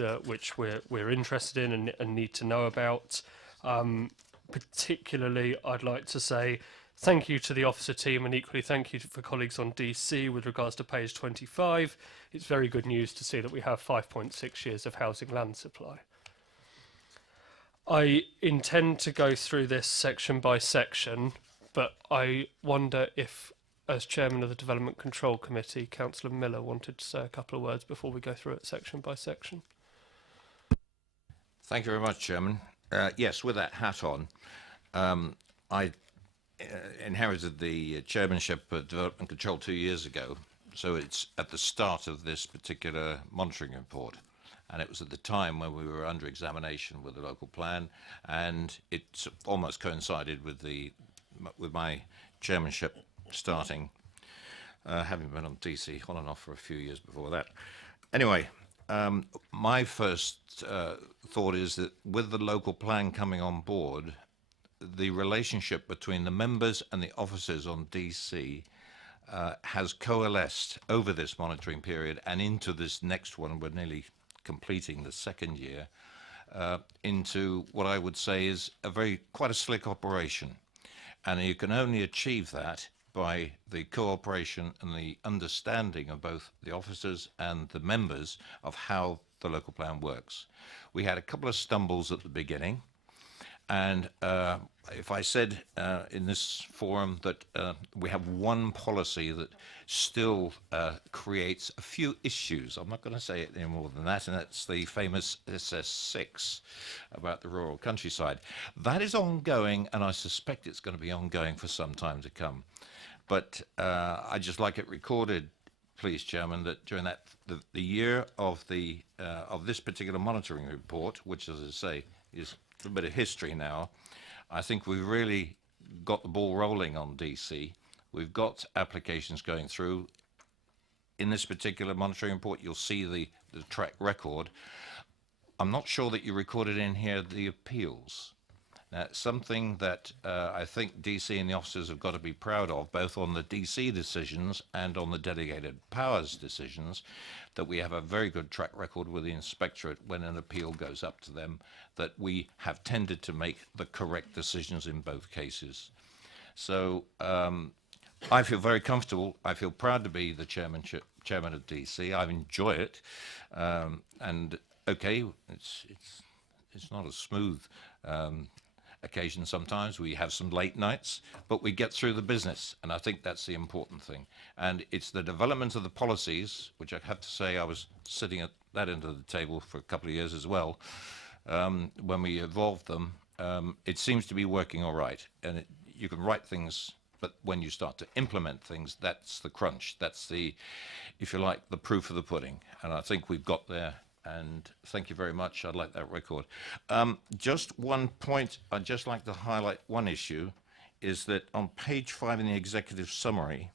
we're interested in and need to know about. Particularly, I'd like to say thank you to the officer team, and equally thank you for colleagues on DC with regards to page 25. It's very good news to see that we have 5.6 years of housing land supply. I intend to go through this section by section, but I wonder if, as chairman of the Development Control Committee, Councillor Miller wanted to say a couple of words before we go through it section by section. Thank you very much, Chairman. Yes, with that hat on, I inherited the chairmanship of Development Control 2 years ago, so it's at the start of this particular monitoring report. And it was at the time when we were under examination with the local plan, and it almost coincided with my chairmanship starting, having been on DC on and off for a few years before that. Anyway, my first thought is that with the local plan coming on board, the relationship between the members and the officers on DC has coalesced over this monitoring period and into this next one. We're nearly completing the second year into what I would say is quite a slick operation. And you can only achieve that by the cooperation and the understanding of both the officers and the members of how the local plan works. We had a couple of stumbles at the beginning, and if I said in this forum that we have one policy that still creates a few issues, I'm not going to say it any more than that, and that's the famous SS6 about the rural countryside. That is ongoing, and I suspect it's going to be ongoing for some time to come. But I'd just like it recorded, please, Chairman, that during the year of this particular monitoring report, which, as I say, is a bit of history now, I think we've really got the ball rolling on DC. We've got applications going through. In this particular monitoring report, you'll see the track record. I'm not sure that you recorded in here the appeals. Now, something that I think DC and the officers have got to be proud of, both on the DC decisions and on the delegated powers decisions, that we have a very good track record with the inspectorate when an appeal goes up to them, that we have tended to make the correct decisions in both cases. So I feel very comfortable. I feel proud to be the chairman of DC. I enjoy it. And okay, it's not a smooth occasion sometimes. We have some late nights, but we get through the business, and I think that's the important thing. And it's the development of the policies, which I have to say I was sitting at that end of the table for a couple of years as well, when we evolved them. It seems to be working all right, and you can write things, but when you start to implement things, that's the crunch. That's the, if you like, the proof of the pudding. And I think we've got there. And thank you very much. I'd like that record. Just one point, I'd just like to highlight one issue, is that on page 5 in the executive summary,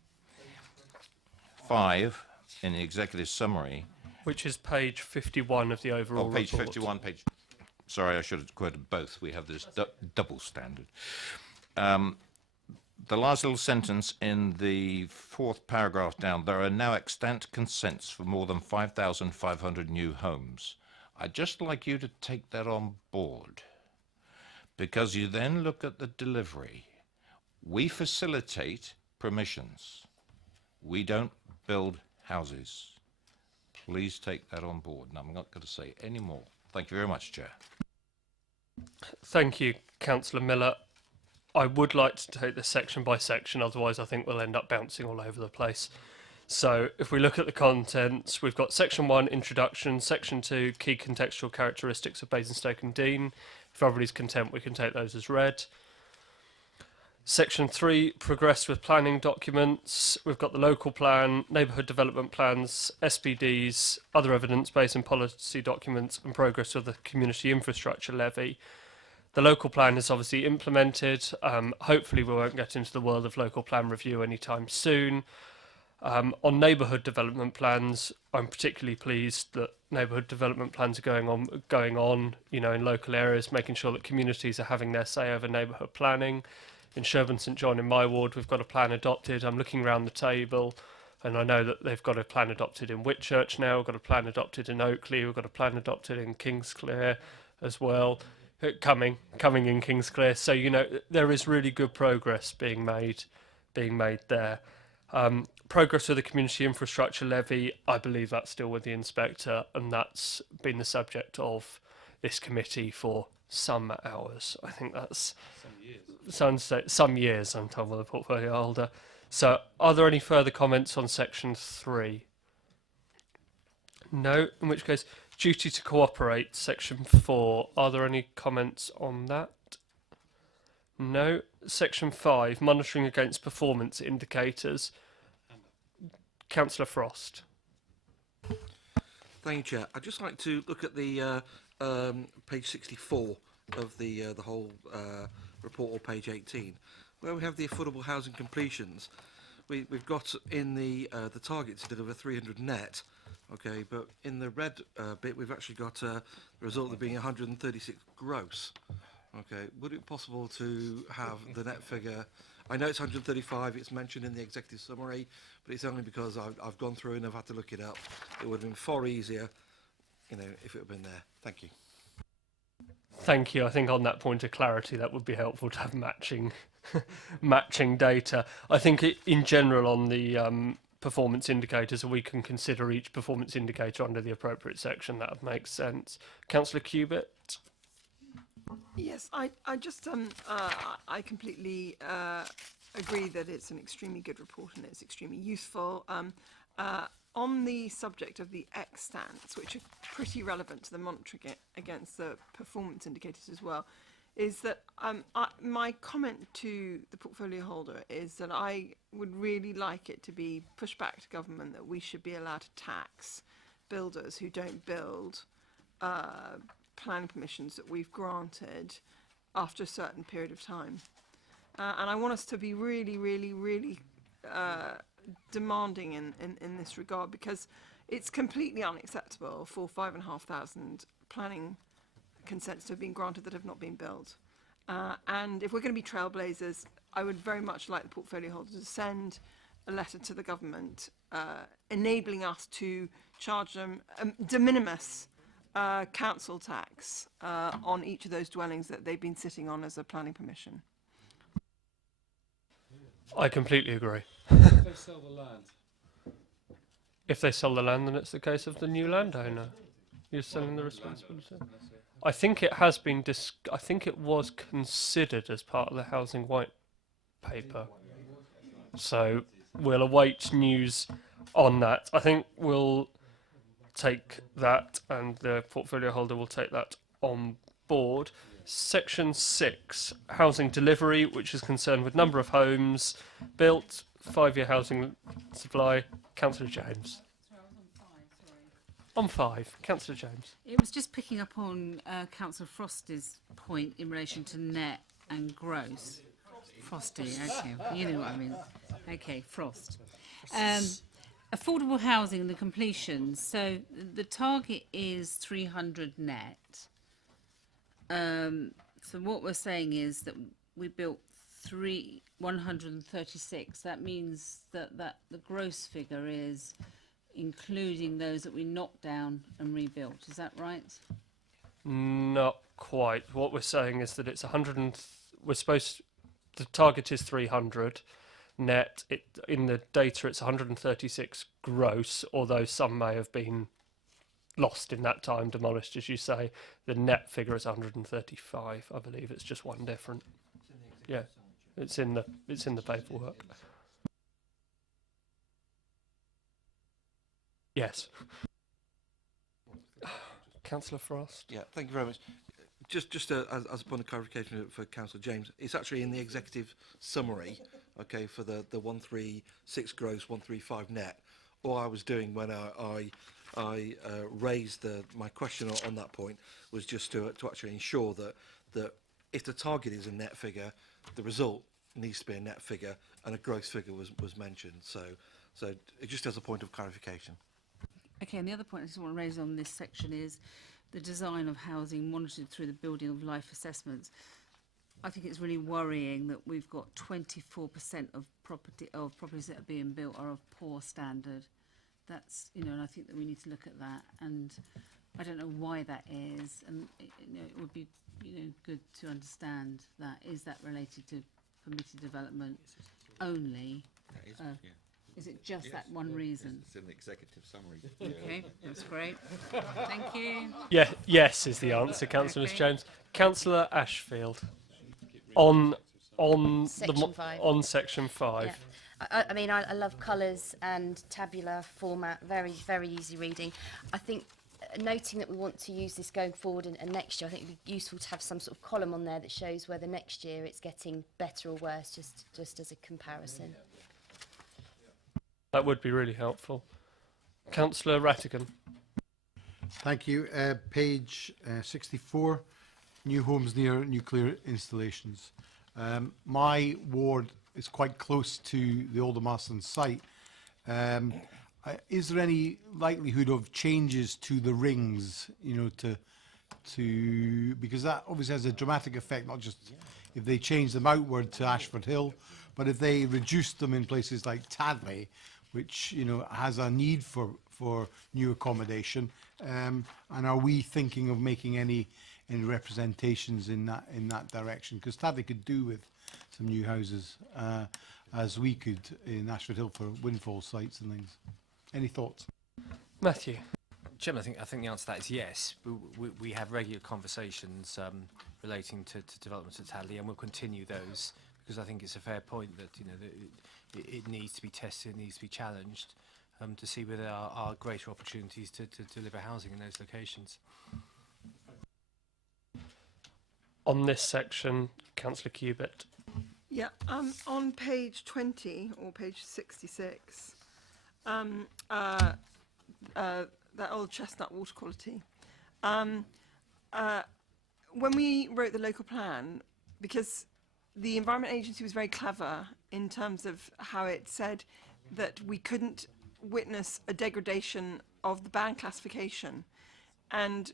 5 in the executive summary, which is page 51 of the overall report. Page 51, sorry, I should have quoted both. We have this double standard. The last little sentence in the 4th paragraph down, there are now extant consents for more than 5,500 new homes. I'd just like you to take that on board, because you then look at the delivery. We facilitate permissions. We don't build houses. Please take that on board. And I'm not going to say any more. Thank you very much, Chair. Thank you, Councillor Miller. I would like to take this section by section, otherwise I think we'll end up bouncing all over the place. So if we look at the contents, we've got section 1, introduction, section 2, key contextual characteristics of Basingstoke and Deane. If everybody's content, we can take those as read. Section 3, progress with planning documents. We've got the local plan, neighbourhood development plans, SPDs, other evidence-based and policy documents, and progress with the community infrastructure levy. The local plan is obviously implemented. Hopefully we won't get into the world of local plan review anytime soon. On neighbourhood development plans, I'm particularly pleased that neighbourhood development plans are going on, in local areas, making sure that communities are having their say over neighbourhood planning. In Sherburn St John, in my ward, we've got a plan adopted. I'm looking around the table, and I know that they've got a plan adopted in Whitchurch now. We've got a plan adopted in Oakley. We've got a plan adopted in Kingsclere as well. Coming in Kingsclere. So there is really good progress being made there. Progress with the community infrastructure levy, I believe that's still with the inspector, and that's been the subject of this committee for some hours. I think that's some years, I'm told by the portfolio holder. So are there any further comments on section 3? No, in which case, duty to cooperate, section 4. Are there any comments on that? No. Section 5, monitoring against performance indicators. Councillor Frost. Thank you, Chair. I'd just like to look at the page 64 of the whole report, or page 18, where we have the affordable housing completions. We've got in the target to deliver 300 net. Okay, but in the red bit, we've actually got the result of being 136 gross. Okay, would it be possible to have the net figure? I know it's 135, it's mentioned in the executive summary, but it's only because I've gone through and I've had to look it up. It would have been far easier, if it had been there. Thank you. Thank you. I think on that point of clarity, that would be helpful to have matching data. I think in general on the performance indicators, we can consider each performance indicator under the appropriate section. That would make sense. Councillor Cubitt. Yes, I just I completely agree that it's an extremely good report and it's extremely useful. On the subject of the extants, which are pretty relevant to the monitoring against the performance indicators as well, is that my comment to the portfolio holder is that I would really like it to be pushed back to government that we should be allowed to tax builders who don't build planning permissions that we've granted after a certain period of time. And I want us to be really, really, really demanding in this regard, because it's completely unacceptable for 5,500 planning consents to have been granted that have not been built. And if we're going to be trailblazers, I would very much like the portfolio holder to send a letter to the government enabling us to charge them de minimis council tax on each of those dwellings that they've been sitting on as a planning permission. I completely agree. If they sell the land. If they sell the land, then it's the case of the new landowner. You're selling the responsibility. I think it has been. I think it was considered as part of the housing white paper. So we'll await news on that. I think we'll take that, and the portfolio holder will take that on board. Section 6, housing delivery, which is concerned with number of homes built, 5-year housing supply. Councillor James. On 5, Councillor James. It was just picking up on Councillor Frosty's point in relation to net and gross. Frosty, okay, you know what I mean. Okay, Frost. Affordable housing and the completions. So the target is 300 net. So what we're saying is that we built 136. That means that the gross figure is including those that we knocked down and rebuilt. Is that right? Not quite. What we're saying is that it's 100. The target is 300 net. In the data, it's 136 gross, although some may have been lost in that time, demolished, as you say. The net figure is 135. I believe it's just one different. Yeah, it's in the paperwork. Yes. Councillor Frost. Yeah, thank you very much. Just as a point of clarification for Councillor James, it's actually in the executive summary, okay, for the 136 gross, 135 net. All I was doing when I raised my question on that point was just to actually ensure that if the target is a net figure, the result needs to be a net figure, and a gross figure was mentioned. So just as a point of clarification. Okay, and the other point I just want to raise on this section is the design of housing monitored through the building of life assessments. I think it's really worrying that we've got 24% of properties that are being built are of poor standard. That's, and I think that we need to look at that, and I don't know why that is, and it would be good to understand that. Is that related to permitted development only? That is, yeah. Is it just Yes, that one yeah, reason? It's in the executive summary. Okay, that's great. Thank you. Yeah, yes is the answer, Councillor Miss Okay. Jones. Councillor Ashfield. On Section 5. on section 5. Yeah. I mean, I love colours and tabular format, very, very easy reading. I think noting that we want to use this going forward and next year, I think it would be useful to have some sort of column on there that shows whether next year it's getting better or worse, just as a comparison. That would be really helpful. Councillor Rattigan. Thank you. Page 64, new homes near nuclear installations. My ward is quite close to the Aldermaston site. Is there any likelihood of changes to the rings, because that obviously has a dramatic effect, not just if they change them outward to Ashford Hill, but if they reduce them in places like Tadley, which has a need for new accommodation, and are we thinking of making any representations in that direction? Because Tadley could do with some new houses, as we could in Ashford Hill for windfall sites and things. Any thoughts? Matthew. Chairman, I think the answer to that is yes. We have regular conversations relating to developments at Tadley, and we'll continue those, because I think it's a fair point that it needs to be tested, it needs to be challenged, to see whether there are greater opportunities to deliver housing in those locations. On this section, Councillor Cubitt. Yeah, on page 20 or page 66, that old chestnut water quality. When we wrote the local plan, because the Environment Agency was very clever in terms of how it said that we couldn't witness a degradation of the band classification, and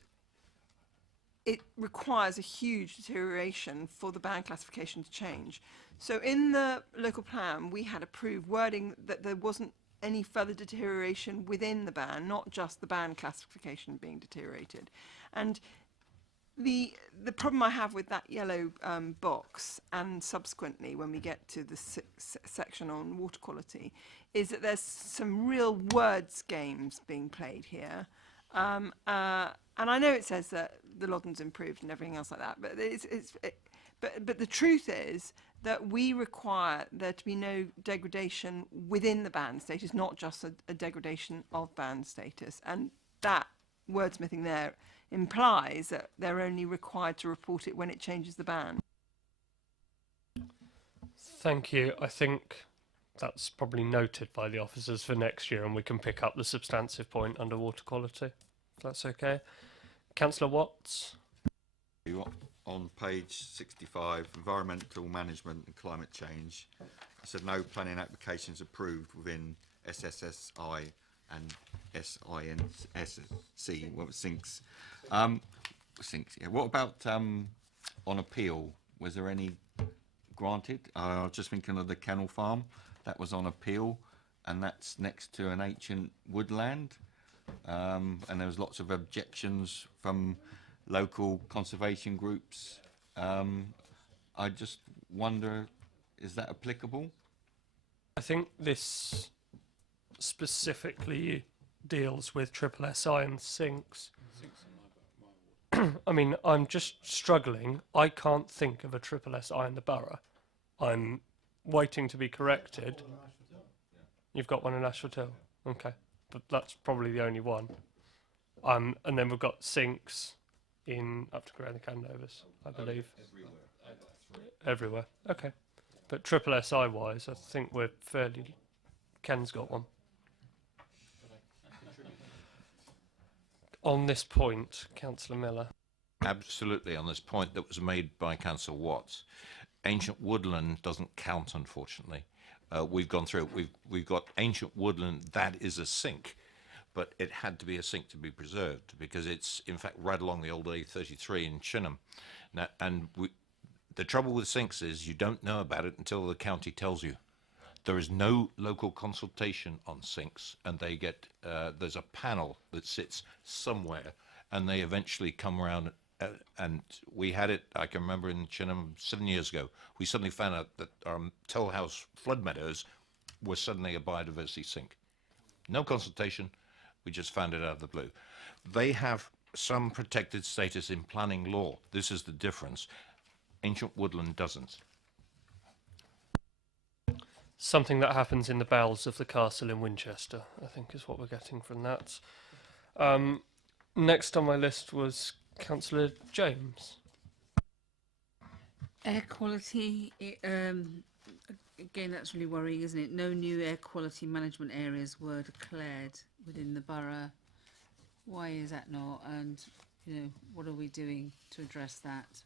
it requires a huge deterioration for the band classification to change. So in the local plan, we had approved wording that there wasn't any further deterioration within the band, not just the band classification being deteriorated. And the problem I have with that yellow box, and subsequently when we get to the section on water quality, is that there's some real words games being played here. And I know it says that the Loddon's improved and everything else like that, but but the truth is that we require there to be no degradation within the band status, not just a degradation of band status. And that wordsmithing there implies that they're only required to report it when it changes the band. Thank you. I think that's probably noted by the officers for next year, and we can pick up the substantive point under water quality, if that's okay. Councillor Watts? On page 65, environmental management and climate change, I said no planning applications approved within SSSI and SINC. What was sinks? Sinks. Yeah. What about on appeal? Was there any granted? I was just thinking of the Kennel Farm that was on appeal, and that's next to an ancient woodland, and there was lots of objections from local conservation groups. I just wonder, is that applicable? I think this specifically deals with triple SI and sinks. I mean, I'm just struggling. I can't think of a triple SI in the borough. I'm waiting to be corrected. You've got one in Ashford Hill, okay, but that's probably the only one. And then we've got sinks in up to Granny Candovers, I believe. Everywhere. Okay. But triple SI wise, I think we're fairly. Ken's got one. On this point, Councillor Miller. Absolutely, on this point that was made by Councillor Watts, ancient woodland doesn't count, unfortunately. We've gone through it. We've got ancient woodland that is a sink, but it had to be a sink to be preserved because it's in fact right along the old A33 in Chinham. Now, and the trouble with sinks is you don't know about it until the county tells you. There is no local consultation on sinks, and they get there's a panel that sits somewhere, and they eventually come around. And we had it, I can remember in Chinham 7 years ago, we suddenly found out that our Toll House flood meadows were suddenly a biodiversity sink. No consultation, we just found it out of the blue. They have some protected status in planning law. This is the difference. Ancient woodland doesn't. Something that happens in the bowels of the castle in Winchester, I think is what we're getting from that. Next on my list was Councillor James. Air quality, again, that's really worrying, isn't it? No new air quality management areas were declared within the borough. Why is that not? And, you know, what are we doing to address that?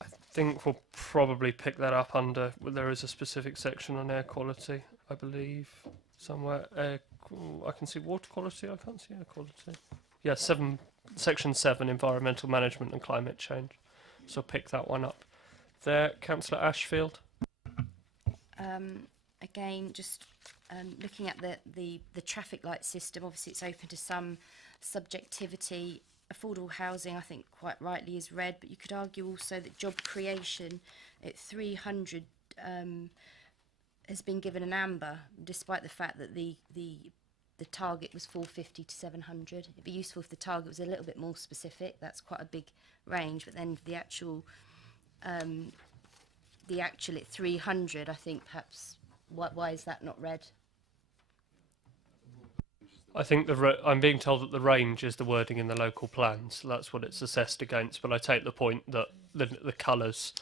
I think we'll probably pick that up under, well, there is a specific section on air quality, I believe, somewhere. I can see water quality, I can't see air quality. Yeah, section 7, environmental management and climate change. So pick that one up. There, Councillor Ashfield. Again, just looking at the traffic light system, obviously it's open to some subjectivity. Affordable housing, I think quite rightly is red, but you could argue also that job creation at 300 has been given an amber, despite the fact that the target was 450 to 700. It'd be useful if the target was a little bit more specific. That's quite a big range, but then the actual at 300, I think perhaps why is that not red? I think I'm being told that the range is the wording in the local plan, so that's what it's assessed against. But I take the point that the colours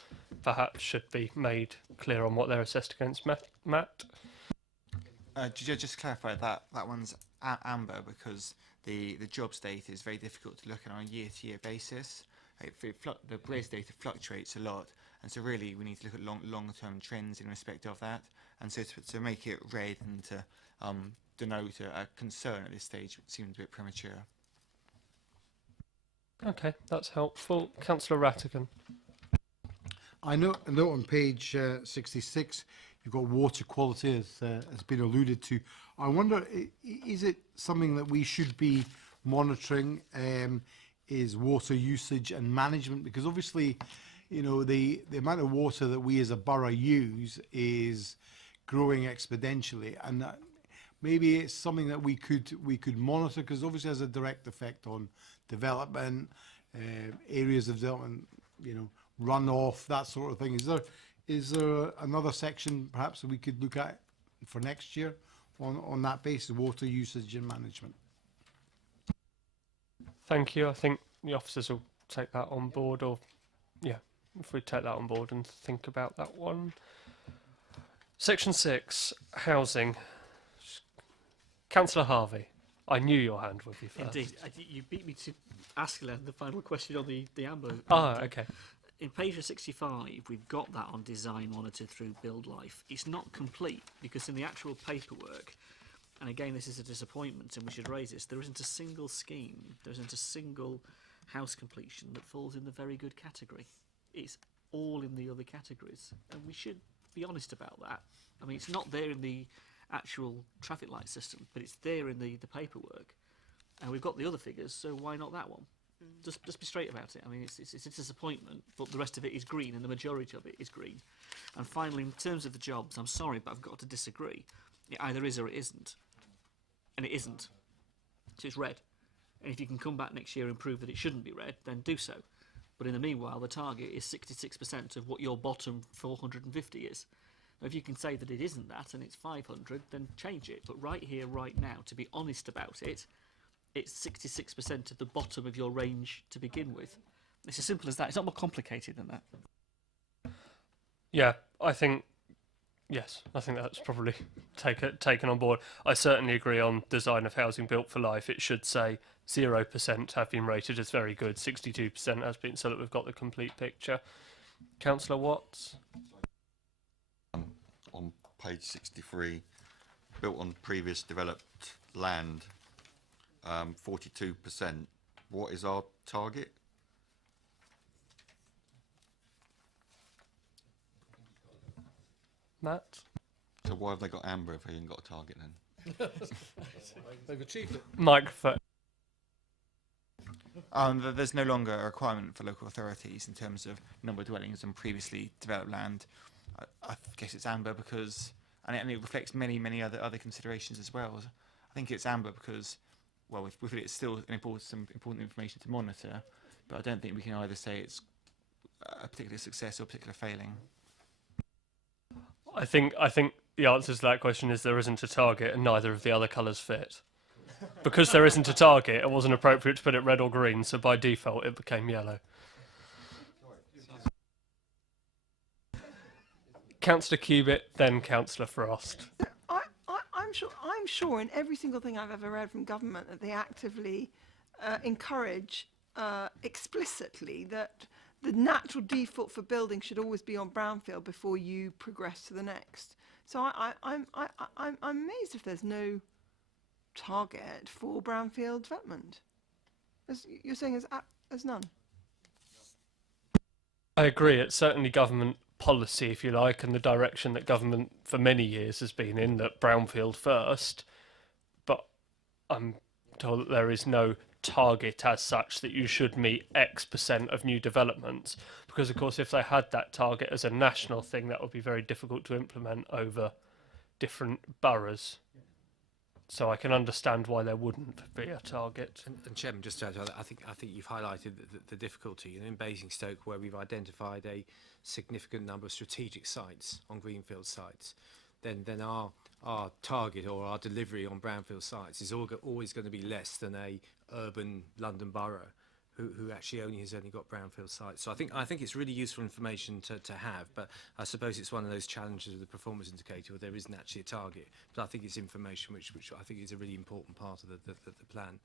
perhaps should be made clear on what they're assessed against. Matt? Just to clarify that one's amber because the jobs data is very difficult to look at on a year-to-year basis. The BRES data fluctuates a lot, and so really we need to look at long-term trends in respect of that. And so to make it red and to denote a concern at this stage seems a bit premature. Okay, that's helpful. Councillor Rattigan. I know on page 66 you've got water quality as has been alluded to. I wonder, is it something that we should be monitoring? Is water usage and management, because obviously, you know, the amount of water that we as a borough use is growing exponentially, and maybe it's something that we could monitor, because obviously has a direct effect on development, areas of development, you know, runoff, that sort of thing. Is there another section perhaps that we could look at for next year on that basis, water usage and management? Thank you. I think the officers will take that on board, or yeah, if we take that on board and think about that one. Section 6, housing. Councillor Harvey, I knew your hand would be first. Indeed, you beat me to asking the final question on the amber. Ah, okay. In page 65, we've got that on design monitored through build life. It's not complete because in the actual paperwork, and again this is a disappointment and we should raise this, there isn't a single scheme, there isn't a single house completion that falls in the very good category. It's all in the other categories, and we should be honest about that. I mean, it's not there in the actual traffic light system, but it's there in the paperwork, and we've got the other figures, so why not that one? Just be straight about it. I mean, it's a disappointment, but the rest of it is green, and the majority of it is green. And finally, in terms of the jobs, I'm sorry, but I've got to disagree. It either is or it isn't, and it isn't. So it's red. And if you can come back next year and prove that it shouldn't be red, then do so. But in the meanwhile, the target is 66% of what your bottom 450 is. Now, if you can say that it isn't that and it's 500, then change it. But right here, right now, to be honest about it, it's 66% of the bottom of your range to begin with. It's as simple as that. It's not more complicated than that. Yeah, I think that's probably taken on board. I certainly agree on design of housing built for life. It should say 0% have been rated as very good, 62% has been, so that we've got the complete picture. Councillor Watts? On page 63, built on previous developed land, 42%. What is our target? Matt? So why have they got amber if they haven't got a target then? They've achieved it. Microphone. There's no longer a requirement for local authorities in terms of number of dwellings on previously developed land. I guess it's amber because, and it reflects many other considerations as well. I think it's amber because, well, we feel it's still some important information to monitor, but I don't think we can either say it's a particular success or a particular failing. I think the answer to that question is there isn't a target and neither of the other colours fit. Because there isn't a target, it wasn't appropriate to put it red or green, so by default it became yellow. Councillor Cubitt, then Councillor Frost. I'm sure in every single thing I've ever read from government that they actively encourage explicitly that the natural default for building should always be on brownfield before you progress to the next. So I'm amazed if there's no target for brownfield development. As you're saying, as none. I agree. It's certainly government policy, if you like, and the direction that government for many years has been in, that brownfield first. But I'm told that there is no target as such that you should meet X% of new developments, because of course if they had that target as a national thing, that would be very difficult to implement over different boroughs. So I can understand why there wouldn't be a target. And Chairman, just to add to that, I think you've highlighted the difficulty. And in Basingstoke, where we've identified a significant number of strategic sites on greenfield sites, then our target or our delivery on brownfield sites is always going to be less than a urban London borough who actually has only got brownfield sites. So I think it's really useful information to have, but I suppose it's one of those challenges of the performance indicator where there isn't actually a target. But I think it's information which I think is a really important part of the plan.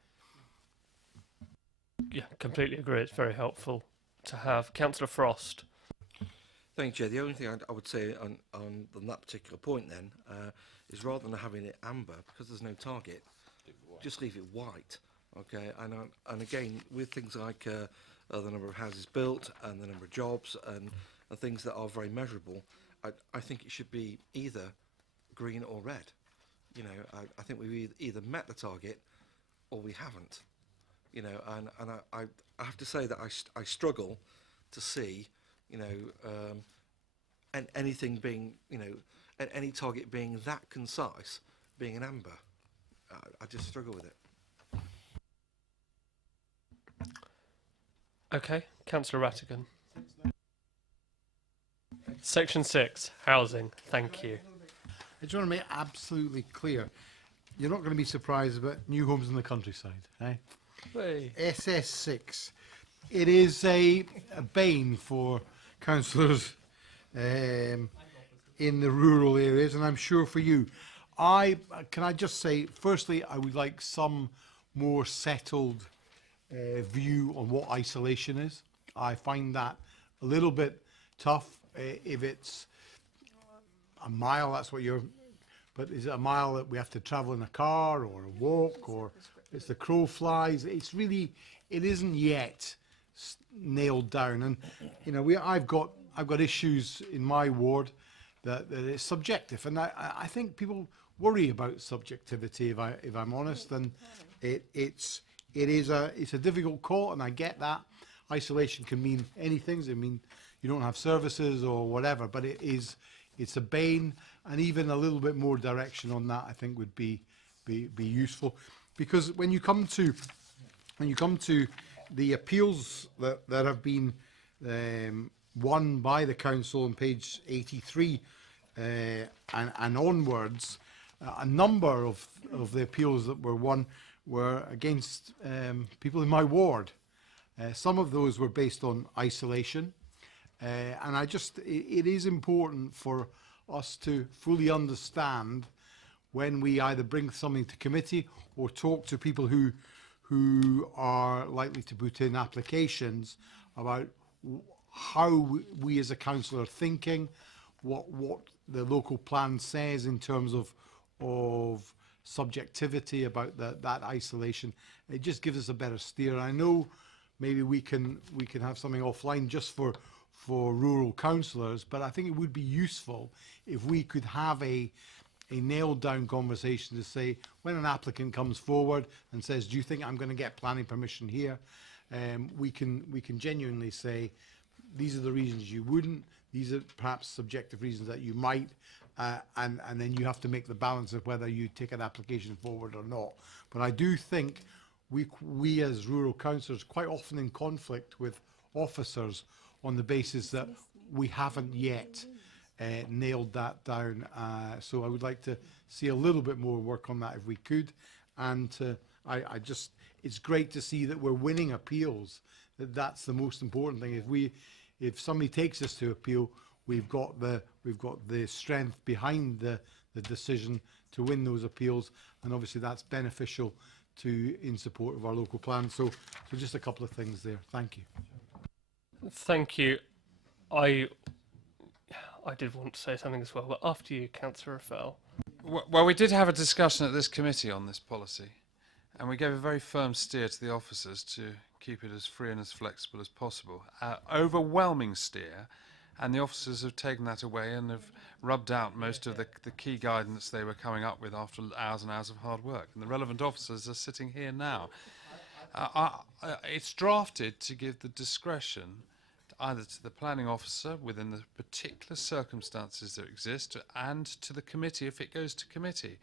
Yeah, completely agree. It's very helpful to have. Councillor Frost. Thank you, Chair. The only thing I would say on that particular point then is rather than having it amber, because there's no target, just leave it white. Okay, and again, with things like the number of houses built and the number of jobs and things that are very measurable, I think it should be either green or red. You know, I think we've either met the target or we haven't. You know, and I have to say that I struggle to see, you know, anything being, you know, any target being that concise being an amber. I just struggle with it. Okay, Councillor Rattigan. Section 6, housing. Thank you. I just want to make absolutely clear, you're not going to be surprised about new homes in the countryside, eh? Hey. SS6. It is a bane for councillors in the rural areas, and I'm sure for you. Can I just say, firstly, I would like some more settled view on what isolation is. I find that a little bit tough. If it's a mile, that's what you're, but is it a mile that we have to travel in a car or a walk, or it's the crow flies? It's really, it isn't yet nailed down. And you know, I've got issues in my ward that is subjective, and I think people worry about subjectivity, if I'm honest, and it's a difficult call, and I get that. Isolation can mean anything. I mean, you don't have services or whatever, but it's a bane, and even a little bit more direction on that I think would be useful, because when you come to the appeals that have been won by the council on page 83 and onwards, a number of the appeals that were won were against people in my ward. Some of those were based on isolation, and it is important for us to fully understand when we either bring something to committee or talk to people who are likely to put in applications about how we as a council are thinking, what the local plan says in terms of subjectivity about that isolation. It just gives us a better steer. I know maybe we can have something offline just for rural councillors, but I think it would be useful if we could have a nailed down conversation to say, when an applicant comes forward and says, do you think I'm going to get planning permission here? We can genuinely say, these are the reasons you wouldn't, these are perhaps subjective reasons that you might, and then you have to make the balance of whether you take an application forward or not. But I do think we as rural councillors quite often in conflict with officers on the basis that we haven't yet nailed that down. So I would like to see a little bit more work on that if we could. And it's great to see that we're winning appeals. That's the most important thing. If somebody takes us to appeal, we've got the strength behind the decision to win those appeals, and obviously that's beneficial in support of our local plan. So just a couple of things there. Thank you. Thank you. I did want to say something as well, but after you, Councillor Raphael. Well, we did have a discussion at this committee on this policy, and we gave a very firm steer to the officers to keep it as free and as flexible as possible. Overwhelming steer, and the officers have taken that away and have rubbed out most of the key guidance they were coming up with after hours and hours of hard work. And the relevant officers are sitting here now. It's drafted to give the discretion either to the planning officer within the particular circumstances that exist, and to the committee if it goes to committee.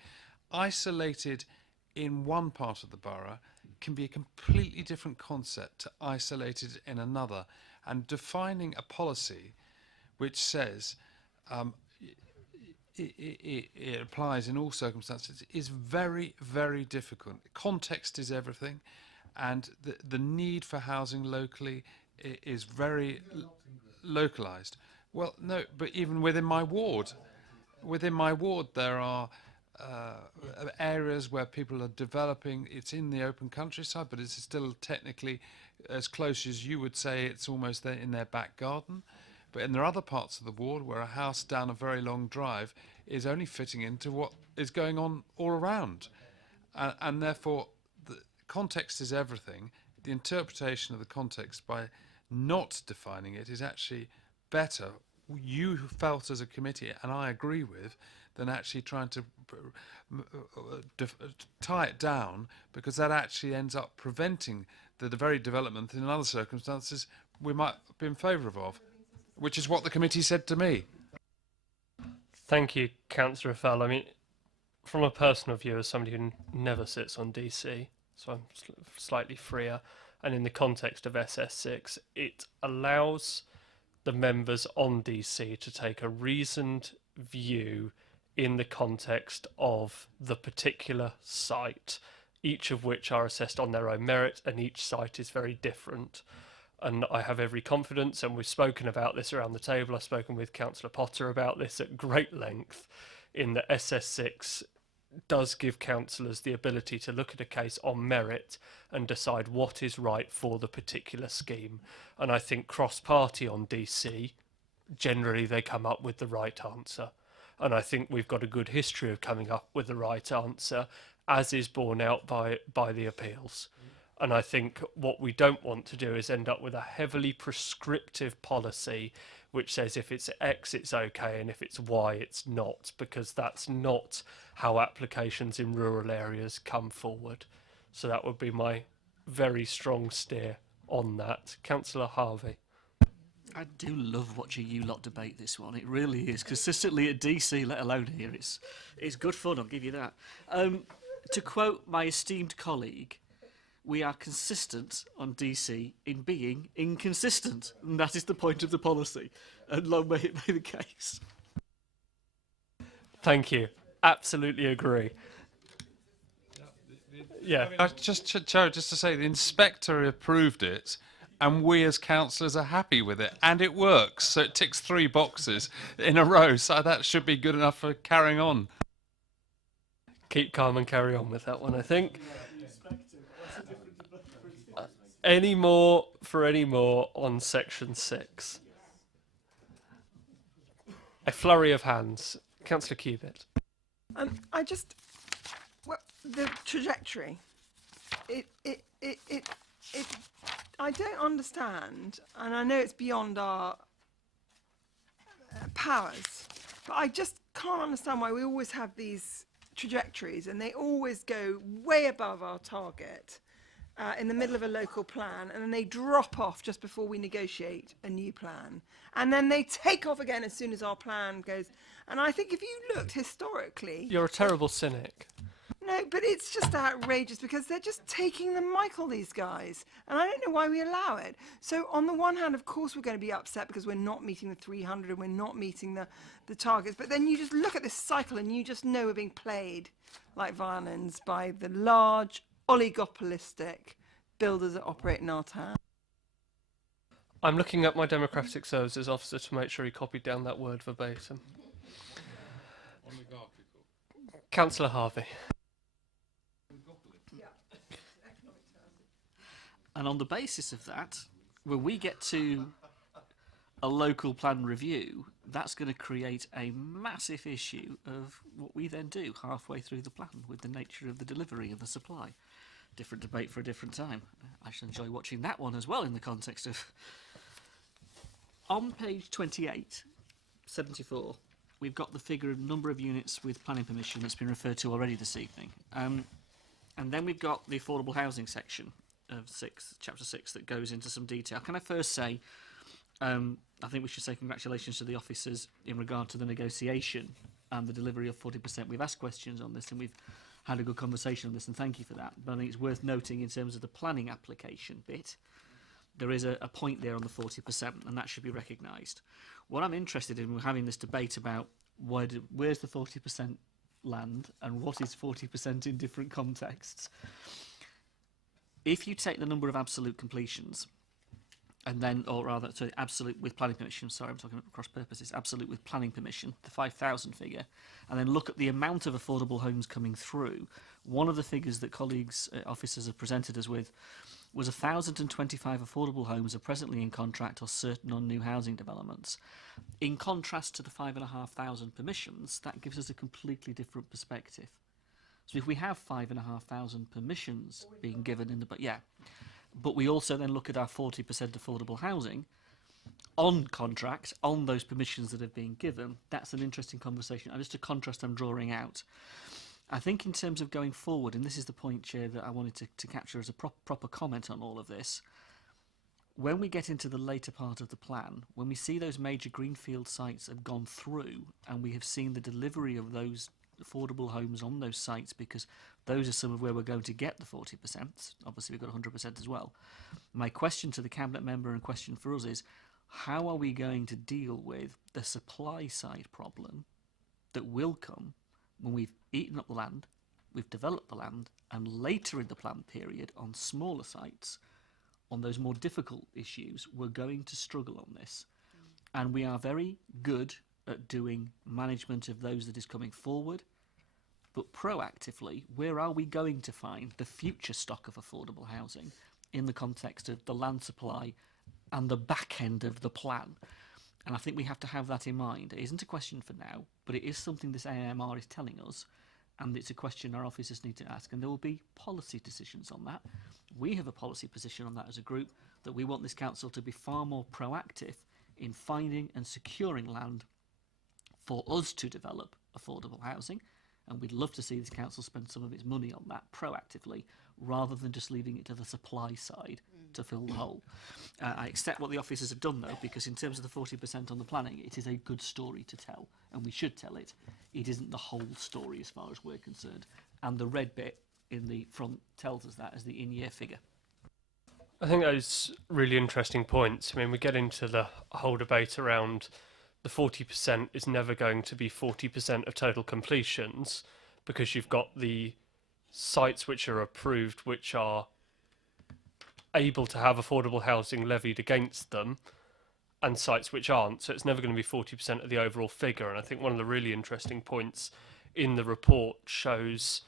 Isolated in one part of the borough can be a completely different concept to isolated in another, and defining a policy which says it applies in all circumstances is very, very difficult. Context is everything, and the need for housing locally is very localised. Well, no, but even within my ward there are areas where people are developing. It's in the open countryside, but it's still technically as close as you would say it's almost there in their back garden. But there are other parts of the ward where a house down a very long drive is only fitting into what is going on all around. And therefore, the context is everything. The interpretation of the context by not defining it is actually better, you felt as a committee, and I agree with, than actually trying to tie it down, because that actually ends up preventing the very development in other circumstances we might be in favour of, which is what the committee said to me. Thank you, Councillor Raphael. I mean, from a personal view, as somebody who never sits on DC, so I'm slightly freer, and in the context of SS6, it allows the members on DC to take a reasoned view in the context of the particular site, each of which are assessed on their own merit, and each site is very different. And I have every confidence, and we've spoken about this around the table. I've spoken with Councillor Potter about this at great length, in that SS6 does give councillors the ability to look at a case on merit and decide what is right for the particular scheme. And I think cross-party on DC, generally they come up with the right answer. And I think we've got a good history of coming up with the right answer, as is borne out by the appeals. And I think what we don't want to do is end up with a heavily prescriptive policy which says if it's X it's okay and if it's Y it's not, because that's not how applications in rural areas come forward. So that would be my very strong steer on that. Councillor Harvey. I do love watching you lot debate this one. It really is. Consistently at DC, let alone here. It's good fun, I'll give you that. To quote my esteemed colleague, we are consistent on DC in being inconsistent. And that is the point of the policy. And long may it be the case. Thank you. Absolutely agree. Yeah. Joe, just to say, the inspector approved it, and we as councillors are happy with it, and it works. So it ticks 3 boxes in a row. So that should be good enough for carrying on. Keep calm and carry on with that one, I think. Any more on section 6? A flurry of hands. Councillor Cubitt. The trajectory. I don't understand, and I know it's beyond our powers, but I just can't understand why we always have these trajectories and they always go way above our target in the middle of a local plan, and then they drop off just before we negotiate a new plan, and then they take off again as soon as our plan goes. And I think if you looked historically... You're a terrible cynic. No, but it's just outrageous because they're just taking the mic, all these guys. And I don't know why we allow it. So on the one hand, of course, we're going to be upset because we're not meeting the 300 and we're not meeting the targets. But then you just look at this cycle and you just know we're being played like violins by the large oligopolistic builders that operate in our town. I'm looking at my Democratic Services officer to make sure he copied down that word verbatim. Councillor Harvey. And on the basis of that, when we get to a local plan review, that's going to create a massive issue of what we then do halfway through the plan with the nature of the delivery and the supply. Different debate for a different time. I shall enjoy watching that one as well in the context of... On page 28, 74, we've got the figure of number of units with planning permission that's been referred to already this evening. And then we've got the affordable housing section of chapter 6 that goes into some detail. Can I first say, I think we should say congratulations to the officers in regard to the negotiation and the delivery of 40%. We've asked questions on this and we've had a good conversation on this, and thank you for that. But I think it's worth noting in terms of the planning application bit, there is a point there on the 40%, and that should be recognised. What I'm interested in, we're having this debate about where's the 40% land and what is 40% in different contexts. If you take the number of absolute completions, and then, or rather, sorry, absolute with planning permission, sorry, I'm talking about cross purposes, absolute with planning permission, the 5,000 figure, and then look at the amount of affordable homes coming through, one of the figures that colleagues, officers have presented us with was 1,025 affordable homes are presently in contract or certain on new housing developments. In contrast to the 5,500 permissions, that gives us a completely different perspective. So if we have 5,500 permissions being given in the... But we also then look at our 40% affordable housing on contract, on those permissions that have been given. That's an interesting conversation. And just a contrast I'm drawing out. I think in terms of going forward, and this is the point, Chair, that I wanted to capture as a proper comment on all of this, when we get into the later part of the plan, when we see those major greenfield sites have gone through and we have seen the delivery of those affordable homes on those sites, because those are some of where we're going to get the 40%. Obviously, we've got 100% as well. My question to the Cabinet member and question for us is, how are we going to deal with the supply side problem that will come when we've eaten up the land, we've developed the land, and later in the plan period on smaller sites, on those more difficult issues, we're going to struggle on this. And we are very good at doing management of those that is coming forward, but proactively, where are we going to find the future stock of affordable housing in the context of the land supply and the back end of the plan? And I think we have to have that in mind. It isn't a question for now, but it is something this AMR is telling us, and it's a question our officers need to ask, and there will be policy decisions on that. We have a policy position on that as a group, that we want this council to be far more proactive in finding and securing land for us to develop affordable housing, and we'd love to see this council spend some of its money on that proactively, rather than just leaving it to the supply side to fill the hole. I accept what the officers have done, though, because in terms of the 40% on the planning, it is a good story to tell, and we should tell it. It isn't the whole story as far as we're concerned, and the red bit in the front tells us that as the in-year figure. I think those really interesting points. I mean, we get into the whole debate around the 40% is never going to be 40% of total completions, because you've got the sites which are approved, which are able to have affordable housing levied against them, and sites which aren't. So it's never going to be 40% of the overall figure. And I think one of the really interesting points in the report shows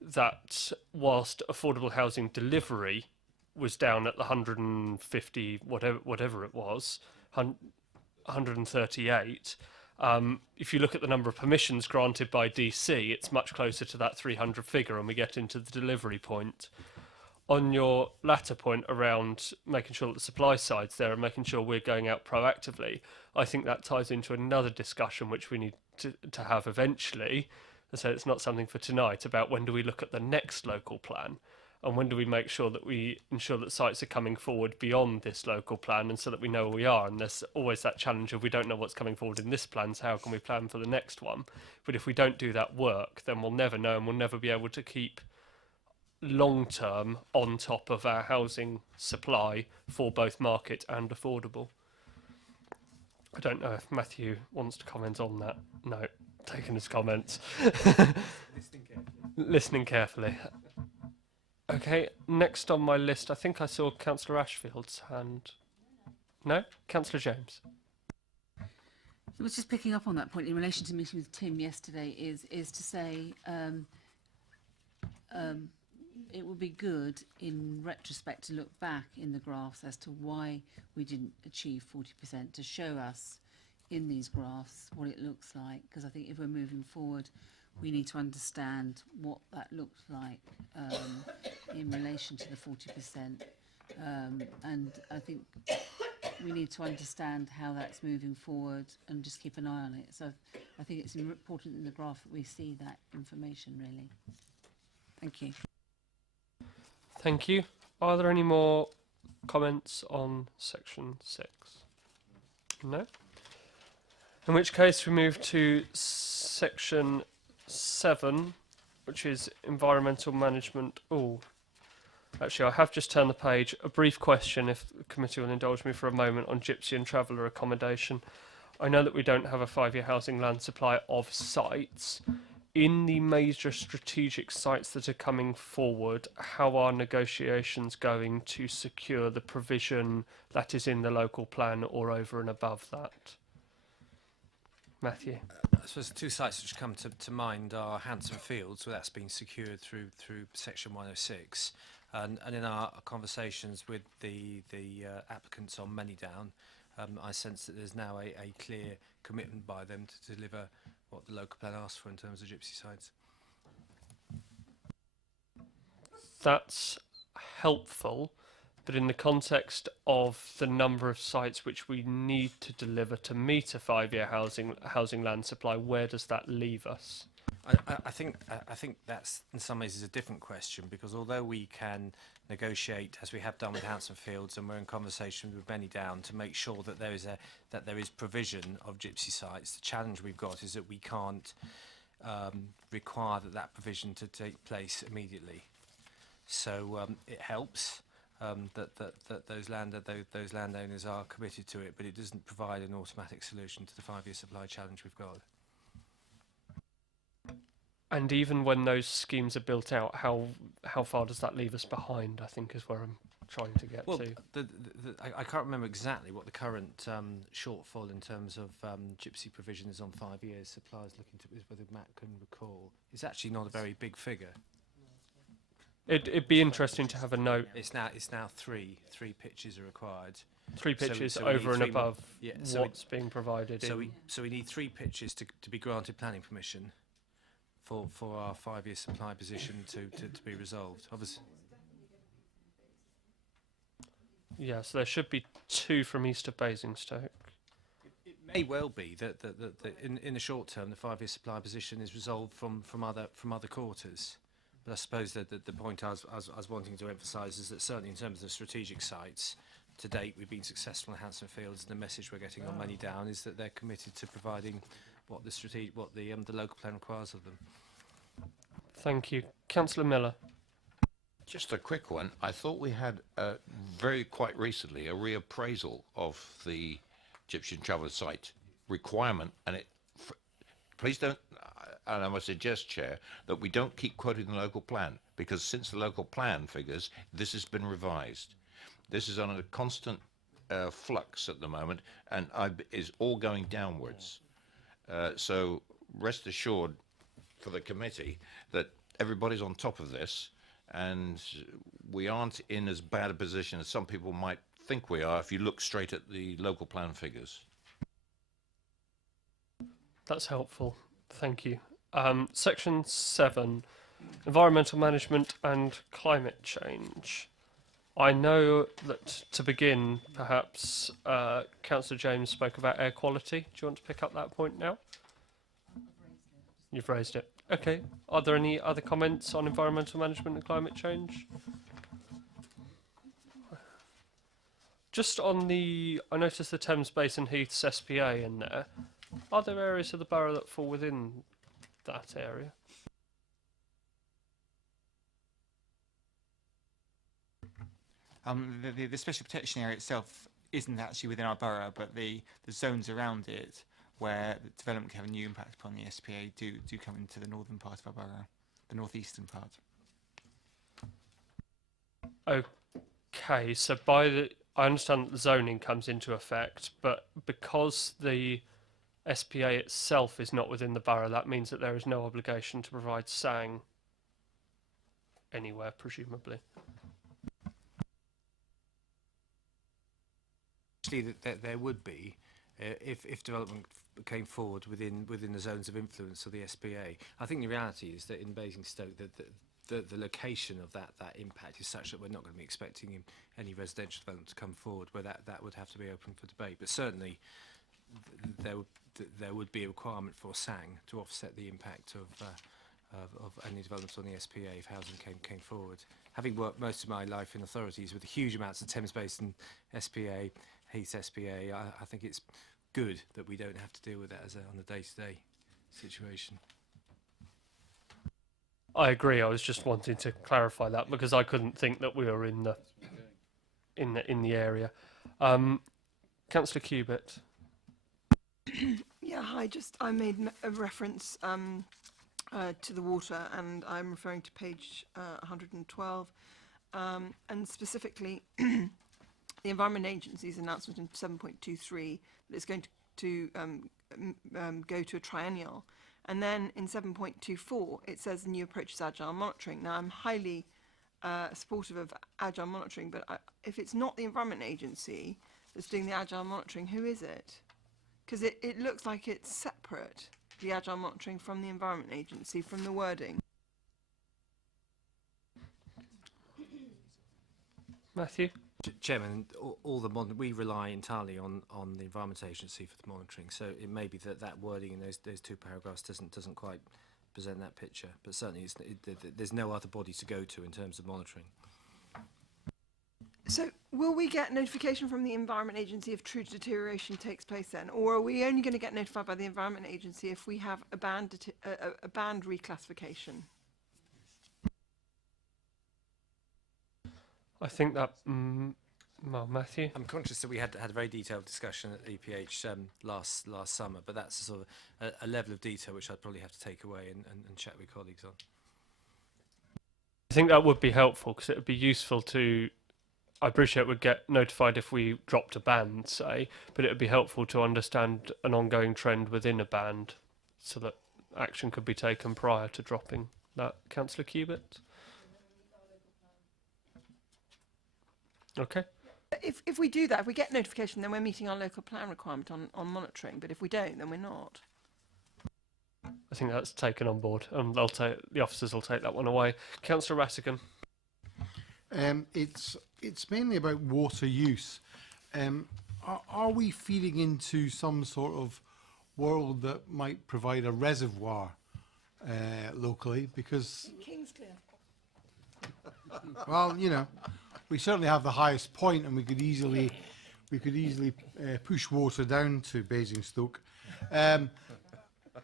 that whilst affordable housing delivery was down at the 150, whatever it was, 138, if you look at the number of permissions granted by DC, it's much closer to that 300 figure, and we get into the delivery point. On your latter point around making sure that the supply side's there and making sure we're going out proactively, I think that ties into another discussion which we need to have eventually. So it's not something for tonight, about when do we look at the next local plan, and when do we make sure that we ensure that sites are coming forward beyond this local plan, and so that we know where we are. And there's always that challenge of, we don't know what's coming forward in this plan, so how can we plan for the next one? But if we don't do that work, then we'll never know, and we'll never be able to keep long term on top of our housing supply for both market and affordable. I don't know if Matthew wants to comment on that. No, taking his comments. Listening carefully. Okay, next on my list, I think I saw Councillor Ashfield's hand. No? Councillor James. I was just picking up on that point in relation to meeting with Tim yesterday, is to say it would be good in retrospect to look back in the graphs as to why we didn't achieve 40%, to show us in these graphs what it looks like, because I think if we're moving forward, we need to understand what that looks like in relation to the 40%, and I think we need to understand how that's moving forward and just keep an eye on it. So I think it's important in the graph that we see that information, really. Thank you. Thank you. Are there any more comments on section 6? No? In which case we move to section 7, which is environmental management. Oh, actually, I have just turned the page. A brief question, if the committee will indulge me for a moment, on gypsy and traveller accommodation. I know that we don't have a 5-year housing land supply of sites. In the major strategic sites that are coming forward, how are negotiations going to secure the provision that is in the local plan or over and above that? Matthew. I suppose the two sites which come to mind are Hanson Fields, where that's been secured through section 106, and in our conversations with the applicants on Manydown, I sense that there's now a clear commitment by them to deliver what the local plan asks for in terms of gypsy sites. That's helpful, but in the context of the number of sites which we need to deliver to meet a 5-year housing land supply, where does that leave us? I think that's in some ways is a different question, because although we can negotiate, as we have done with Hanson Fields, and we're in conversation with Manydown to make sure that there is provision of gypsy sites, the challenge we've got is that we can't require that provision to take place immediately. So it helps that those landowners are committed to it, but it doesn't provide an automatic solution to the 5-year supply challenge we've got. And even when those schemes are built out, how far does that leave us behind, I think, is where I'm trying to get to. I can't remember exactly what the current shortfall in terms of gypsy provision is on 5 years. Suppliers looking to, whether Matt can recall. It's actually not a very big figure. It'd be interesting to have a note. It's now three pitches are required. 3 pitches so we over need and three more. above Yeah, so what's being provided. So we need 3 pitches to be granted planning permission for our 5-year supply position to be resolved. Obviously. Yeah, so there should be 2 from east of Basingstoke. It may well be that in the short term the 5-year supply position is resolved from other quarters. But I suppose that the point I was wanting to emphasise is that certainly in terms of the strategic sites, to date we've been successful in Hanson Fields, and the message we're getting on Money Down is that they're committed to providing what the local plan requires of them. Thank you. Councillor Miller. Just a quick one. I thought we had quite recently a reappraisal of the Egyptian travel site requirement, and please don't, and I must suggest, Chair, that we don't keep quoting the local plan, because since the local plan figures, this has been revised. This is on a constant flux at the moment, and is all going downwards. So rest assured for the committee that everybody's on top of this, and we aren't in as bad a position as some people might think we are if you look straight at the local plan figures. That's helpful. Thank you. Section 7, Environmental Management and Climate Change. I know that to begin, perhaps, Councillor James spoke about air quality. Do you want to pick up that point now? You've raised it. Okay. Are there any other comments on environmental management and climate change? Just on I noticed the Thames Basin Heaths SPA in there. Are there areas of the borough that fall within that area? The special protection area itself isn't actually within our borough, but the zones around it where the development can have a new impact upon the SPA do come into the northern part of our borough, the northeastern part. Okay, so I understand that the zoning comes into effect, but because the SPA itself is not within the borough, that means that there is no obligation to provide SANG anywhere, presumably. Actually, there would be if development came forward within the zones of influence of the SPA. I think the reality is that in Basingstoke, the location of that impact is such that we're not going to be expecting any residential development to come forward where that would have to be open for debate. But certainly there would be a requirement for SANG to offset the impact of any developments on the SPA if housing came forward. Having worked most of my life in authorities with huge amounts of Thames Basin SPA, Heath SPA, I think it's good that we don't have to deal with that on a day-to-day situation. I agree. I was just wanting to clarify that because I couldn't think that we were in the area. Councillor Cubitt. Yeah, hi. I made a reference to the water, and I'm referring to page 112, and specifically the Environment Agency's announcement in 7.23 that it's going to go to a triennial. And then in 7.24, it says the new approach is agile monitoring. Now, I'm highly supportive of agile monitoring, but if it's not the Environment Agency that's doing the agile monitoring, who is it? Because it looks like it's separate, the agile monitoring from the Environment Agency, from the wording. Matthew? Chairman, we rely entirely on the Environment Agency for the monitoring, so it may be that wording in those 2 paragraphs doesn't quite present that picture, but certainly there's no other body to go to in terms of monitoring. So Will we get notification from the Environment Agency if true deterioration takes place then? Or are we only going to get notified by the Environment Agency if we have a band reclassification? I think that, well, Matthew? I'm conscious that we had a very detailed discussion at EPH last summer, but that's sort of a level of detail which I'd probably have to take away and chat with colleagues on. I think that would be helpful because it would be useful to. I appreciate we'd get notified if we dropped a band, say, but it would be helpful to understand an ongoing trend within a band so that action could be taken prior to dropping that. Councillor Cubitt? Okay. If we do that, if we get notification, then we're meeting our local plan requirement on monitoring. But if we don't, then we're not. I think that's taken on board, and the officers will take that one away. Councillor Rattigan. It's mainly about water use. Are we feeding into some sort of world that might provide a reservoir locally? Because Kingsclear. well, you know, we certainly have the highest point, and we could easily push water down to Basingstoke.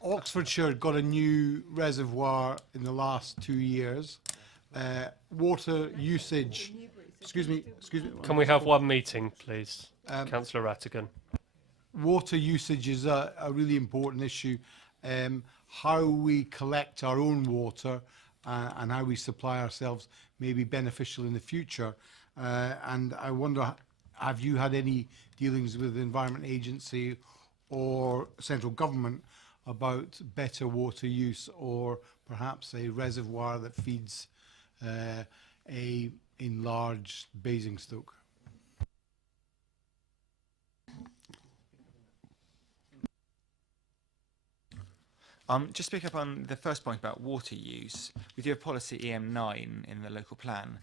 Oxfordshire got a new reservoir in the last 2 years. Water usage. Excuse me. Can we have one meeting, please? Councillor Rattigan. Water usage is a really important issue. How we collect our own water and how we supply ourselves may be beneficial in the future. And I wonder, have you had any dealings with the Environment Agency or central government about better water use, or perhaps a reservoir that feeds a enlarged Basingstoke? Just to pick up on the first point about water use, we do have policy EM9 in the local plan,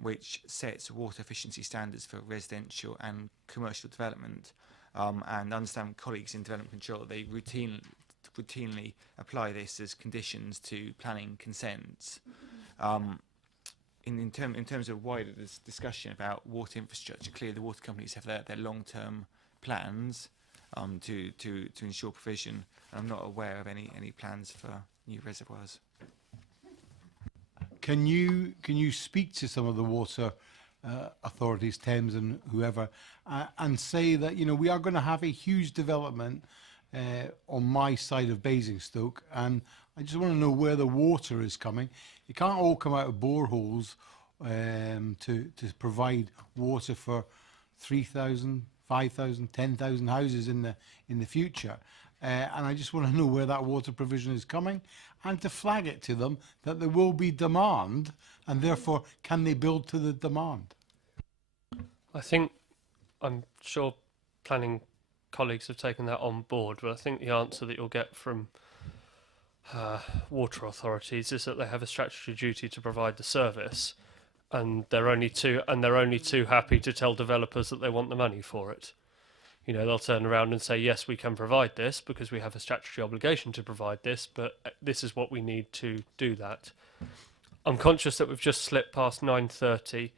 which sets water efficiency standards for residential and commercial development. And I understand colleagues in development control, they routinely apply this as conditions to planning consents. In terms of wider discussion about water infrastructure, clearly the water companies have their long-term plans to ensure provision. I'm not aware of any plans for new reservoirs. Can you speak to some of the water authorities, Thames and whoever, and say that, you know, we are going to have a huge development on my side of Basingstoke, and I just want to know where the water is coming. It can't all come out of boreholes to provide water for 3,000, 5,000, 10,000 houses in the future. And I just want to know where that water provision is coming, and to flag it to them that there will be demand, and therefore can they build to the demand? I'm sure planning colleagues have taken that on board, but I think the answer that you'll get from water authorities is that they have a statutory duty to provide the service, and they're only too happy to tell developers that they want the money for it. You know, they'll turn around and say, yes, we can provide this because we have a statutory obligation to provide this, but this is what we need to do that. I'm conscious that we've just slipped past 9:30.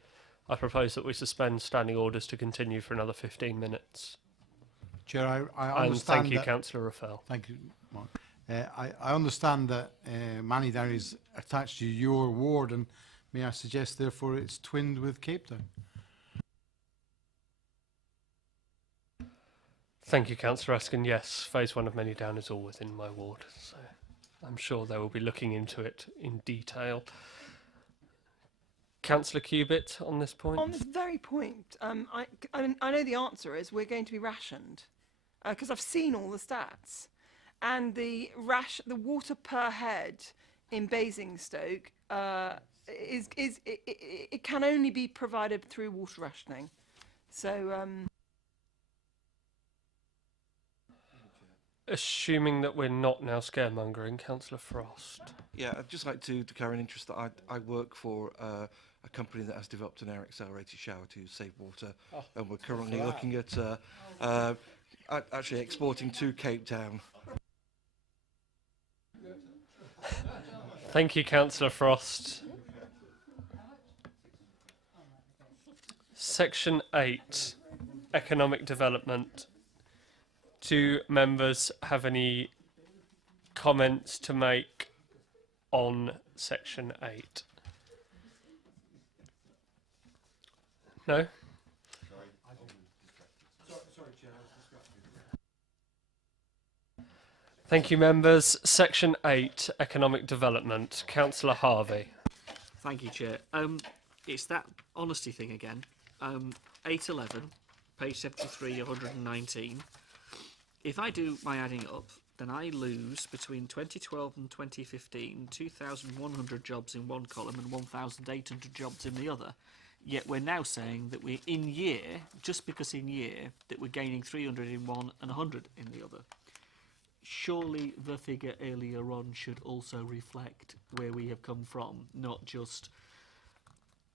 I propose that we suspend standing orders to continue for another 15 minutes. Chair, I And understand thank you, that, Councillor Raffel. Thank you, Mark. I understand that Mannydown is attached to your ward, and may I suggest, therefore, it's twinned with Cape Town? Thank you, Councillor Askin. Yes, phase 1 of Mannydown is all within my ward, so I'm sure they will be looking into it in detail. Councillor Cubitt on this point? On this very point, I know the answer is we're going to be rationed, because I've seen all the stats, and the water per head in Basingstoke it can only be provided through water rationing. So. Assuming that we're not now scaremongering, Councillor Frost. Yeah, I'd just like to declare an interest that I work for a company that has developed an air accelerated shower to save water, and we're currently looking at actually exporting to Cape Town. Thank you, Councillor Frost. Section 8, economic development. Do members have any comments to make on Section 8? No? Thank you, members. Section 8, economic development. Councillor Harvey. Thank you, Chair. It's that honesty thing again. 811, page 73, 119. If I do my adding up, then I lose between 2012 and 2015 2,100 jobs in one column and 1,800 jobs in the other. Yet we're now saying that we're in year, just because in year, that we're gaining 300 in one and 100 in the other. Surely the figure earlier on should also reflect where we have come from, not just,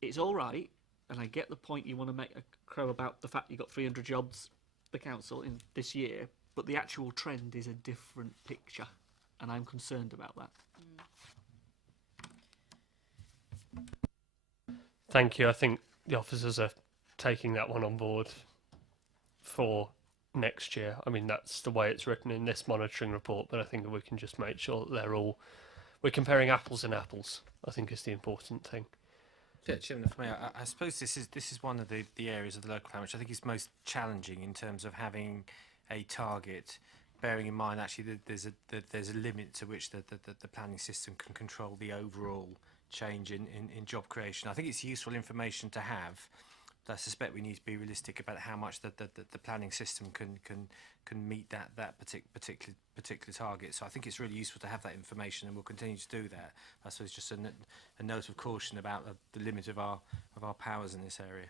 it's all right, and I get the point you want to make a crow about the fact you got 300 jobs, the council, in this year, but the actual trend is a different picture, and I'm concerned about that. Thank you. I think the officers are taking that one on board for next year. I mean, that's the way it's written in this monitoring report, but I think we can just make sure that we're comparing apples and apples, I think is the important thing. Yeah, Chairman, for me, I suppose this is one of the areas of the local plan which I think is most challenging in terms of having a target, bearing in mind actually that there's a limit to which the planning system can control the overall change in job creation. I think it's useful information to have, but I suspect we need to be realistic about how much the planning system can meet that particular target. So I think it's really useful to have that information, and we'll continue to do that. I suppose just a note of caution about the limit of our powers in this area.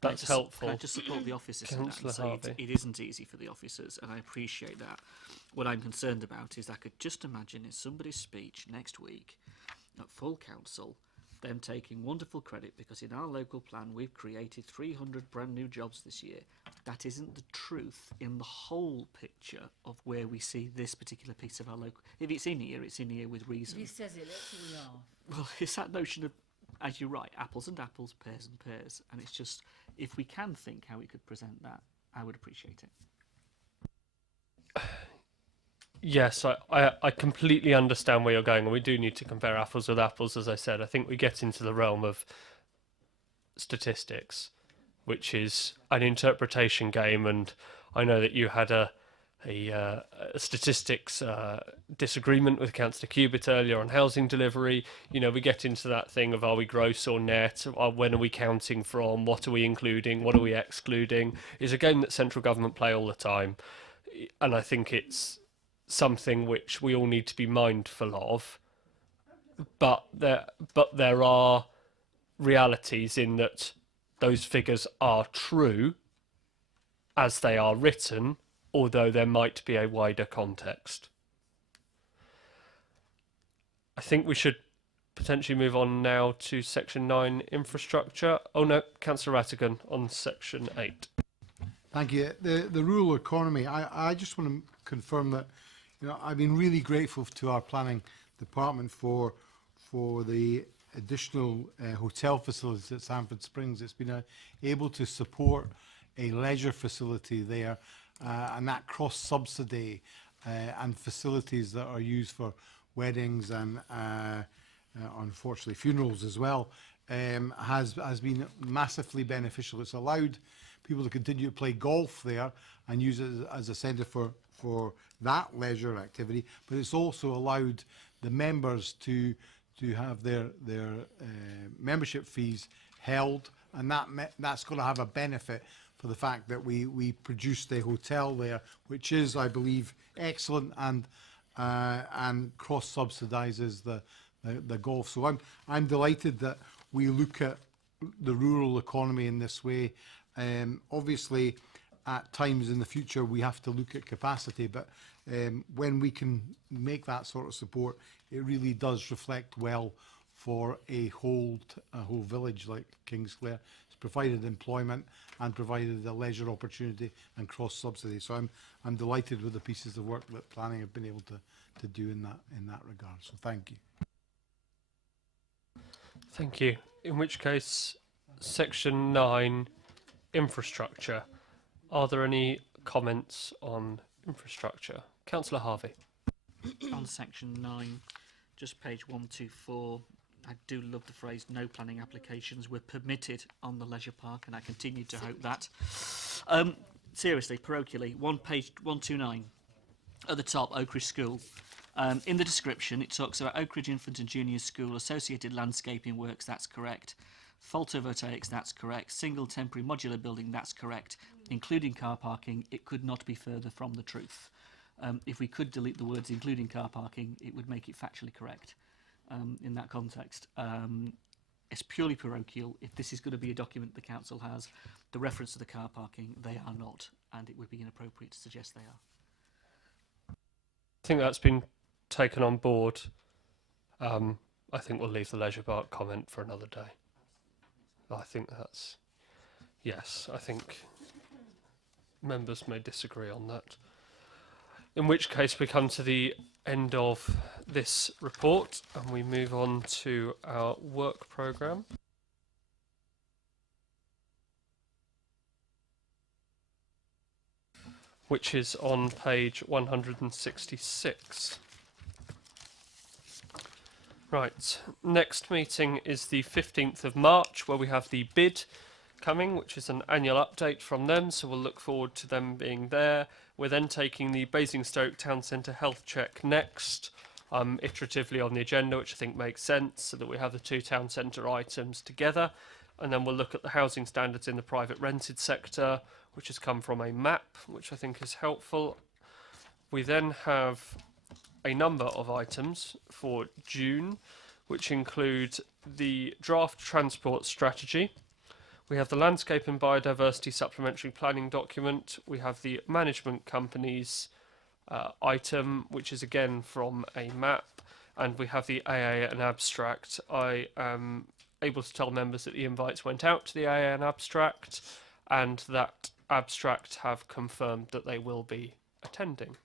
That's helpful. Can I just support the officers in that and Councillor say Harvey. it isn't easy for the officers, and I appreciate that. What I'm concerned about is I could just imagine in somebody's speech next week at full council, them taking wonderful credit because in our local plan we've created 300 brand new jobs this year. That isn't the truth in the whole picture of where we see this particular piece of our local. If it's in here with reason. If he says it, let's see we are. Well, it's that notion of, as you're right, apples and apples, pears and pears, and it's just, if we can think how we could present that, I would appreciate it. Yes, I completely understand where you're going, and we do need to compare apples with apples, as I said. I think we get into the realm of statistics, which is an interpretation game, and I know that you had a statistics disagreement with Councillor Cubitt earlier on housing delivery. You know, we get into that thing of are we gross or net, when are we counting from, what are we including, what are we excluding. It's a game that central government play all the time, and I think it's something which we all need to be mindful of, but there are realities in that those figures are true as they are written, although there might be a wider context. I think we should potentially move on now to Section 9, infrastructure. Oh no, Councillor Rattigan on Section 8. Thank you. The rural economy, I just want to confirm that, you know, I've been really grateful to our planning department for the additional hotel facilities at Sanford Springs. It's been able to support a leisure facility there, and that cross-subsidy and facilities that are used for weddings and unfortunately funerals as well has been massively beneficial. It's allowed people to continue to play golf there and use it as a centre for that leisure activity, but it's also allowed the members to have their membership fees held, and that's going to have a benefit for the fact that we produced a hotel there, which is, I believe, excellent and cross subsidises the golf. So I'm delighted that we look at the rural economy in this way. Obviously, at times in the future we have to look at capacity, but when we can make that sort of support, it really does reflect well for a whole village like Kingsclere. It's provided employment and provided a leisure opportunity and cross subsidy. So I'm delighted with the pieces of work that planning have been able to do in that regard. So thank you. Thank you. In which case, section 9, infrastructure. Are there any comments on infrastructure? Councillor Harvey. On section 9, just page 124, I do love the phrase no planning applications were permitted on the leisure park, and I continue to hope that. Seriously, parochially, page 129 at the top, Oakridge School. In the description, it talks about Oakridge Infant and Junior School, associated landscaping works, that's correct. Photovoltaics, that's correct. Single temporary modular building, that's correct. Including car parking, it could not be further from the truth. If we could delete the words including car parking, it would make it factually correct in that context. It's purely parochial. If this is going to be a document the council has, the reference to the car parking, they are not, and it would be inappropriate to suggest they are. I think that's been taken on board. I think we'll leave the leisure park comment for another day. I think that's... Yes, I think members may disagree on that. In which case we come to the end of this report and we move on to our work programme. Which is on page 166. Right, next meeting is the 15th of March, where we have the bid coming, which is an annual update from them, so we'll look forward to them being there. We're then taking the Basingstoke Town Centre health check next, iteratively on the agenda, which I think makes sense, so that we have the two town centre items together. And then we'll look at the housing standards in the private rented sector, which has come from a map, which I think is helpful. We then have a number of items for June, which include the draft transport strategy. We have the landscape and biodiversity supplementary planning document. We have the management companies item, which is again from a map. And we have the AA and abstract. I am able to tell members that the invites went out to the AA and abstract, and that abstract have confirmed that they will be attending,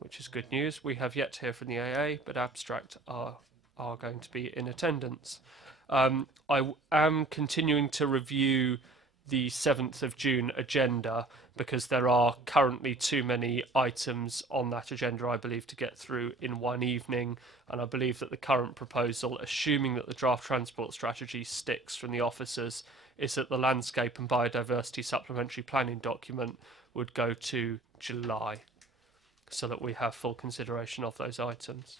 which is good news. We have yet to hear from the AA, but abstract are going to be in attendance. I am continuing to review the 7th of June agenda because there are currently too many items on that agenda, I believe, to get through in one evening. And I believe that the current proposal, assuming that the draft transport strategy sticks from the officers, is that the landscape and biodiversity supplementary planning document would go to July, so that we have full consideration of those items.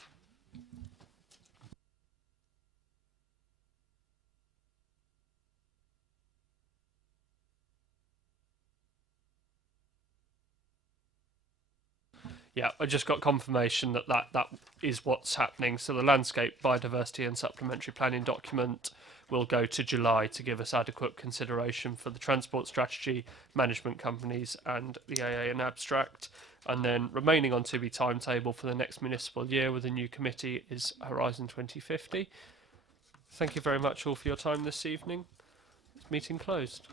Yeah, I just got confirmation that that is what's happening. So the landscape, biodiversity and supplementary planning document will go to July to give us adequate consideration for the transport strategy, management companies and the AA and abstract. And then remaining on to be timetable for the next municipal year with a new committee is Horizon 2050. Thank you very much all for your time this evening. Meeting closed.